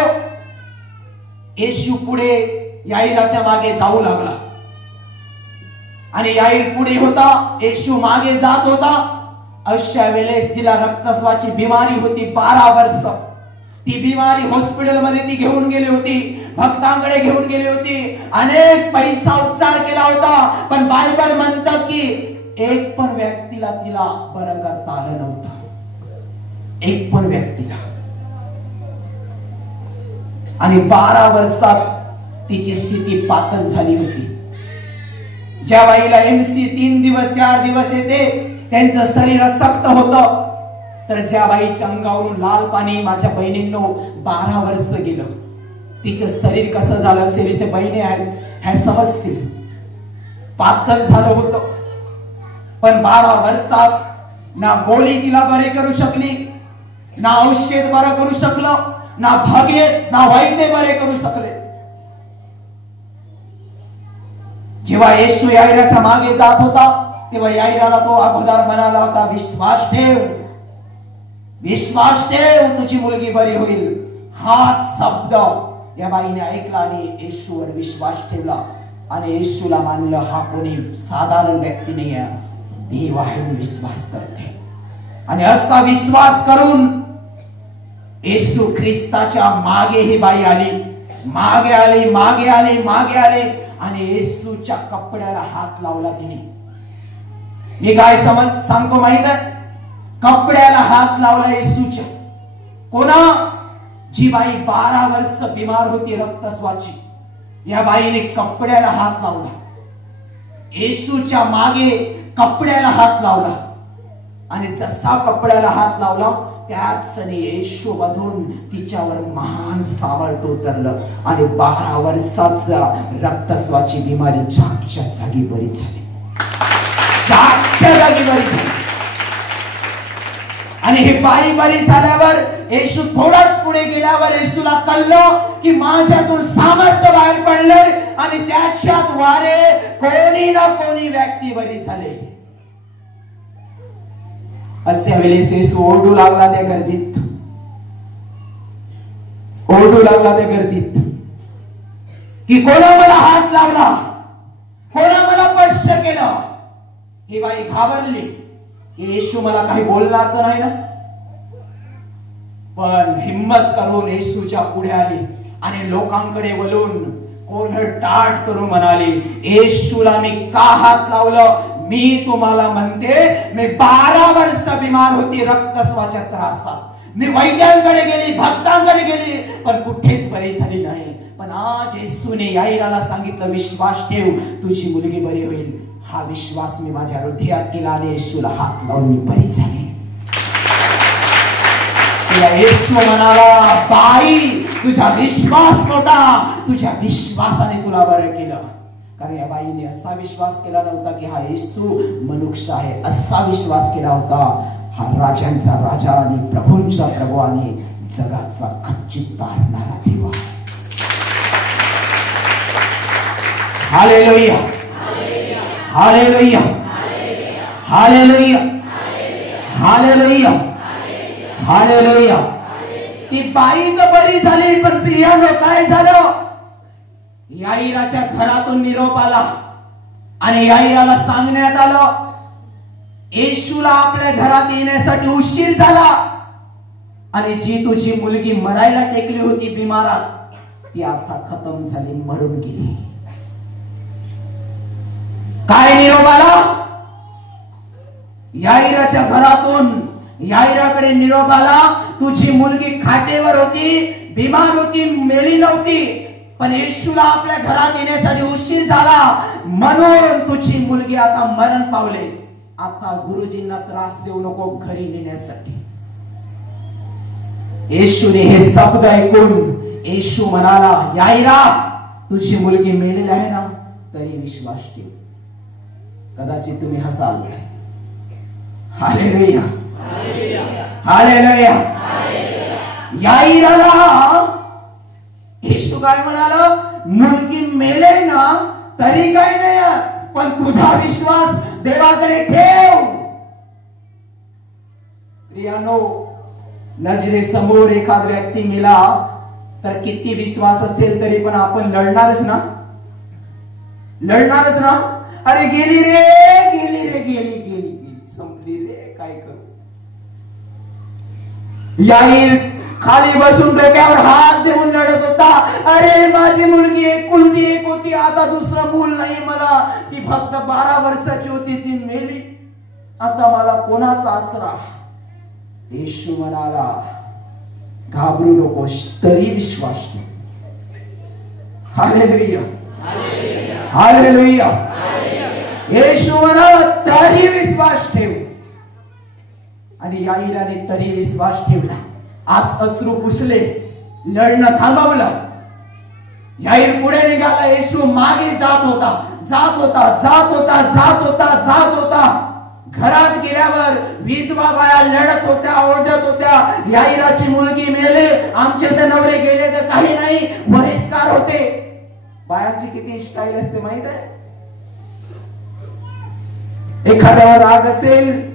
येशू पुढे याईराच्या मागे जाऊ लागला. आणि याईर पुढे होता, येशू मागे जात होता. अशा वेळेस तिला रक्तस्वाची बिमारी होती 12 वर्ष. ती बिमारी हॉस्पिटल मध्ये ती घेऊन गेली होती, भक्तांकडे घेऊन गेली होती, अनेक पैसा उपचार केला होता. पण बायबल म्हणतं की एक पण व्यक्तीला तिला बरं करता आलं नव्हतं, एक पण व्यक्तीला. आणि 12 वर्षात तिची स्थिती पातळ झाली होती. ज्या बाईला MC 3 दिवस 4 दिवस येते, त्यांचं शरीर सक्त होतं. तर ज्या बाईच्या अंगावरून लाल पाणी, माझ्या बहिणींनो 12 वर्ष गेलं, तिचं शरीर कसं झालं असेल इथे बहिणी आहेत ह्या समजतील. पातळ झालं होतं. पण 12 वर्षात ना गोळी तिला बरे करू शकली, ना औषध बरं करू शकलं, ना भाग्य ना वैद्य बरे करू शकले. जेव्हा येशू याईराच्या मागे जात होता तेव्हा याईराला तो अगोदर म्हणाला होता, विश्वास ठेव, विश्वास ठेव, तुझी मुलगी बरी होईल. हाच शब्द या बाईने ऐकला आणि येशूवर विश्वास ठेवला. आणि येशूला मानलं, हा कोणी साधारण व्यक्ती नाही आहे, देव आहे मी विश्वास करते. आणि असा विश्वास करून येशू ख्रिस्ताच्या मागे ही बाई आली, मागे आली, मागे आली, मागे आली. आणि येशूच्या कपड्याला हात लावला तिने. मी काय सांगतो माहित आहे, कपड्याला हात लावला येशूच्या. कोणा? जी बाई 12 वर्ष बिमार होती रक्तस्वाची, या बाईने कपड्याला हात लावला, येशूच्या मागे कपड्याला हात लावला. आणि जसा कपड्याला हात लावला त्याच क्षणी येशू मधून तिच्यावर महान सामर्थ्य उतरलं आणि 12 वर्षाचा रक्तस्वाची बिमारी जागच्या जागी बरी झाली, जागच्या जागी बरी झाली. आणि ही बाई बरी झाल्यावर येशू थोडाच पुढे गेल्यावर येशूला कळलं की माझ्यातून सामर्थ्य बाहेर पडलंय आणि त्याच्यात वारे कोणी ना कोणी व्यक्ती बरी झाले. अशा वेळेस येशू ओरडू लागला त्या गर्दीत, ओरडू लागला त्या गर्दीत की कोणा मला हात लावला, कोणा मला स्पर्श केलं. ही बाई घाबरली की येशू मला काही बोलणार तर नाही ना. पण हिम्मत करून येशूच्या पुढे आली आणि लोकांकडे वळून कोण टाट करून म्हणाली, येशूला मी का हात लावलं? मी तुम्हाला म्हणते, मी 12 वर्ष बिमार होती रक्तस्वाच्या त्रासात. मी वैद्यांकडे गेली, भक्तांकडे गेली, पण कुठेच बरी झाली नाही. पण आज येशूने याईराला सांगितलं, विश्वास ठेव, तुझी मुलगी बरी होईल. हा विश्वास मी माझ्या हृदयात केला आणि येशूला हात लावून मी बरी झाली. येशू म्हणाला, बाई तुझा विश्वास मोठा, तुझ्या विश्वासाने तुला बरं केलं. कारण या बाईने असा विश्वास केला नव्हता की हा येशू मनुष्य आहे, असा विश्वास केला होता हा राजांचा राजा आणि प्रभूंचा प्रभू आणि जगाचा खच्चित तारणारा देव. Hallelujah, hallelujah, hallelujah, hallelujah, hallelujah. ती बाई तर बरी झाली, पण प्रियानो काय झालं? याईराच्या घरातून निरोप आला आणि याईराला सांगण्यात आलं, येशूला आपल्या घरात येण्यासाठी उशीर झाला आणि जी तुझी मुलगी मरायला टेकली होती बिमारात, ती आता खतम झाली, मरून गेली. काय निरोप आला? याईराच्या घरातून याईराकडे निरोप आला, तुझी मुलगी खाटेवर होती, बिमार होती, मेली नव्हती, पण येशूला आपल्या घरात येण्यासाठी उशीर झाला, म्हणून तुझी मुलगी आता मरण पावले. आता गुरुजींना त्रास देऊ नको घरी नेण्यासाठी. येशूने हे शब्द ऐकून येशू म्हणाला, याईरा तुझी मुलगी मेलेली आहे ना, तरी विश्वास ठेव. कदाचित तुम्ही हसाल. Hallelujah, hallelujah. याईराला येशू काय म्हणाला, मुलगी मेले ना तरी काही नाही, पण तुझा विश्वास देवाकडे ठेव. प्रियानो, नजरे समोर एखाद व्यक्ती मेला तर किती विश्वास असेल तरी पण आपण लढणारच ना, लढणारच ना. अरे गेली रे, गेली रे, गेली गेली गेली, संपली रे, काय करू. याईर खाली बसून डोक्यावर हात देऊन लढत होता. अरे माझी मुलगी एकुलती एक होती, आता दुसरं मूल नाही मला, ती फक्त 12 वर्षाची होती, ती मेली, आता मला कोणाचा आसरा. येशू म्हणाला, घाबरू नकोस, तरी विश्वास ठेव. Hallelujah, hallelujah. येशू म्हणाला, तरी विश्वास ठेव. आणि याईराने तरी विश्वास ठेवला. आज अश्रू पुसले, लढणं थांबवलं. याईर पुढे निघाला, येशू मागे जात होता, जात होता, जात होता, जात होता, जात होता. घरात गेल्यावर विधवा बाया लढत होत्या, ओरडत होत्या, याईराची मुलगी मेले, आमचे तर नवरे गेले तर काही नाही, बहिष्कार होते. बायांची किती स्टाईल असते माहित आहे. एखाद्यावर राग असेल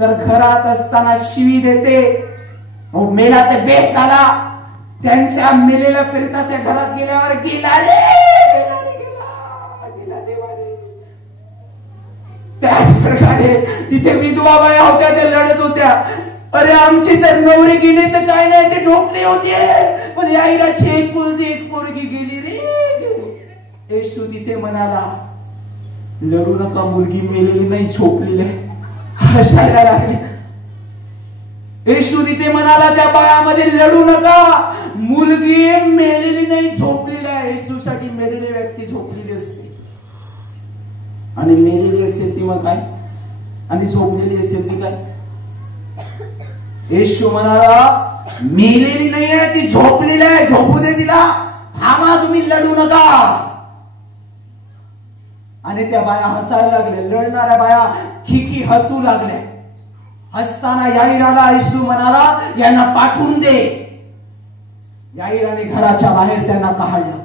तर घरात असताना शिवी देते, मेला तर बेस झाला. त्यांच्या मेलेल्या प्रेताच्या घरात गेल्यावर गेला रे, गेला रे, गेला, गेला देवाने. त्याच प्रकारे तिथे विधवा बाया होत्या, त्या लढत होत्या. अरे आमचे तर नवरे गेले तर काय नाही, ते ढोकरे होते, पण याईराची एकुलती एक पोरगी गेली रे, गेली. येशू तिथे म्हणाला, लढू नका, मुलगी मेलेली नाही, झोपलेली आहे. हसायला लागले. येशू तिथे म्हणाला त्या बायामध्ये, लढू नका, मुलगी मेलेली नाही, झोपलेली आहे. येशूसाठी मेलेली व्यक्ती झोपलेली असते, आणि मेलेली असेल ती मग काय, आणि झोपलेली असेल ती काय. येशू म्हणाला, मेलेली नाही आहे, ती झोपलेली आहे, झोपू दे तिला, थांबा, तुम्ही लढू नका. आणि त्या बाया हसायला लागल्या, लढणाऱ्या बाया खिखी हसू लागल्या. हसताना याईराला येशू म्हणाला, यांना पाठवून दे. याईराने घराच्या बाहेर त्यांना काढलं.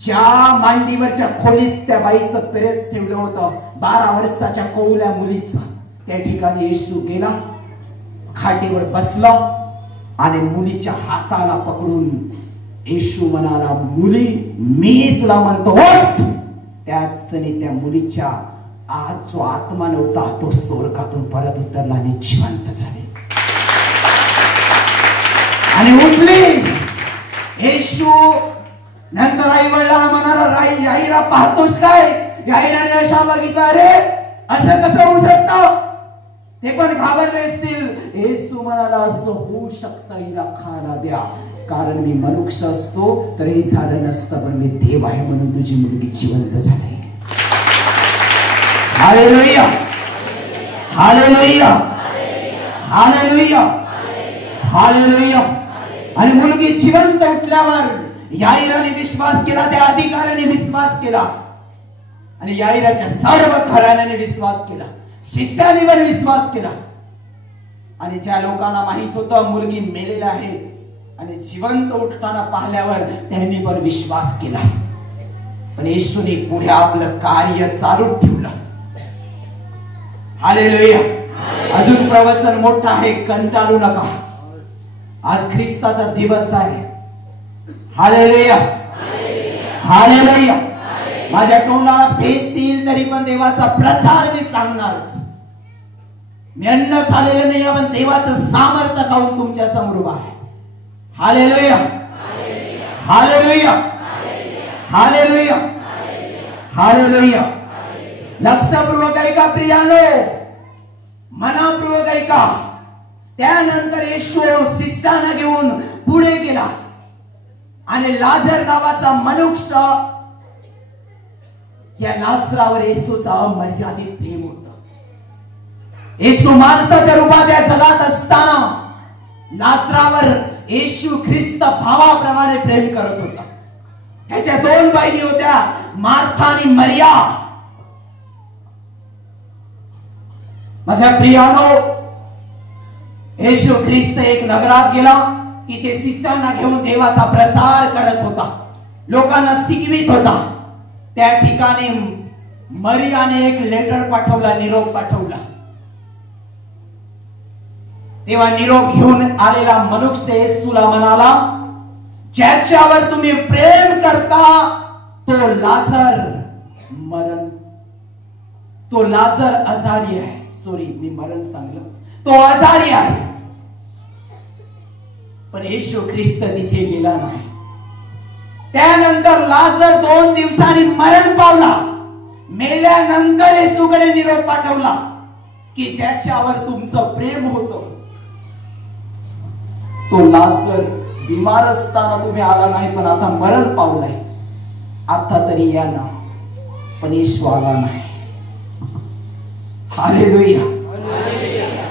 ज्या मांडीवरच्या खोलीत त्या बाईचं प्रेत ठेवलं होतं, 12 वर्षाच्या कोवल्या मुलीचं, त्या ठिकाणी येशू गेला, खाटीवर बसला आणि मुलीच्या हाताला पकडून येशू म्हणाला, मुली, मी तुला म्हणतो उठ. त्याच क्षणी त्या मुलीच्या आत जो आत्मा नव्हता तो स्वर्गातून परत उतरला आणि जिवंत झाले आणि उठली. येशू नंतर आई वडिलांना म्हणाला, याईरा पाहतोस काय. याईराने अशा बघितलं, अरे असं कसं होऊ शकतं. ते पण घाबरले असतील. येशू म्हणाला, असं होऊ शकतं, हिला खायला द्या, कारण मी मनुष्य असतो तर हे झालं नसतं, पण मी देव आहे म्हणून तुझी मुलगी जिवंत झाली. Hallelujah, hallelujah, hallelujah, hallelujah. आणि मुलगी जिवंत उठल्यावर याईराने विश्वास केला, त्या अधिकाऱ्याने विश्वास केला, आणि याईराच्या सर्व घराण्याने विश्वास केला, शिष्याने पण विश्वास केला. आणि ज्या लोकांना माहित होतं मुलगी मेलेली आहे आणि जिवंत उठताना पाहिल्यावर त्यांनी पण विश्वास केला. पण येशूने पुढे आपलं कार्य चालू ठेवलं. हालेलुया. अजून प्रवचन मोठं आहे, कंटाळू नका. आज ख्रिस्ताचा दिवस आहे. Hallelujah, hallelujah. माझ्या तोंडाला फेस येईल तरी पण देवाचा प्रचार मी सांगणारच. मी अन्न खाल्लेलं नाही, पण देवाचं सामर्थ्य खाऊन तुमच्या समोर आहे. Hallelujah, hallelujah, hallelujah, hallelujah. लक्षपूर्वक ऐका प्रियानो, मनापूर्वक ऐका. त्यानंतर येशू शिष्याना घेऊन पुढे गेला आणि लाजर नावाचा मनुष्य, या लाजरावर येशूचा अमर्यादित प्रेम होतं. येशू माणसाच्या रूपात या जगात असताना लाजरावर येशू ख्रिस्त भावाप्रमाणे प्रेम करत होता. त्याच्या दोन बहिणी होत्या, मार्था आणि मरिया. माझ्या प्रियानो, येशू ख्रिस्त एक नगरात गेला, तिथे शिष्यांना घेऊन देवाचा प्रचार करत होता, लोकांना शिकवित होता. त्या ठिकाणी मरियाने एक लेटर पाठवला, निरोप पाठवला. तेव्हा निरोप घेऊन आलेला मनुष्य येशूला म्हणाला, ज्याच्यावर तुम्ही प्रेम करता तो लाजर आजारी आहे. सॉरी, मी मरण सांगलं, तो आजारी आहे. पण येशू ख्रिस्त तिथे गेला नाही. त्यानंतर लाजर 2 दिवसांनी मरण पावला. मेल्यानंतर येशूकडे निरोप पाठवला की ज्याच्यावर तुमचं प्रेम होतं तो लाजर बिमार असताना तुम्ही आला नाही, पण आता मरण पावलाय, आता तरी या ना. पण येशू आला नाही. Hallelujah,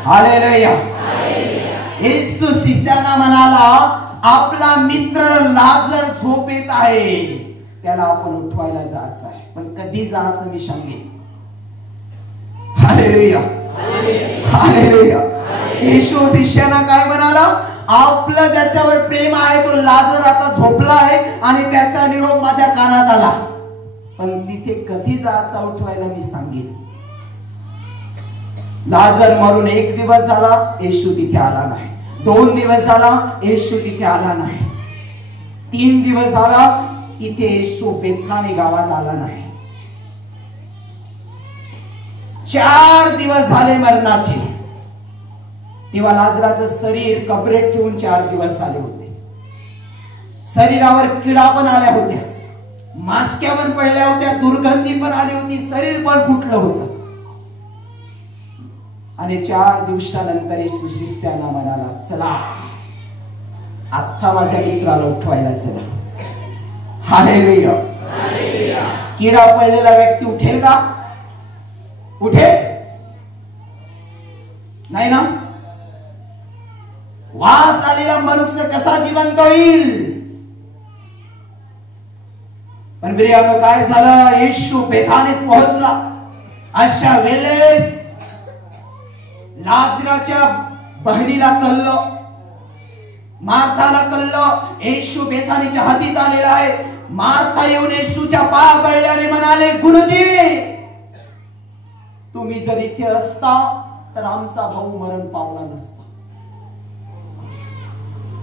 hallelujah. येशू शिष्यांना म्हणाला, आपला मित्र लाजर झोपेत आहे, त्याला आपण उठवायला जायचं आहे. पण कधी जायचं मी सांगेन. Hallelujah, hallelujah. येशू शिष्यांना काय म्हणाला, आपलं ज्याच्यावर प्रेम आहे तो लाजर आता झोपला आहे आणि त्याचा निरोप माझ्या कानात आला, पण तिथे कधी जायचा उठवायला मी सांगेन. लाजर मरून 1 दिवस झाला, येशू तिथे आला नाही. 2 दिवस झाला, येशू तिथे आला नाही. 3 दिवस झाला, तिथे येशू बेथानी गावात आला नाही. 4 दिवस झाले मरणाचे. तेव्हा लाजराचं शरीर कबरेत ठेवून 4 दिवस झाले होते. शरीरावर किडा पण आल्या होत्या, मास्क्या पण पडल्या होत्या, दुर्गंधी पण आली होती, शरीर पण फुटलं होतं. आणि 4 दिवसानंतर येशू शिष्यांना म्हणाला, चला आता माझ्या मित्राला उठवायला चला. हालेलुया. किडा पडलेला व्यक्ती उठेल का? उठेल नाही ना. वास आलेला मनुष्य कसा जिवंत होईल? पण प्रियानो, काय झालं? येशू बेथानीत पोहोचला. अशा वेळेस लाजराच्या बहिणीला कळलं, मार्थाला कळलं, येशू बेथानीच्या हद्दीत आलेला आहे. मार्था येऊन येशूच्या पाया पडली आणि म्हणाले, गुरुजी, तुम्ही जर इथे असता तर आमचा भाऊ मरण पावला नसता.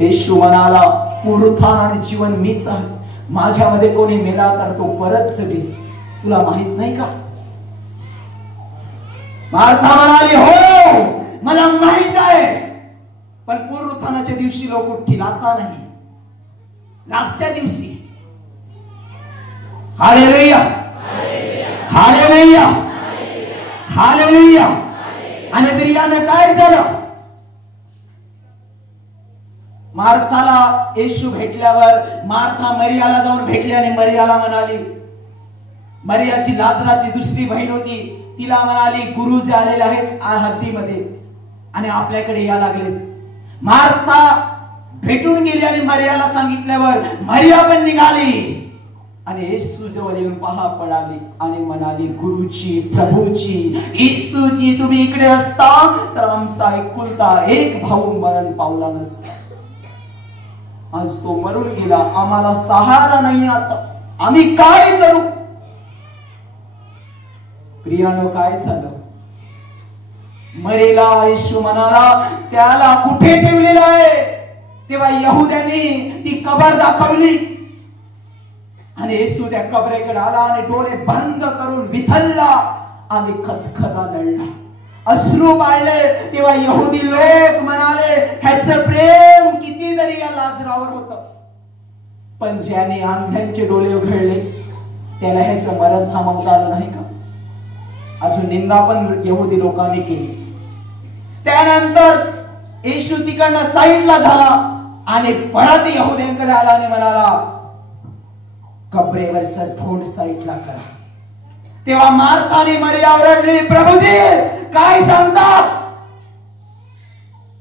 येशू म्हणाला, पुनरुत्थान आणि जीवन मीच आहे. माझ्यामध्ये कोणी मेला तर तो परत जगेल. तुला माहित नाही का? मार्था म्हणाली, हो मला माहित आहे, पण पुनरुत्थानाच्या दिवशी लोक उठतील, आता नाही, लास्टच्या दिवशी. Hallelujah, hallelujah, hallelujah. आणि प्रियानं काय झालं? मार्थाला येशू भेटल्यावर मार्था मरियाला जाऊन भेटली आणि मरियाला म्हणाली, मरियाची लाजराची दुसरी बहीण होती, तिला म्हणाली, गुरुजी आलेले आहेत हद्दीमध्ये आणि आपल्याकडे या लागले. मार्था भेटून गेली आणि मरियाला सांगितल्यावर मरिया पण निघाली आणि येशू जवळ येऊन पाहा पडाली आणि म्हणाली, गुरुची, प्रभूची, येशूची, तुम्ही इकडे असता तर आमचा एकुलता एक भाऊ मरण पावला नसता. आज तो मरून गेला, आम्हाला सहारा नाही, आता आम्ही काय करू? प्रियानो, काय झालं? मरेला येशू म्हणाला, त्याला कुठे ठेवलेला आहे? तेव्हा यहुद्यांनी ती कबर दाखवली आणि येशू त्या कबरेकडे आला आणि डोळे बंद करून विथलला आणि खदखदा लढला, अश्रू पाडले. तेव्हा यहुदी लोक म्हणाले, ह्याचं प्रेम कितीतरी या लाजरावर होतं, पण ज्याने अंधांचे डोळे उघडले त्याला ह्याचं मरण थांबवता आलं नाही का? अजून निंदा पण यहुदी लोकांनी केली. त्यानंतर येशू तिकडनं साईडला झाला आणि परत यहुद्यांकडे आला आणि म्हणाला, कबरेवरचं ढोंड साईडला करा. तेव्हा मार्थाने मरिया ओरडली, प्रभूजी काय सांगता?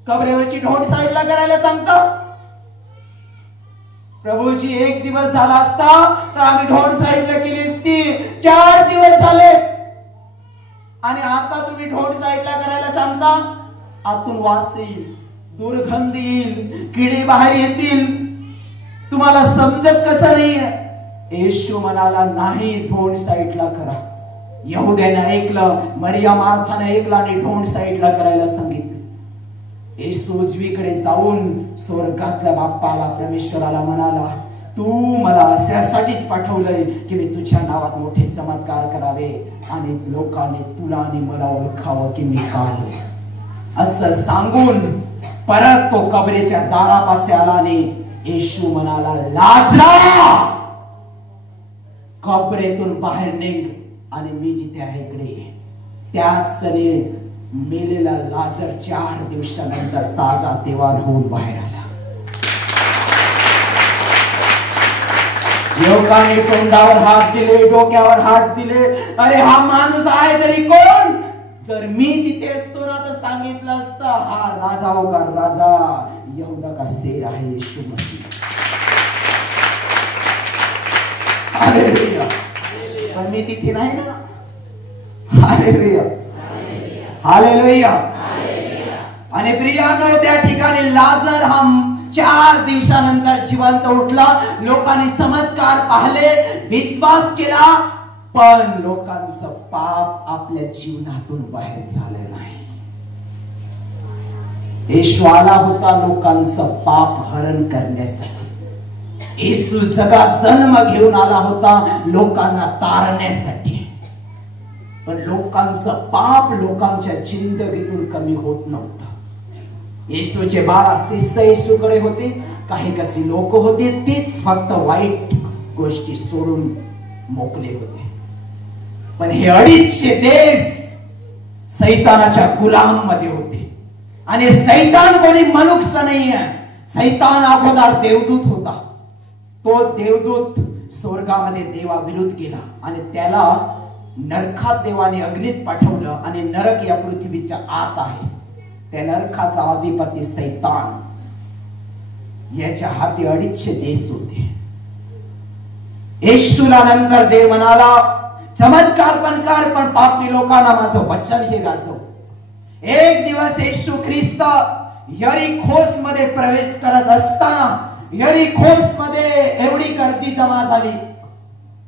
कबरेवरची ढोंड साईडला करायला सांगता? प्रभूजी 1 दिवस झाला असता तर आम्ही ढोंड साईडला केली असती. 4 दिवस झाले आणि आता तुम्ही ढोंड साईडला करायला सांगता? आतून वास येईल, दुर्गंध येईल, किडे बाहेर येतील. तुम्हाला समजत कसं नाहीये? येशू म्हणाला, नाही, ढोंड साईडला करा. यहुद्याने ऐकलं, मरिया मार्थाने ऐकलं आणि ढोंड साईडला करायला सांगितलं. येशू उजवीकडे जाऊन स्वर्गातल्या बाप्पाला, परमेश्वराला म्हणाला, तू मला अशासाठीच पाठवलंय की मी तुझ्या नावात मोठे चमत्कार करावे आणि लोकांनी तुला आणि मला ओळखावं की मी का आलो. असं सांगून परत तो कबरेच्या दारापाशी आला आणि येशू म्हणाला, लाजरा कबरेतून बाहेर निघ आणि मी जिथे आहे इकडे. त्याच मेलेला लाजर 4 दिवसानंतर ताजा देवाण होऊन बाहेर आला. लोकांनी तोंडावर हात दिले, डोक्यावर हात दिले. अरे हा माणूस आहे तरी कोण? जर मी तिथे असतो ना तर सांगितलं असतं, हा राजाओं का राजा, यहूदा का शेर आहे येशू मसीह. हालेलुया. पण मी तिथे नाही ना. Hallelujah, hallelujah. आणि प्रियानो, त्या ठिकाणी लाजर हा 4 दिवसानंतर जिवंत उठला. लोकांनी चमत्कार पाहिले, विश्वास केला, पण लोकांचं पाप आपल्या जीवनातून बाहेर झालं नाही. येशू आला होता लोकांचं पाप हरण करण्यासाठी. येशू जगात जन्म घेऊन आला होता लोकांना तारण्यासाठी. पण लोकांचं पाप लोकांच्या जिंदगीतून कमी होत नव्हतं. येशूचे 12 शिष्य येशूकडे होते. काही कशी लोक होते, तीच फक्त वाईट गोष्टी सोडून मोकले होते. पण हे 250 देश सैतानाच्या गुलाम मध्ये होते. आणि सैतान कोणी मनुष्य नाही आहे. सैतान अगोदर देवदूत होता. तो देवदूत स्वर्गामध्ये देवाविरुद्ध गेला आणि त्याला नरकात देवाने अग्नीत पाठवलं. आणि नरक या पृथ्वीच्या आत आहे. त्या नरकाचा अधिपती सैतान, याच्या हाती 250 देश होते. येशूला नंतर देव म्हणाला, चमत्कार पण कर, पण पापी लोकांना माझं वचन हे गाजव. एक दिवस येशू ख्रिस्त यरिखोस मध्ये प्रवेश करत असताना, यरिखोस मध्ये एवढी गर्दी जमा झाली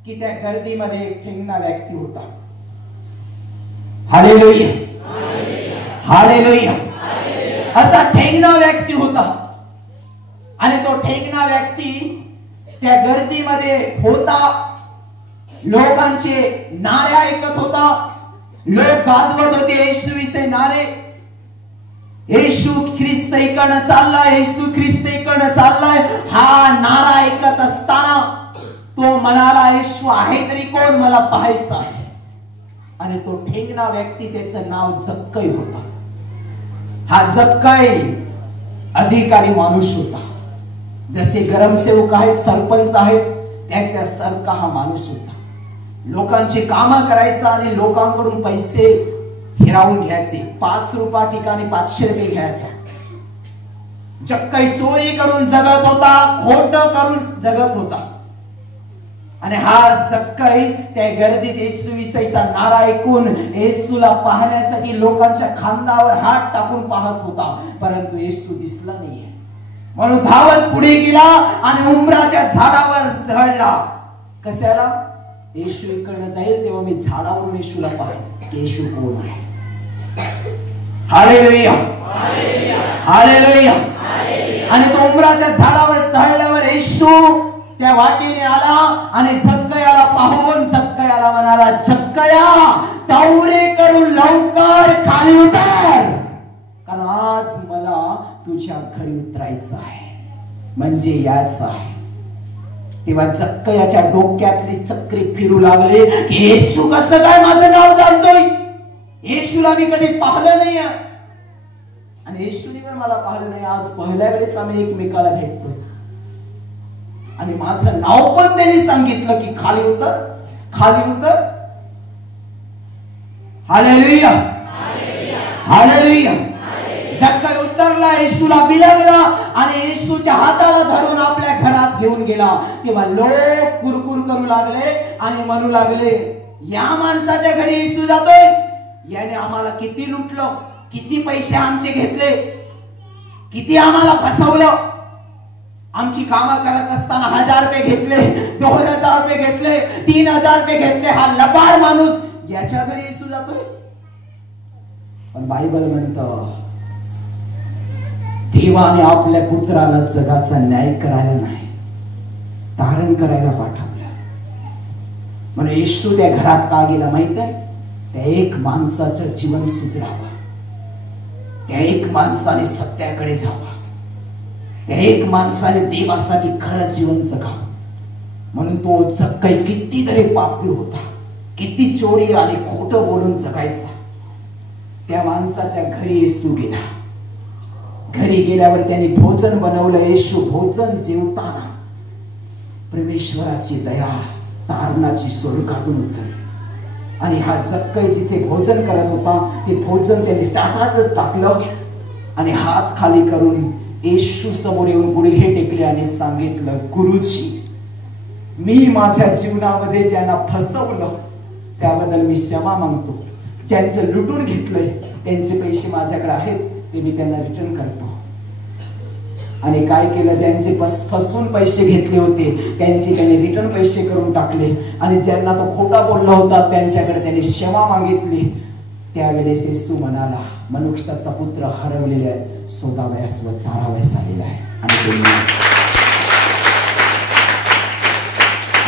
की त्या गर्दीमध्ये एक ठेंगणा व्यक्ती होता. Hallelujah, hallelujah. असा ठेंगणा व्यक्ती होता. आणि तो ठेंगणा व्यक्ती त्या गर्दीमध्ये होता. लोकांचे नारे ऐकत होता. लोक गाजवत होते येशू विषयी नारे. येशू ख्रिस्त इकडनं चाललाय, येशू ख्रिस्त इकडनं चाललाय. हा नारा ऐकत असताना तो म्हणाला, येशू आहे तरी कोण? मला पाहायचं आहे. आणि तो ठेंगणा व्यक्ती, त्याचं नाव जक्कई होता. हा जक्कई अधिकारी माणूस होता. जसे ग्रामसेवक आहेत, सरपंच आहेत, त्याच्यासारखा हा माणूस होता. लोकांची कामं करायचा आणि लोकांकडून पैसे हिरावून घ्यायचे. 5 रुपया ठिकाणी 500 रुपये घ्यायचा. जक्कई चोरी करून जगत होता, खोटं करून जगत होता. आणि हा जक्कई त्या गर्दीत येशू विषयीचा नारा ऐकून येशूला पाहण्यासाठी लोकांच्या खांद्यावर हात टाकून पाहत होता. परंतु येशू दिसला नाहीये. म्हणून धावत पुढे गेला आणि उंबराच्या झाडावर चढला. कशाला? येशू इकडनं जाईल तेव्हा मी झाडावरून येशूला पाहेन, येशू कोण आहे. Hallelujah, hallelujah. आणि तो उंबराच्या झाडावर चढल्यावर येशू त्या वाटेने आला आणि जक्कयाला पाहून जक्कयाला म्हणाला, जक्कया, तावरे करून लवकर खाली उतर, कारण आज मला तुझ्या घरी उतरायचं आहे, म्हणजे यायचं आहे. तेव्हा जक्कयाच्या डोक्यातली चक्री फिरू लागले की येशू कसं काय माझं नाव जाणतोय? येशूला मी कधी पाहिलं नाही. आणि येशूने पण मला पाहिलं नाही, आज पहिल्या वेळेस आम्ही एकमेकाला भेटतो. आणि माझं नाव पण त्यांनी सांगितलं की खाली उतर, खाली उतर. Hallelujah, hallelujah. जक्कई उतरला, येशूला बिलगला आणि येशूच्या हाताला धरून आपल्या घरात घेऊन गेला. तेव्हा लोक कुरकुर करू लागले आणि म्हणू लागले, या माणसाच्या घरी येशू जातोय, याने आम्हाला किती लुटलं, किती पैसे आमचे घेतले, किती आम्हाला फसवलं. आमची कामं करत असताना 1000 रुपये घेतले, 2000 रुपये घेतले, 3000 रुपये घेतले. हा लबाड माणूस याच्या घरी येशू जातोय. पण बायबल म्हणतं, देवाने आपल्या पुत्राला जगाचा न्याय करायला नाही, तारण करायला पाठवलं. म्हणून येशू त्या घरात का गेला माहित आहे? त्या एक माणसाचं जीवन सुधारावं, त्या एक माणसाने सत्याकडे जावं, त्या एक माणसाने देवासाठी खरं जीवन जगावं. म्हणून तो जक्कई कितीतरी पापी होता, किती चोरी आणि खोटं बोलून जगायचा. त्या माणसाच्या घरी येशू गेला. घरी गेल्यावर त्यांनी भोजन बनवलं. येशू भोजन जेवताना परमेश्वराची दया तारणाची स्वर्गातून उतरली आणि हा जक्कई जिथे भोजन करत होता ते भोजन त्यांनी ताटात टाकलं आणि हात खाली करून येशू समोर येऊन गुडघे टेकले आणि सांगितलं, गुरुजी, मी माझ्या जीवनामध्ये ज्यांना फसवलं त्याबद्दल मी क्षमा मागतो. ज्यांचं लुटून घेतलंय त्यांचे पैसे माझ्याकडे आहेत, ते मी त्यांना रिटर्न करतो. आणि काय केलं, ज्यांचे फसवून पैसे घेतले होते त्यांचे त्याने रिटर्न पैसे करून टाकले आणि ज्यांना तो खोटा बोलला होता त्यांच्याकडे त्याने क्षमा मागितली. त्यावेळेस येशू म्हणाला, मनुष्याचा पुत्र हरवलेल्या शोधावयास व तारावयास आलेला आहे.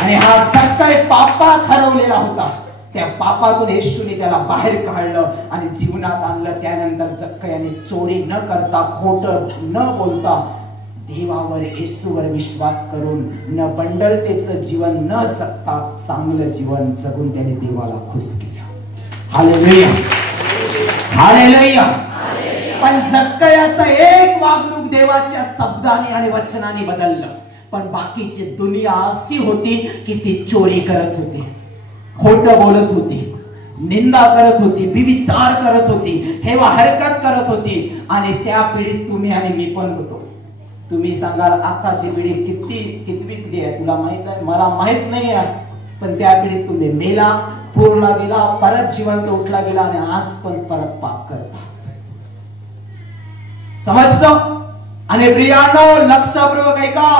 आणि हा जक्कई पापात हरवलेला होता. त्या पापातून येशूने त्याला बाहेर काढलं आणि जीवनात आणलं. त्यानंतर जक्कईने चोरी न करता, खोटं न बोलता, देवावर येशूवर विश्वास करून न बंडलतेचं जीवन न जगता चांगलं जीवन जगून त्याने देवाला खुश केलं. Hallelujah, hallelujah. पण जक्कईचं एक वागणूक देवाच्या शब्दाने आणि वचनाने बदललं. पण बाकीची दुनिया अशी होती की ती चोरी करत होती, खोटं बोलत होती, निंदा करत होती, विचार करत होती, हेवा हरकत करत होती. आणि त्या पिढीत तुम्ही आणि मी पण होतो. तुम्ही सांगाल आताची पिढी कितवी पिढी आहे तुला माहित आहे? मला माहित नाही आहे. पण त्या पिढीत तुम्ही मेला, पूर्ण गेला, परत जिवंत उठला गेला आणि आज पण परत पाप करता. समजतं? आणि प्रियानो, लक्षपूर्वक ऐका,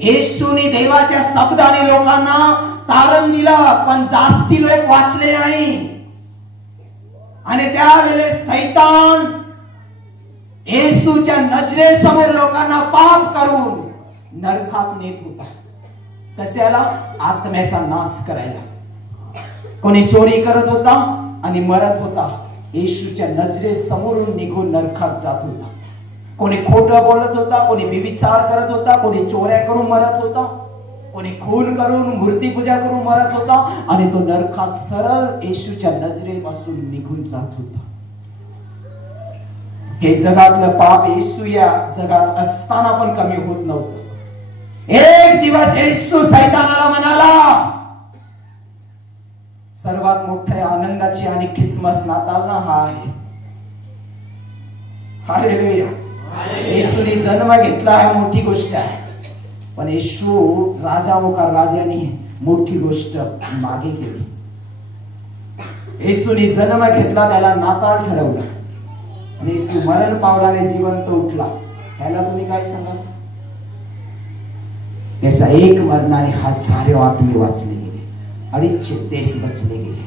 येशूने देवाच्या शब्दाने लोकांना तारण दिलं, पण जास्ती लोक वाचले नाही. आणि त्यावेळेस शैतान येशूच्या नजरेसमोर लोकांना पाप करून नरकात नेत होता. कशाला? आत्म्याचा नाश करायला. कोणी चोरी करत होता आणि मरत होता, येशूच्या नजरेसमोरून निघून नरकात जात होता. कोणी खोटं बोलत होता, कोणी व्यभिचार करत होता, कोणी चोऱ्या करून मरत होता, कोणी खून करून मूर्तीपूजा करून मरत होता आणि तो नरकात सरळ येशूच्या नजरेपासून निघून जात होता. हे जगातलं पाप येशू या जगात असताना पण कमी होत नव्हतं. एक दिवस येशू शैतानाला म्हणाला, सर्वात मोठ्या आनंदाची आणि ख्रिसमस नाताल ना हा आहे. हालेलुया. येशूने जन्म घेतला आहे मोठी गोष्ट आहे. पण येशू राजावकार राजाने मोठी गोष्ट मागे केली. येशूने जन्म घेतला, त्याला नाताळ ठरवलं आणि येशू मरण पावलाने जिवंत उठला. त्याला तुम्ही काय सांगाल? त्याच्या एक मरणाने हजारो आत्मे वाचले गेले, 250 देश बचले गेले.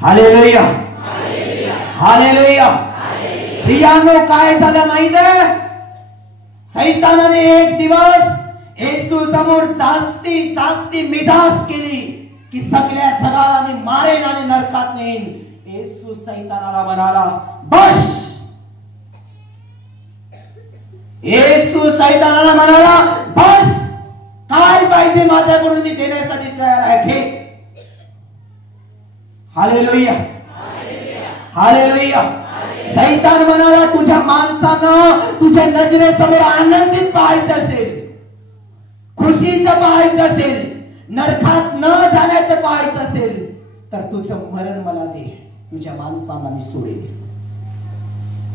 Hallelujah, hallelujah. प्रियांनो, काय झालं माहित आहे? शैतानाने एक दिवस येशू समोर जास्ती मिधास केली की सगळ्या जगाला मी मारेन आणि नरकात नेईन. येशू शैतानाला म्हणाला, बस. येशू शैतानाला म्हणाला, बस, काय पाहिजे माझ्याकडून मी देण्यासाठी तयार आहे, घे. Hallelujah, hallelujah. सैतान म्हणाला तुझ्या माणसानं तुझ्या नजरेसमोर आनंदित पाहायचं असेल, खुशीचं पाहायचं असेल, नरकात न जाण्याचं पाहायचं असेल तर तुझं मरण मला दे, तुझ्या माणसांना मी सोडेल.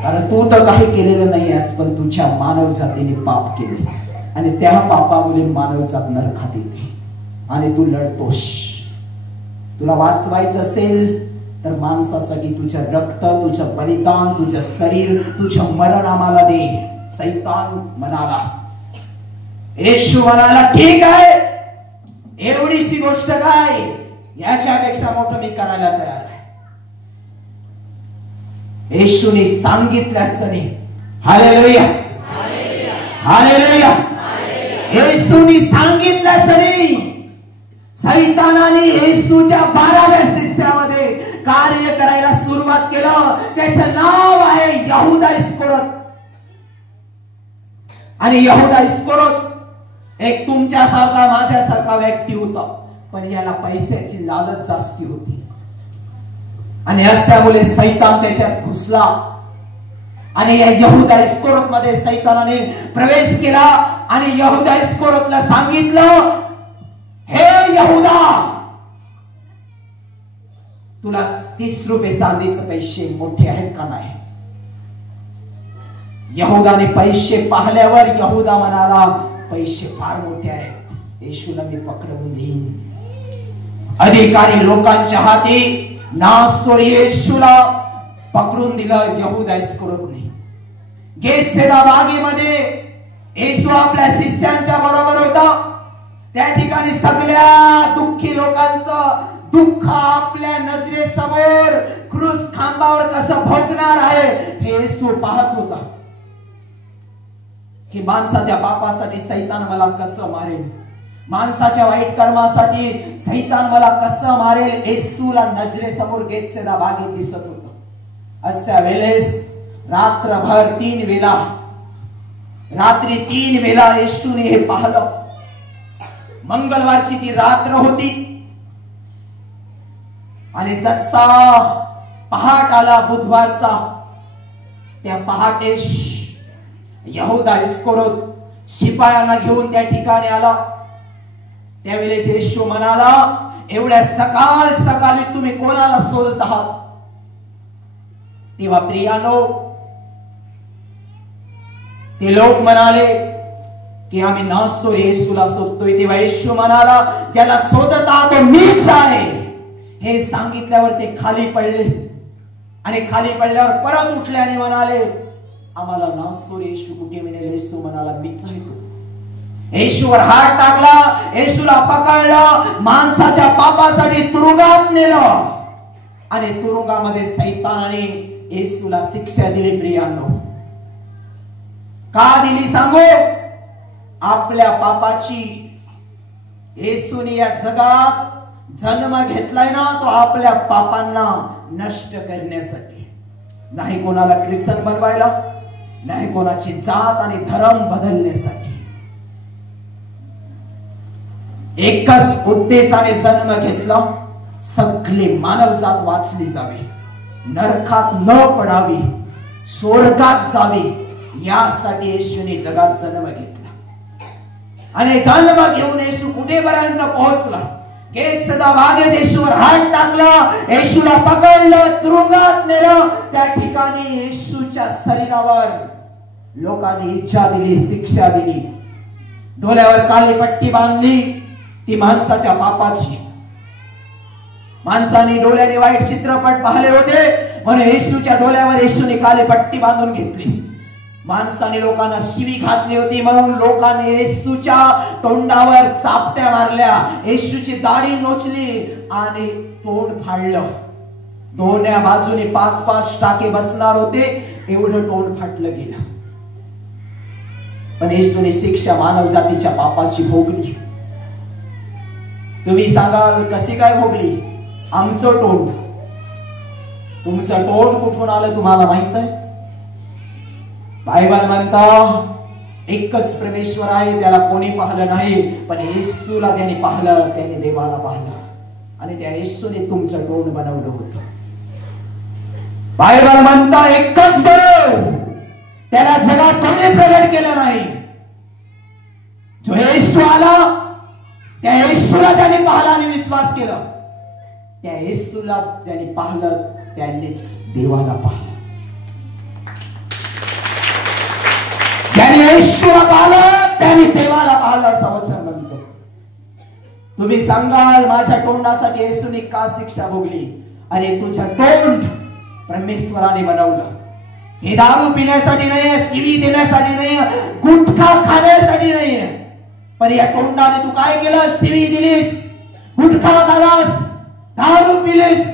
कारण तू तर काही केलेलं नाही आहेस, पण तुझ्या मानव जातीने पाप केले आणि त्या पापामुळे मानव जात नरकात येते आणि तू लढतोस. तुला वाचवायचं असेल तर माणसासाठी तुझं रक्त, तुझं बलिदान, तुझं शरीर, तुझं मरण आम्हाला दे. सैतान म्हणाला, येशू म्हणाला ठीक आहे, एवढीशी गोष्ट काय, याच्यापेक्षा मोठं मी करायला तयार आहे. येशूने सांगितल्यासनी, हालेलुया हालेलुया, येशूने सांगितल्यासनी सैतानाने येशूच्या 12व्या शिष्यामध्ये कार्य करायला सुरुवात केलं. त्याचं नाव आहे यहुदा इस्करियोत. आणि यहुदा इस्करियोत एक तुमच्यासारखा माझ्यासारखा व्यक्ती होता, पण याला पैशाची लालच जास्ती होती आणि अशामुळे सैतान त्याच्यात घुसला आणि या यहुदा इस्करियोत मध्ये सैतानाने प्रवेश केला आणि यहुदा इस्करियोतला सांगितलं, हे यहुदा, तुला 30 रुपये चांदीचे पैसे मोठे आहेत का नाही? यहुदाने पैसे पाहिल्यावर यहुदा म्हणाला, पैसे फार मोठे आहेत, येशूला मी पकडवून देईन. अधिकारी लोकांच्या हाती नासोरी येशूला पकडून दिलं यहुदा इस्करियोतने. गेतसेदा बागेमध्ये येशू आपल्या शिष्यांच्या बरोबर होता. त्या ठिकाणी सगळ्या दुःखी लोकांचं दुःख आपल्या नजरेसमोर क्रूस खांबावर कसं भोगणार आहे हे येशू पाहत होता. की माणसाच्या पापासाठी सैतान मला कसं मारेल, माणसाच्या वाईट कर्मासाठी सैतान मला कसं मारेल, येशूला नजरेसमोर गेतसेदा बागेत दिसत होतं. अशा वेळेस रात्रभर 3 वेळा, रात्री 3 वेळा येशूने हे पाहिलं. मंगळवारची ती रात्र होती आणि जसा पहाट आला बुधवारचा, त्या पहाटेश यहुदा इस्करियोत शिपायांना घेऊन त्या ठिकाणी आला. त्यावेळेस येशू म्हणाला, एवढ्या सकाळ सकाळी तुम्ही कोणाला शोधत आहात? तेव्हा प्रियानो, ते लोक म्हणाले की आम्ही नासोरी येशूला शोधतोय. तेव्हा येशू म्हणाला, ज्याला शोधत आहात तो मीच आहे. हे सांगितल्यावर ते खाली पडले आणि खाली पडल्यावर परत उठले आणि म्हणाले, आम्हाला नासोरी येशू कुठे मिळेल? येशू म्हणाला, मीच आहे तो. येशूवर हात टाकला, येशूला पकडलं, माणसाच्या पापासाठी तुरुंगात नेलं आणि तुरुंगामध्ये सैतानाने येशूला शिक्षा दिली. प्रियांनो, का दिली सांगू? आपल्या पापाची. येशूने या जगात जन्म घेतलाय ना, तो आपल्या पापांना नष्ट करण्यासाठी, नाही कोणाला ख्रिश्चन बनवायला, नाही कोणाची जात आणि धर्म बदलण्यासाठी. एकच उद्देशाने जन्म घेतला, सगळी मानवजात वाचली जावी, नरकात न पडावी, स्वर्गात जावी, यासाठी येशूने जगात जन्म घेतला. आणि जन्म घेऊन येशू कुठेपर्यंत पोहोचला? गेतसेदा बागेत येशूवर हात टाकला, येशूला पकडलं, तुरुंगात नेलं. त्या ठिकाणी येशूच्या शरीरावर लोकांनी इच्छा दिली, शिक्षा दिली. डोळ्यावर काळी पट्टी बांधली, ती माणसाच्या पापाची. माणसाने डोळ्याने वाईट चित्रपट पाहिले होते म्हणून येशूच्या डोळ्यावर येशूने काळी पट्टी बांधून घेतली. माणसाने लोकांना शिवी घातली होती म्हणून लोकांनी येशूच्या तोंडावर चापट्या मारल्या, येशूची दाढी नोचली आणि तोंड फाडलं. दोन्ही बाजूने 5-5 टाके बसणार होते, एवढं तोंड फाटलं गेलं. पण येशूने शिक्षा मानव जातीच्या पापाची भोगली. तुम्ही सांगाल कशी काय भोगली? आमचं तोंड. तुमचं तोंड कुठून आलं तुम्हाला माहित आहे? बायबल म्हणता एकच परमेश्वर आहे, त्याला कोणी पाहिलं नाही, पण येशूला ज्यांनी पाहिलं त्याने देवाला पाहिलं आणि त्या येशूने तुमचं तोंड बनवलं होतं. बायबल म्हणता एकच देव, त्याला जगात कोणी प्रगट केलं नाही. जो येशू आला त्या येशूला त्याने पाहिला आणि विश्वास केला. त्या येशूला ज्याने पाहिलं त्यांनीच देवाला पाहिलं. ज्याने येशूला पाहिलं त्याने देवाला पाहिलं असं वचन म्हणतो. तुम्ही सांगाल माझ्या तोंडासाठी येशूने का शिक्षा भोगली? आणि तुझं तोंड परमेश्वराने बनवलं. हे दारू पिण्यासाठी नाही, शिवी देण्यासाठी नाही, गुटखा खाण्यासाठी नाही, पण या तोंडाने तू काय केलं? शिवी दिलीस, गुटखा खालास, दारू पिलीस.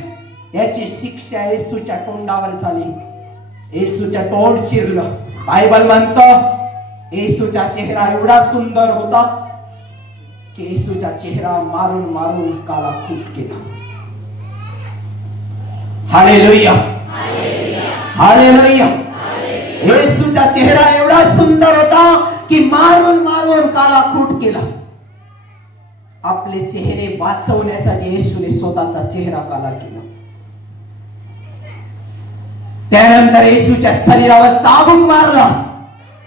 याची शिक्षा येशूच्या तोंडावर झाली. येशूच्या तोंड चिरलं. बायबल म्हणतं येशूचा चेहरा एवढा सुंदर होता की येशूचा चेहरा मारून मारून कालाकूट केला. Hallelujah, hallelujah. येशूचा चेहरा एवढा सुंदर होता की मारून मारून कालाकूट केला. आपले चेहरे वाचवण्यासाठी येशूने स्वतःचा चेहरा काला केला. त्यानंतर येशूच्या शरीरावर चाबूक मारला.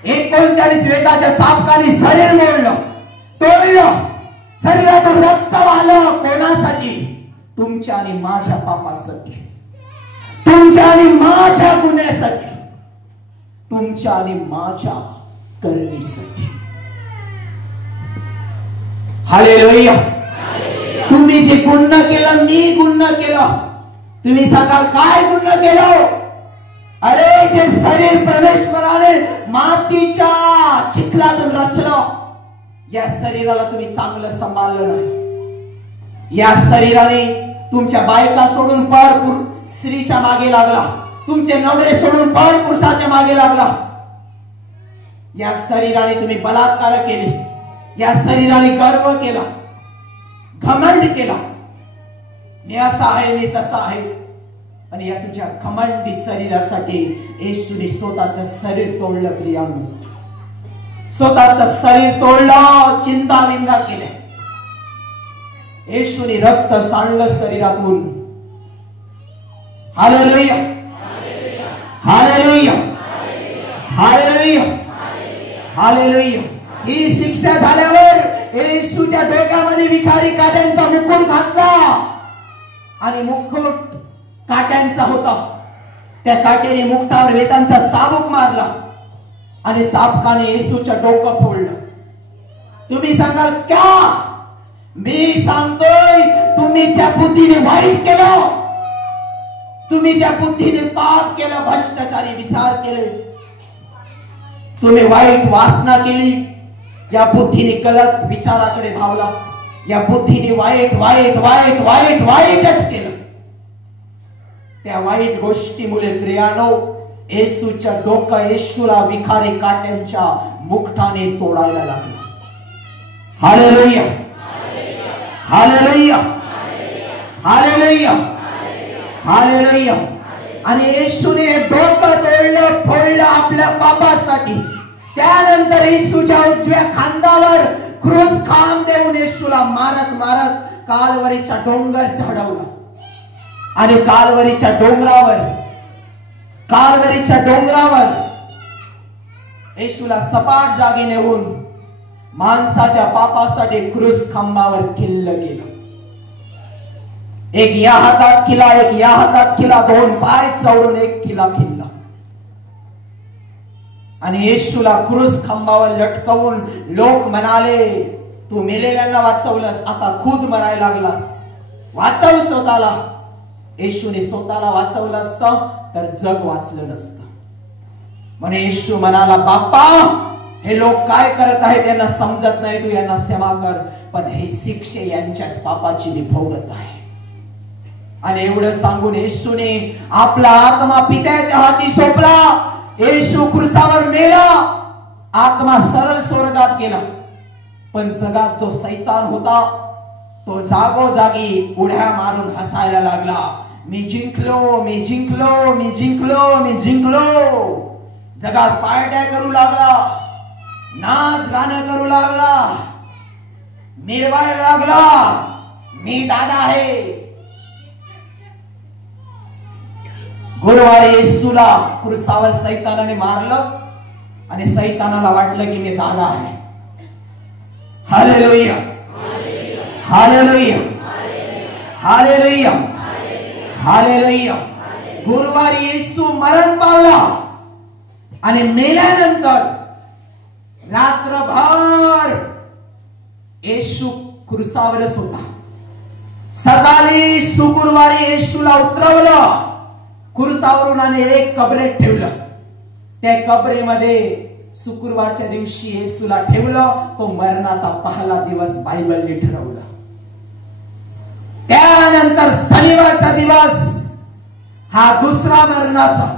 39 वेताच्या चाबकाने शरीर मोडलं, तोडलं. शरीरातून रक्त वाहलं. कोणासाठी? तुमच्या आणि माझ्या पापासाठी, तुमच्या आणि माझ्या गुन्ह्यासाठी, तुमच्या आणि माझ्या करणीसाठी. हालेलुया. तुम्ही जे गुन्हा केला, मी गुन्हा केला. तुम्ही सांगाल काय गुन्हा केलं? अरे जे शरीर परमेश्वराने मातीच्या चिखलातून रचलं, या शरीराला तुम्ही चांगलं सांभाळलं नाही. या शरीराने तुमच्या बायका सोडून पर स्त्रीच्या मागे लागला, तुमचे नवरे सोडून पर पुरुषाच्या मागे लागला. या शरीराने तुम्ही बलात्कार केले, या शरीराने गर्व केला, घमंड केला. मी असा आहे, मी तसा आहे. आणि या तुझ्या घमंडी शरीरासाठी येशूने स्वतःचं शरीर तोडलं. प्रियांनो, स्वतःचं शरीर तोडलं, चिंता विंदा केल्या. येशूने रक्त सांडलं शरीरातून. Hallelujah, hallelujah, hallelujah, hallelujah. ही शिक्षा झाल्यावर येशूच्या डोक्यामध्ये विखारी काट्यांचा मुकुट घातला आणि मुकुट काट्यांचा होता. त्या काट्याने मुकुटावर वेतांचा चाबूक मारला आणि चाबकाने येशूचं डोकं फोडलं. तुम्ही सांगाल क्या? मी सांगतोय तुम्ही ज्या बुद्धीने वाईट केलं, तुम्ही ज्या बुद्धीने पाप केलं, भ्रष्टाचारी विचार केले, तुम्ही वाईट वासना केली, या बुद्धीने गलत विचाराकडे धावला, या बुद्धीने वाईट वाईट वाईट वाईट वाईटच केलं. त्या वाईट गोष्टीमुळे प्रियानो येशूचं डोकं येशूला विखारी काट्यांच्या मुकुटाने तोडायला लागलं. Hallelujah, hallelujah, hallelujah, hallelujah. आणि येशूने डोकं तोडलं, फोडलं आपल्या पापासाठी. त्यानंतर येशूच्या उजव्या खांद्यावर क्रूस खांब देऊन येशूला मारत मारत कालवरीचा डोंगर चढवला. आणि कालवरीच्या डोंगरावर येशूला सपाट जागी नेऊन माणसाच्या पापासाठी क्रूस खांबावर किल्लं गेलं. एक या हातात किला, एक या हातात किला, दोन पाय चौडून एक किला खिल्ला. आणि येशूला क्रूस खांबावर लटकवून लोक म्हणाले, तू मेलेल्यांना वाचवलंस, आता खुद मरायला लागलास, वाचव स्वतःला. येशूने स्वतःला वाचवलं असतं तर जग वाचलं नसतं. म्हणे येशू म्हणाला, बाप्पा हे लोक काय करत आहेत त्यांना समजत नाही, तू यांना क्षमा कर, पण हे शिक्षे यांच्याच पापाची मी भोगत आहे. आणि एवढं सांगून येशूने आपला आत्मा पित्याच्या हाती सोपला. येशू क्रूसावर मेला, आत्मा सरळ स्वर्गात गेला. पण जगात जो शैतान होता तो जागोजागी उड्या मारून हसायला लागला. मी जिंकलो, मी जिंकलो, मी जिंकलो, मी जिंकलो. जगात पार्ट्या करू लागला, नाच गाणं करू लागला, मिरवायला लागला, मी दादा आहे. गुरुवारी येशूला क्रूसावर सैतानाने मारलं आणि सैतानाला वाटलं की मी दादा आहे. Hallelujah, hallelujah, hallelujah, hallelujah. गुरुवारी येशू मरण पावला आणि मेल्यानंतर रात्रभर येशू क्रूसावरच होता. सकाळी शुक्रवारी येशूला उतरवलं क्रूसावरून आणि एक कबरेत ठेवलं. त्या कबरेमध्ये शुक्रवारच्या दिवशी येशूला ठेवलं. तो मरणाचा पहिला दिवस बायबलने ठरवला. त्यानंतर शनिवारचा दिवस हा दुसरा मरणाचा,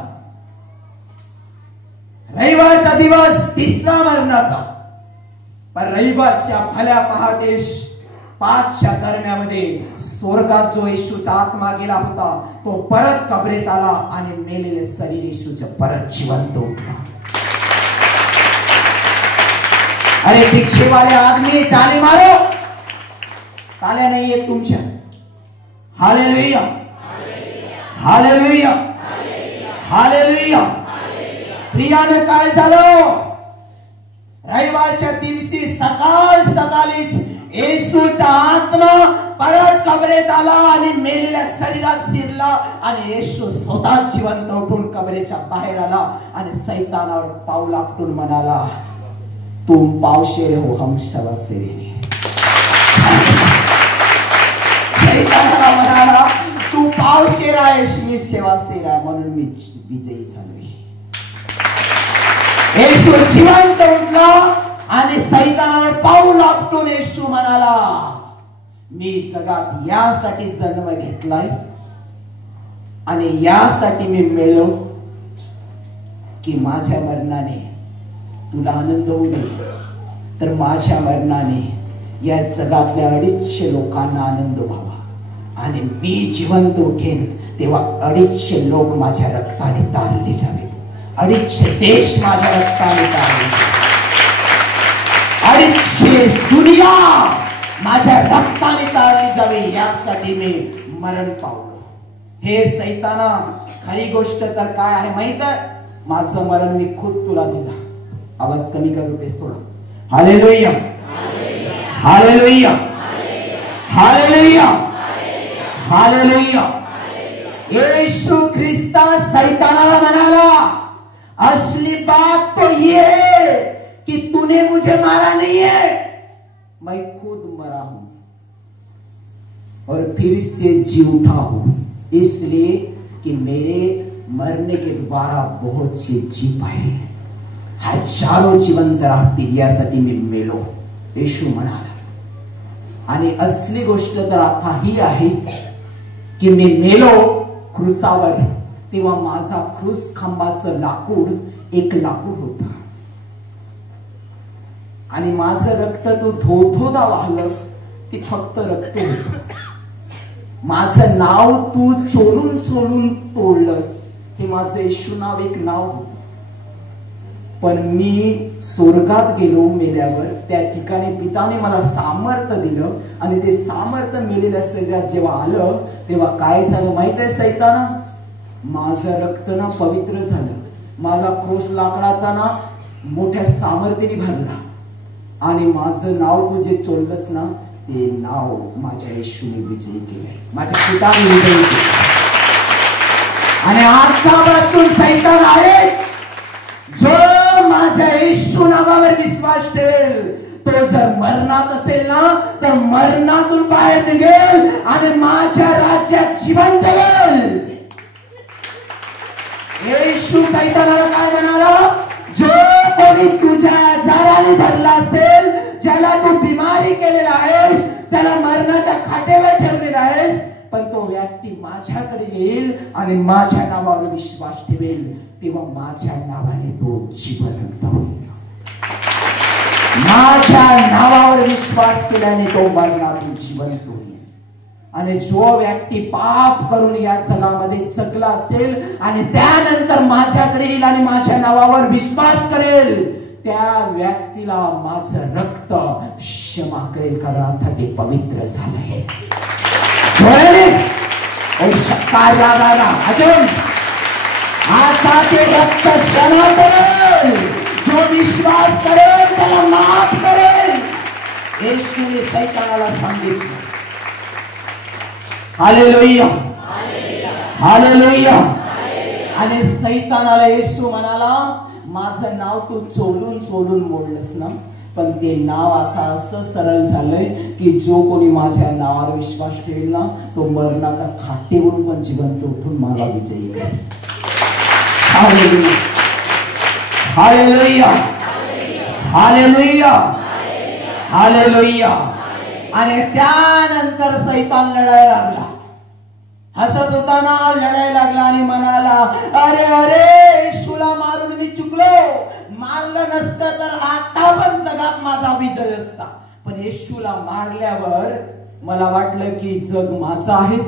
रविवारचा दिवस तिसरा मरणाचा. पण रविवारच्या भल्या पहाटे 5च्या दरम्यामध्ये स्वर्गात जो येशूचा आत्मा गेला होता तो परत कबरेत आला आणि मेलेले शरीर येशूचं परत जिवंत उठला. अरे पीछे वाले आदमी ताली मारो. ताल्या नाही येत तुमच्या. Hallelujah, hallelujah, hallelujah. प्रियाने काय झालं? रविवारच्या दिवशी सकाळीच येशूचा आत्मा परत कबरेत आला आणि मेलेल्या शरीरात शिरला आणि येशू स्वतः जिवंत उठून कबरेच्या बाहेर आला आणि सैतानावर पाऊल आपटून म्हणाला, तुम पावशेर हो हम सवासेरे. सैतानाला म्हणाला, तू पावशेर आहेस, मी सेवासेर आहे, म्हणून मी विजयी झालोय. येशू जिवंत उठला आणि सैतानावर पाऊल आपटून येशू म्हणाला, मी जगात यासाठी जन्म घेतलाय आणि यासाठी मी मेलो की माझ्या मरणाने तुला आनंद होऊ दे, तर माझ्या मरणाने या जगातल्या 250 लोकांना आनंद व्हावा आणि मी जिवंत उठेन तेव्हा 250 लोक माझ्या रक्ताने तारले जावे. 250 देश माझ्या रक्ताने तारले जावे. 250 दुनिया माझ्या रक्ताने तारली जावे यासाठी मी मरण पावलो. हे सैताना, खरी गोष्ट तर काय आहे माहित आहे? माझं मरण मी खुद तुला दिला. आवाज कमी करू प्लीज थोडा. Hallelujah, hallelujah, hallelujah, hallelujah. येशू ख्रिस्ता सैतानाला म्हणाला, असली बात तो ये है कि तूने मुझे मारा नहीं है, मैं खुद मरा हूं और फिर से जी उठा हूं, इसलिए कि मेरे मरने के द्वारा बहुत से जी पाए, हजारो जिवंत राहतील यासाठी मी मेलो, येशू म्हणाला. आणि असली गोष्ट तर आता ही आहे की मी मेलो क्रूसावर, तेव्हा माझा क्रूस खांबाचं लाकूड एक लाकूड होता आणि माझं रक्त तू धोधोदा वाहलस ते फक्त रक्त होत. माझं नाव तू चोलून चोलून तोडलंस, हे माझं येशू नाव एक नाव होत. पण मी स्वर्गात गेलो मेल्यावर, त्या ठिकाणी पिताने मला सामर्थ्य दिलं आणि ते सामर्थ्य मेलेल्या शरीरात जेव्हा आलं तेव्हा काय झालं माहित आहे सैताना? माझं रक्त ना पवित्र झालं, माझा क्रोस लाकडाचा ना मोठ्या सामर्थ्याने भरला आणि माझं नाव तू जे चोललंस ना ते नाव माझ्या येशूने विजयी केलंय, माझ्या पिताने विजयी केलं. आणि आजपासून सैतान आहे जो माझ्या येशू नावावर विश्वास ठेवेल तो जर मरणात असेल ना तर मरणातून बाहेर निघेल आणि माझ्या राज्यात जीवन जगेल. येशू सैतानाला काय म्हणाला? जो कोणी तुझ्या आजाराने भरला असेल, ज्याला तू बिमारी केलेला आहेस, त्याला मरणाच्या खाटेवर ठेवलेला आहेस, पण तो व्यक्ती माझ्याकडे येईल आणि माझ्या नावावर विश्वास ठेवेल तेव्हा माझ्या नावाने तो जिवंत होईल. माझ्या नावावर विश्वास केल्याने तो मरणातून जिवंत होईल. आणि जो व्यक्ती पाप करून या जगामध्ये जगला असेल आणि त्यानंतर माझ्याकडे येईल आणि माझ्या नावावर विश्वास करेल त्या व्यक्तीला माझं रक्त क्षमा करेल, कारण आता ते पवित्र झालंय. अजून ते रक्त क्षमा करेल, जो विश्वास करेल त्याला माफ करेल, येशूने सैतानाला सांगितलं. Hallelujah, hallelujah. आणि सैतानाला येशू म्हणाला, माझं नाव तू चोलून चोलून मोडलंस ना, पण ते नाव आता असं सरळ झालंय की जो कोणी माझ्या नावावर विश्वास ठेवेल ना, तो मरणाचा खाटेवरून पण जिवंत उठून मला विजयी करेल. Hallelujah, hallelujah, hallelujah, hallelujah. आणि त्यानंतर सैतान लढायला लागला, हसत होता ना, लढायला लागला आणि म्हणाला, अरे अरे येशूला मारून मी चुकलो, मारलं नसतं तर आता पण जगात माझा विजय असता. पण येशूला मारल्यावर मला वाटलं की जग माझं आहे,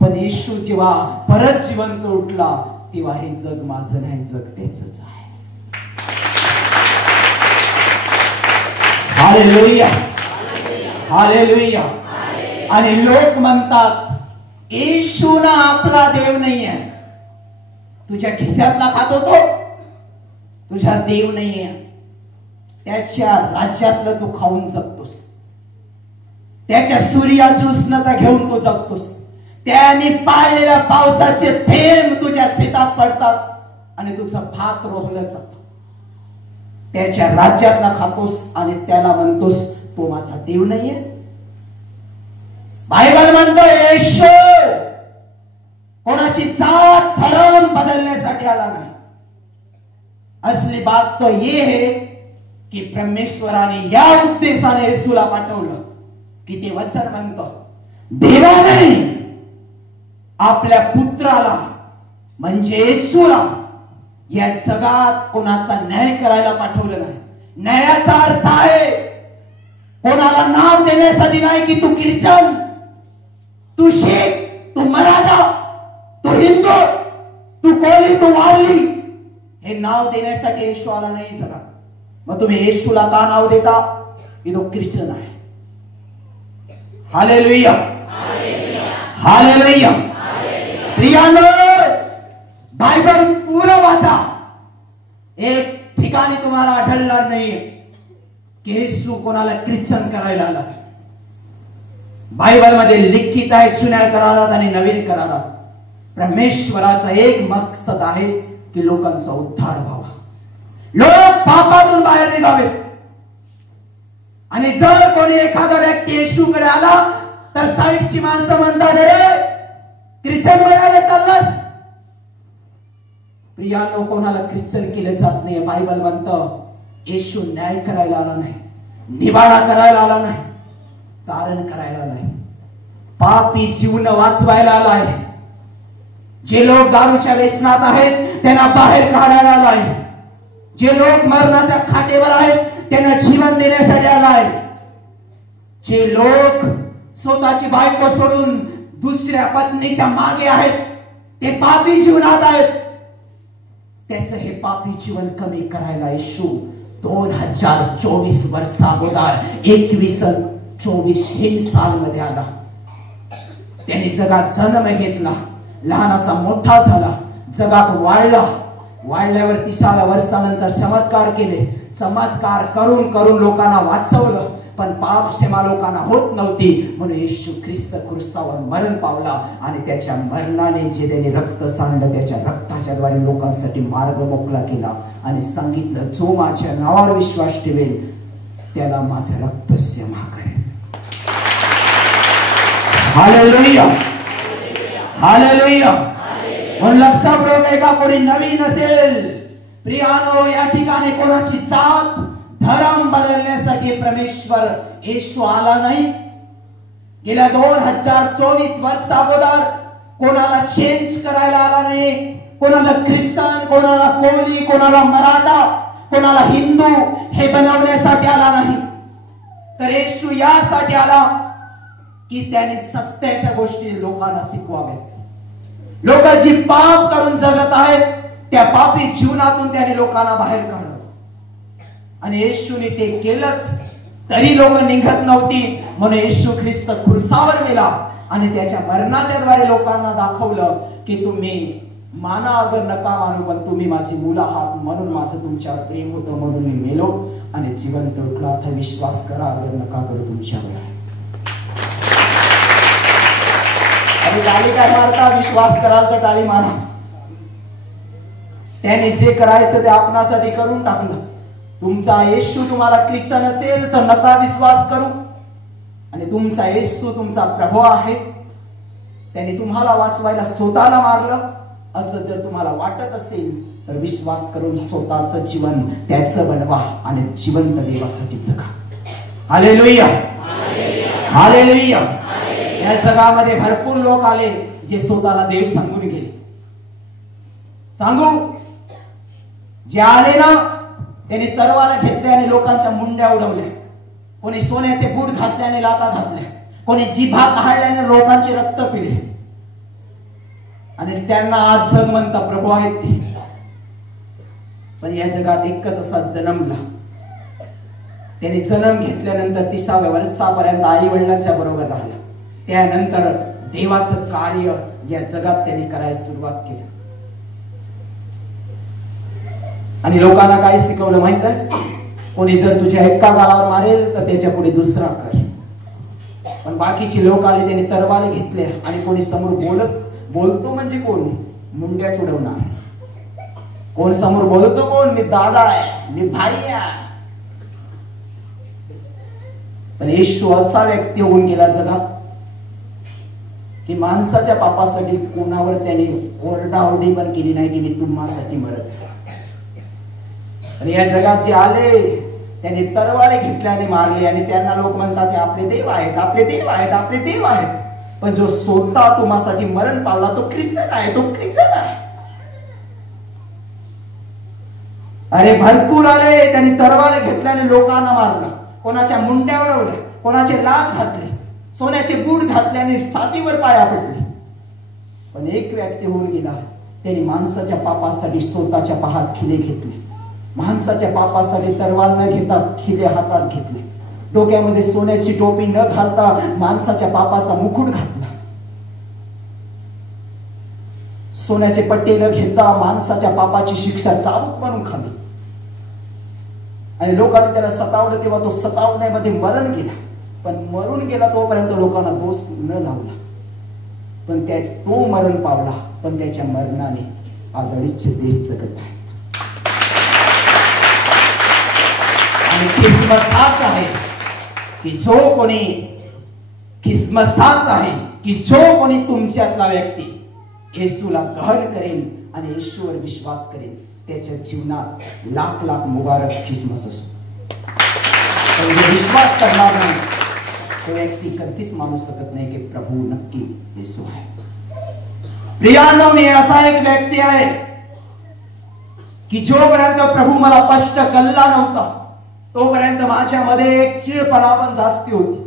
पण येशू जेव्हा परत जिवंत उठला तेव्हा हे जग माझं नाही, जग त्याचंच आहे. Hallelujah, hallelujah. आणि लोक म्हणतात येशू ना आपला देव नाहीये, तुझ्या खिशातला खातो तो, तुझा देव नाहीये, त्याच्या राज्यातलं तू खाऊन जगतोस, त्याच्या सूर्याची उष्णता घेऊन तू जगतोस, त्याने पाळलेल्या पावसाचे थेंब तुझ्या शेतात पडतात आणि तुझं भात रोवलं जातं, त्याच्या राज्यातला खातोस आणि त्याला म्हणतोस तो माझा देव नाहीये. बायबल म्हणतो येशू कोणाची जात धर्म बदलण्यासाठी आला नाही. असली बात तो ये है की परमेश्वराने या उद्देशाने येशूला पाठवलं की ते वचन म्हणतो, देवाने आपल्या पुत्राला म्हणजे येशूला या जगात कोणाचा न्याय करायला पाठवलं नाही. न्यायाचा अर्थ आहे कोणाला नाव देण्यासाठी नाही की तू ख्रिश्चन, तू शीख, तू मराठा, तू हिंदू, तू कोळी, तू वारली, हे नाव देण्यासाठी येशू आला नाही जगात. मग तुम्ही येशूला का नाव देता की तो ख्रिश्चन आहे. Hallelujah, hallelujah. प्रियानो बायबल पूर्ण वाचा, एक ठिकाणी तुम्हाला आढळणार नाहीये की येशू कोणाला ख्रिश्चन करायला आला. बायबल मध्ये लिखित आहे, जुन्या करारात आणि नवीन करारात परमेश्वराचा एक मकसद आहे की लोकांचा उद्धार व्हावा, लोक पापातून बाहेर निघावेत. आणि जर कोणी एखादा व्यक्ती येशूकडे आला तर साईडची माणसं म्हणतात, रे ख्रिश्चन बनायला चाललास. प्रियानो कोणाला ख्रिश्चन केलं जात नाही. बायबल म्हणतं येशू न्याय करायला आला नाही, निवाडा करायला आला नाही, कारण करायला नाही, पापी जीवन वाचवायला आला आहे. जे लोक दारूच्या व्यसनात आहेत त्यांना बाहेर काढायला आला आहे, जे लोक मरणाच्या खाटेवर आहेत त्यांना जीवन देण्यासाठी आला आहे, जे लोक स्वतःची बायको सोडून दुसऱ्या पत्नीच्या मागे आहेत ते पापी जीवनात आहेत, त्याचं हे पापी जीवन कमी करायला येशू 2024 वर्ष अगोदर 2124 साल मध्ये आला. त्याने जगात जन्म घेतला, लहानाचा मोठा झाला, जगात वाढला, वाढल्यावर 30व्या वर्षानंतर चमत्कार केले, चमत्कार करून करून लोकांना वाचवलं. पण पाप क्षमा लोकांना होत नव्हती म्हणून येशू ख्रिस्त क्रूसावर मरण पावला आणि त्याच्या मरणाने जे त्याने रक्त सांडलं त्याच्या रक्ताच्या द्वारे लोकांसाठी मार्ग मोकळा केला आणि सांगितलं, जो माझ्या नावावर विश्वास ठेवेल त्याला माझं रक्त क्षमा करेल. Hallelujah, hallelujah. म्हणून लक्षात ठेवा, का कोणी नवीन असेल प्रियानो, या ठिकाणी कोणाची जात धर्म बदलण्यासाठी परमेश्वर येशू आला नाही. गेल्या 2024 वर्ष अगोदर कोणाला चेंज करायला आला नाही, कोणाला ख्रिश्चन, कोणाला कोळी, कोणाला मराठा, कोणाला हिंदू हे बनवण्यासाठी आला नाही. तर येशू यासाठी आला की त्याने सत्याच्या गोष्टी लोकांना शिकवाव्यात. लोक जी पाप करून जगत आहेत त्या पापी जीवनातून त्याने लोकांना बाहेर काढलं आणि येशूने ते केलंच. तरी लोक निघत नव्हती म्हणून येशू ख्रिस्त क्रूसावर गेला आणि त्याच्या मरणाच्या द्वारे लोकांना दाखवलं की तुम्ही माना अगर नका मानू, पण तुम्ही माझी मुलं आहात म्हणून माझं तुमच्यावर प्रेम होतं, म्हणून मी मेलो आणि जिवंत उठलो. आता विश्वास करा अगर नका करू तुमच्यावर आहे. आणि टाळी काय मारता? विश्वास कराल तर टाळी मारा. त्याने जे करायचं ते आपणासाठी करून टाकलं. तुमचा येशू तुम्हाला ख्रिश्चन असेल तर नका विश्वास करू. आणि तुमचा येशू तुमचा प्रभू आहे, त्याने तुम्हाला वाचवायला स्वतःला मारलं असं जर तुम्हाला वाटत असेल तर विश्वास करून स्वतःचं जीवन त्याचं बनवा आणि जिवंत देवासाठी जगा. Hallelujah, hallelujah. या जगामध्ये भरपूर लोक आले जे स्वतःला देव सांगून गेले. सांगू, जे आले ना त्यांनी तरवाला घेतल्या आणि लोकांच्या मुंड्या उडवल्या. कोणी सोन्याचे बूट घातल्याने लाता घातल्या, कोणी जिभा काढल्याने लोकांचे रक्त पिले. आणि त्यांना आज जग म्हणता प्रभू आहेत ते. पण या जगात एकच असा जन्मला, त्याने जन्म घेतल्यानंतर 30व्या वर्षापर्यंत आई वडिलांच्या बरोबर राहिला. त्यानंतर देवाचं कार्य या जगात त्यांनी करायला सुरुवात केली. आणि लोकांना काय शिकवलं माहित आहे? कोणी जर तुझ्या एका गालावर मारेल तर त्याच्या पुढे दुसरा कर. पण बाकीचे लोक आले, त्यांनी तरवाले घेतले आणि कोणी समोर बोलतो म्हणजे कोण? मुंड्या उडवणार. कोण समोर बोलतो? कोण? मी दादा आहे, मी भाई आहे. पण येशू असा व्यक्ती होऊन गेला जगात की माणसाच्या पापासाठी कोणावर त्याने ओरडाओरडी पण केली नाही की मी तुम्हासाठी मरत. आणि या जगात जे आले त्यांनी तरवाले घेतल्याने मारले आणि त्यांना लोक म्हणतात आपले देव आहेत, आपले देव आहेत, आपले देव आहेत. पण जो स्वतः तुम्हासाठी मरण पावला तो ख्रिश्चन आहे, तो ख्रिश्चन आहे. अरे भरपूर आले, त्यांनी तरवाले घेतल्याने लोकांना मारला, कोणाच्या मुंड्या उडवल्या, कोणाचे लाख घातले, सोन्याचे बूट घातल्याने छातीवर पाया पडले. पण एक व्यक्ती होऊन गेला, त्यांनी माणसाच्या पापासाठी स्वतःच्या पायात खिले घेतले. माणसाच्या पापासाठी तरवाल न घेता खिले हातात घेतले. डोक्यामध्ये सोन्याची टोपी न घालता माणसाच्या पापाचा मुकुट घातला. सोन्याचे पट्टे न घेता माणसाच्या पापाची शिक्षा चाबूक म्हणून खाल्ली. आणि लोकांनी त्याला सतावलं तेव्हा तो सतावण्यामध्ये मरण गेला. पण मरून गेला तोपर्यंत लोकांना दोष न लावला. पण तो मरण पावला, पण त्याच्या मरणाने आज 250 देश जगत आहे. आणि ख्रिसमस हाच आहे की जो कोणी तुमच्यातला व्यक्ती येशूला ग्रहण करेल आणि येशूवर विश्वास करेल त्याच्या जीवनात लाख लाख मुबारक ख्रिसमस असो. पण जो विश्वास करणार नाही तो व्यक्ती कधीच मानू शकत नाही की प्रभू नक्की येशू आहे. प्रियानो, मी असा एक व्यक्ती आहे की जोपर्यंत प्रभू मला स्पष्ट कळला नव्हता तोपर्यंत माझ्यामध्ये एक चिडपणा पण जास्ती होती.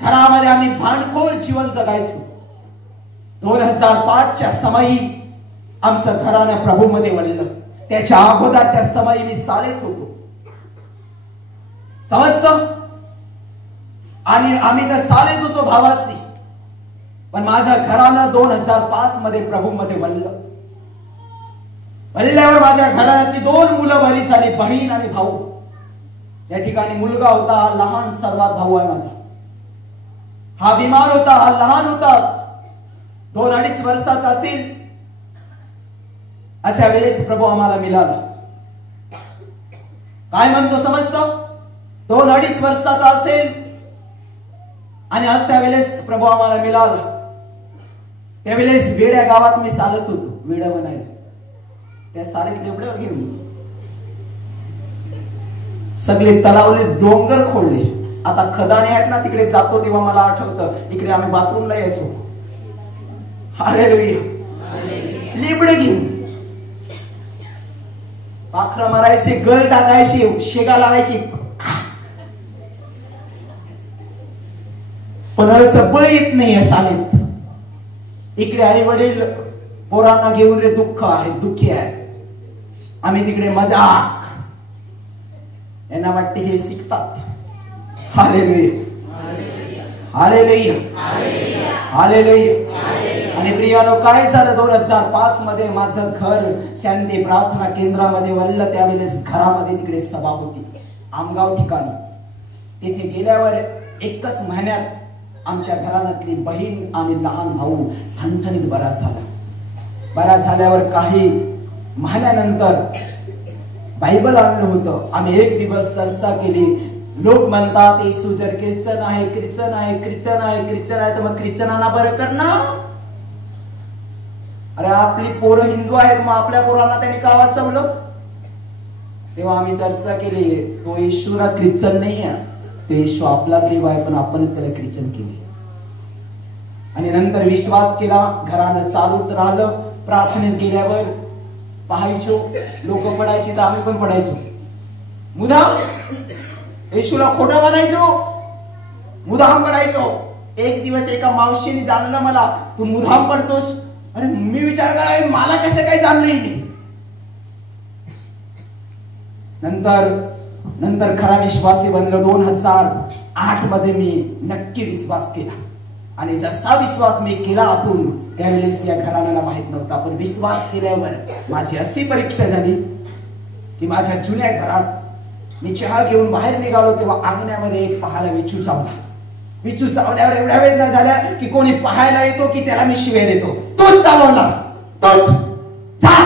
घरामध्ये आम्ही भांडखोर जीवन जगायचो. 2005च्या समयी आमचं घरानं प्रभू मध्ये वळलं. त्याच्या अगोदरच्या समयी मी सालेत होतो, समजतं. आणि आम्ही तर सालेत होतो भावाशी. पण माझ्या घरानं 2005 मध्ये प्रभू मध्ये वळलं. वळल्यावर माझ्या घरातली 2 मुलं बरी झाली, बहीण आणि भाऊ. या ठिकाणी मुलगा होता, हा लहान सर्वात भाऊ आहे माझा. हा बिमार होता, हा लहान होता, 2-2.5 वर्षाचा असेल. अशा वेळेस प्रभू आम्हाला मिळाला. काय म्हणतो समजतं? 2-2.5 वर्षाचा असेल आणि अशा वेळेस प्रभू आम्हाला मिळाला. त्यावेळेस वेड्या गावात मी चालत होतो, वेडा बनायला. त्या सारेत लेबडं घेऊन सगळे तलावले डोंगर खोडले. आता खदाने आहेत ना, तिकडे जातो तेव्हा मला आठवतं इकडे आम्ही बाथरूमला यायचो. हालेलुया. लेबडे घेऊन पाखरं मारायचे, गल टाकायचे, शेगा लावायची. पण सगळं येत नाही सालेत. इकडे आई वडील पोरांना घेऊन रे दुःख आहे, दुःखी आहे. आम्ही तिकडे मजाक. यांना वाटते हे शिकतात. Hallelujah, hallelujah, hallelujah. आणि आणि प्रियानो काय झालं 2005 मध्ये माझं घर शांती प्रार्थना केंद्रामध्ये वळलं. त्यावेळेस घरामध्ये तिकडे सभा होती आमगाव ठिकाणी. तिथे गेल्यावर एकच महिन्यात आमच्या घरातली बहीण आणि लहान भाऊ ठणठणीत बरा झाला. बरा झाल्यावर काही महिन्यानंतर बायबल आणलं होतं. आम्ही एक दिवस चर्चा केली. लोक म्हणतात येशू जर ख्रिश्चन आहे ख्रिश्चन आहे ख्रिश्चन आहे ख्रिश्चन आहे तर मग ख्रिश्चनांना बरं करणार. अरे आपली पोरं हिंदू आहेत मग आपल्या पोरांना त्यांनी का वाचवलं. तेव्हा आम्ही चर्चा केली तो येशूला ख्रिश्चन नाही आहे, तो येशू आपला देव आहे पण आपण त्याला ख्रिश्चन केले. आणि नंतर विश्वास केला. घरानं चालूत राहिलं. प्रार्थनेत गेल्यावर पाहायचो लोक पडायचे तर आम्ही पण पडायचो. मुदाम येशूला खोटं म्हणायचो, मुदाम पडायचो. एक दिवस एका मावशीने जाणलं मला तू मुदाम पडतोस. अरे मी विचार कराय मला कसं काय जाणलं इथे. नंतर खरा विश्वासी बनलो. 2008 मध्ये मी नक्की विश्वास केला. आणि जसा विश्वास मी केला आतून त्यावेळेस या घराण्याला माहित नव्हता. पण विश्वास केल्यावर माझी अशी परीक्षा झाली की माझ्या जुन्या घरात मी चहा घेऊन बाहेर निघालो तेव्हा अंगण्यामध्ये एक पाहायला विचू चावला. विचू चावल्यावर एवढ्या वेदना झाल्या की कोणी पाहायला येतो की त्याला मी शिव्या देतो. तूच चावलास, तूच जा.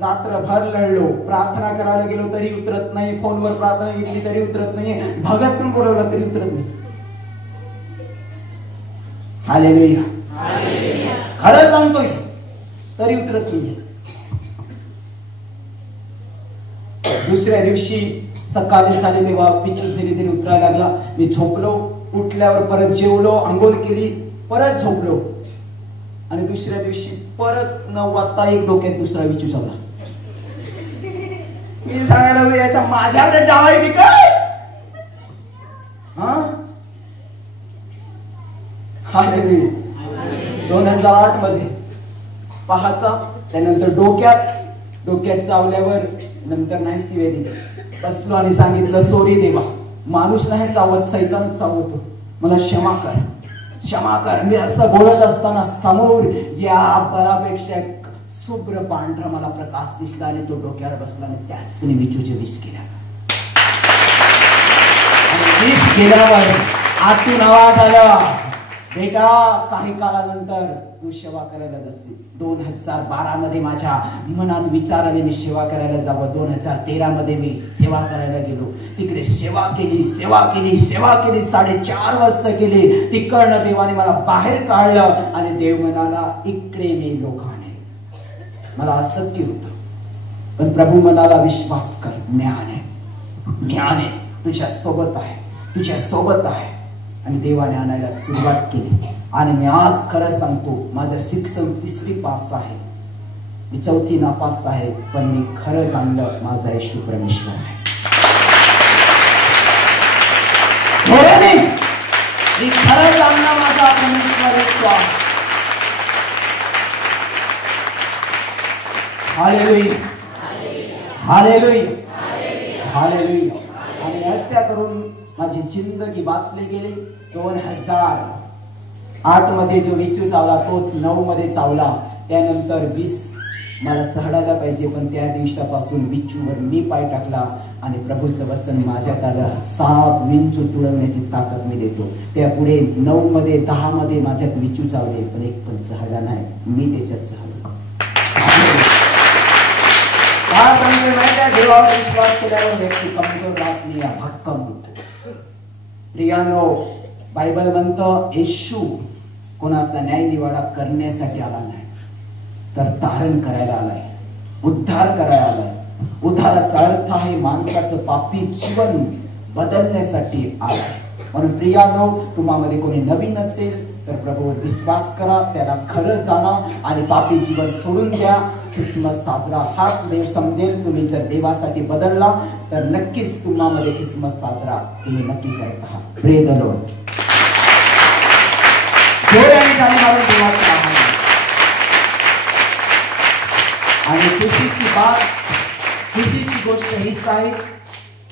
रात्रभर लढलो. प्रार्थना करायला गेलो तरी उतरत नाही. फोनवर प्रार्थना घेतली तरी उतरत नाही. भगत पण बोलवलं तरी उतरत नाही. हालेलुया, खरं सांगतोय तरी उतरत नाही. दुसऱ्या दिवशी सकाळी झाले तेव्हा विचू धीरे धीरे उतरायला लागला. मी झोपलो. उठल्यावर परत जेवलो, आंघोळ केली, परत झोपलो. आणि दुसऱ्या दिवशी परत 9 वाजता एक डोक्यात दुसरा विचू चावला. मी सांगायला लागलो याच्या माझ्याकडे डाव आहे की काय. हा 2008 मध्ये पहाचा. त्यानंतर डोक्यात चावल्यावर नंतर नाही शिव्या दिली. बसलो आणि सांगितलं सॉरी देवा, माणूस नाही चावत सैतानच चावतो, मला क्षमा कर क्षमा कर. मी असं बोलत असताना समोर या बरापेक्षा शुभ्र पांढरा मला प्रकाश दिसला आणि तो डोक्यावर बसला आणि त्याच विचूचे विष केला. विष केल्यावर आतून आवाज आला बेटा काही काळानंतर तू सेवा करायला जाशील. 2012 मध्ये माझ्या मनात विचार आले मी सेवा करायला जावं. 2013 मध्ये मी सेवा करायला गेलो. तिकडे सेवा केली 4.5 वर्ष केली. तिकडनं देवाने मला बाहेर काढलं आणि देव म्हणाला इकडे मी लोकांनी. मला असत्य होतं पण प्रभू म्हणाला विश्वास कर, मी आहे तुझ्या सोबत आहे. आणि देवाने आणायला सुरुवात केली. आणि मी आज खरं सांगतो माझं शिक्षण 3री पास आहे, मी 4थी नापास आहे, पण मी खरं जाणलं माझा येशू परमेश्वर आहे. मी खरं जाणलं माझा परमेश्वर आहे. Hallelujah, hallelujah, hallelujah. आणि अशा करून माझी जिंदगी वाचली गेली. 2008 मध्ये जो विचू चावला तोच 9 मध्ये चावला. त्यानंतर 20 मला चढायला पाहिजे पण त्या दिवसापासून विचूवर मी पाय टाकला आणि प्रभूचं वचन माझ्यात आलं. 7 विंचू तुडवण्याची ताकद मी देतो. त्या पुढे 9 मध्ये 10 मध्ये माझ्यात विचू चावले पण एक पण चढला नाही. मी त्याच्यात चढलो. देवावर विश्वास केल्यावर व्यक्ती कमजोर राहत नाही, भक्कम होतो. प्रियानो बायबल म्हणतं येशू कोणाचा न्याय निवाडा करण्यासाठी आला नाही तर तारण करायला आलाय, उद्धार करायला आलाय. उद्धाराचा अर्थ आहे माणसाचं पापी जीवन बदलण्यासाठी आलाय. म्हणून प्रियानो तुम्हामध्ये कोणी नवीन असेल तर प्रभूवर विश्वास करा, त्याला खरं जाणा आणि पापी जीवन सोडून द्या. ख्रिसमस साजरा हाच देव समजेल. तुम्ही जर देवासाठी बदलला तर नक्कीच तुम्हामध्ये ख्रिसमस साजरा तुम्ही नक्की करत आहात. प्रे द लॉर्ड. आणि खुशीची गोष्ट हीच आहे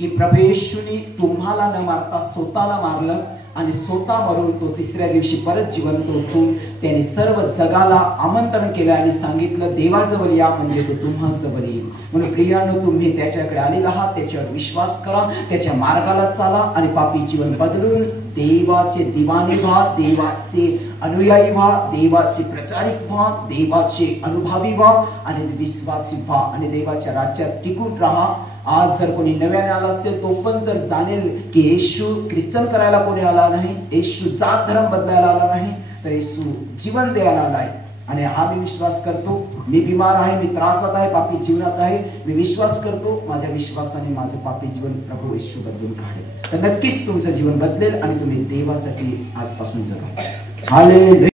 की प्रभू येशूने तुम्हाला न मारता स्वतःला मारलं आणि स्वतः मरून तो तिसऱ्या दिवशी परत जिवंत उठून त्याने सर्व जगाला आमंत्रण केलं आणि सांगितलं देवाजवळ या म्हणजे तो तुम्हा जवळ येईल. म्हणून प्रियानो, तुम्ही त्याच्याकडे आलेला आहात, त्याच्यावर विश्वास करा, त्याच्या मार्गाला चाला आणि पापी जीवन बदलून देवाचे दिवाणी व्हा, देवाचे अनुयायी व्हा, देवाचे प्रचारिक व्हा, देवाचे अनुभवी व्हा आणि विश्वासी व्हा आणि देवाच्या राज्यात टिकून राहा. आज जर कोणी नव्याने आला असेल तो पण जर जाणेल की येशू ख्रिश्चन करायला कोणी आला नाही, येशू जात धर्म बदलायला आला नाही, तर येशू जीवन द्यायला आलाय. आणि हा मी विश्वास करतो. मी बिमार आहे, मी त्रासात आहे, पापी जीवनात आहे, मी विश्वास करतो माझ्या विश्वासाने माझं पापी जीवन प्रभू येशू बदलून काढेल. तर नक्कीच तुमचं जीवन बदलेल आणि तुम्ही देवासाठी आजपासून जगा. हालेलुया.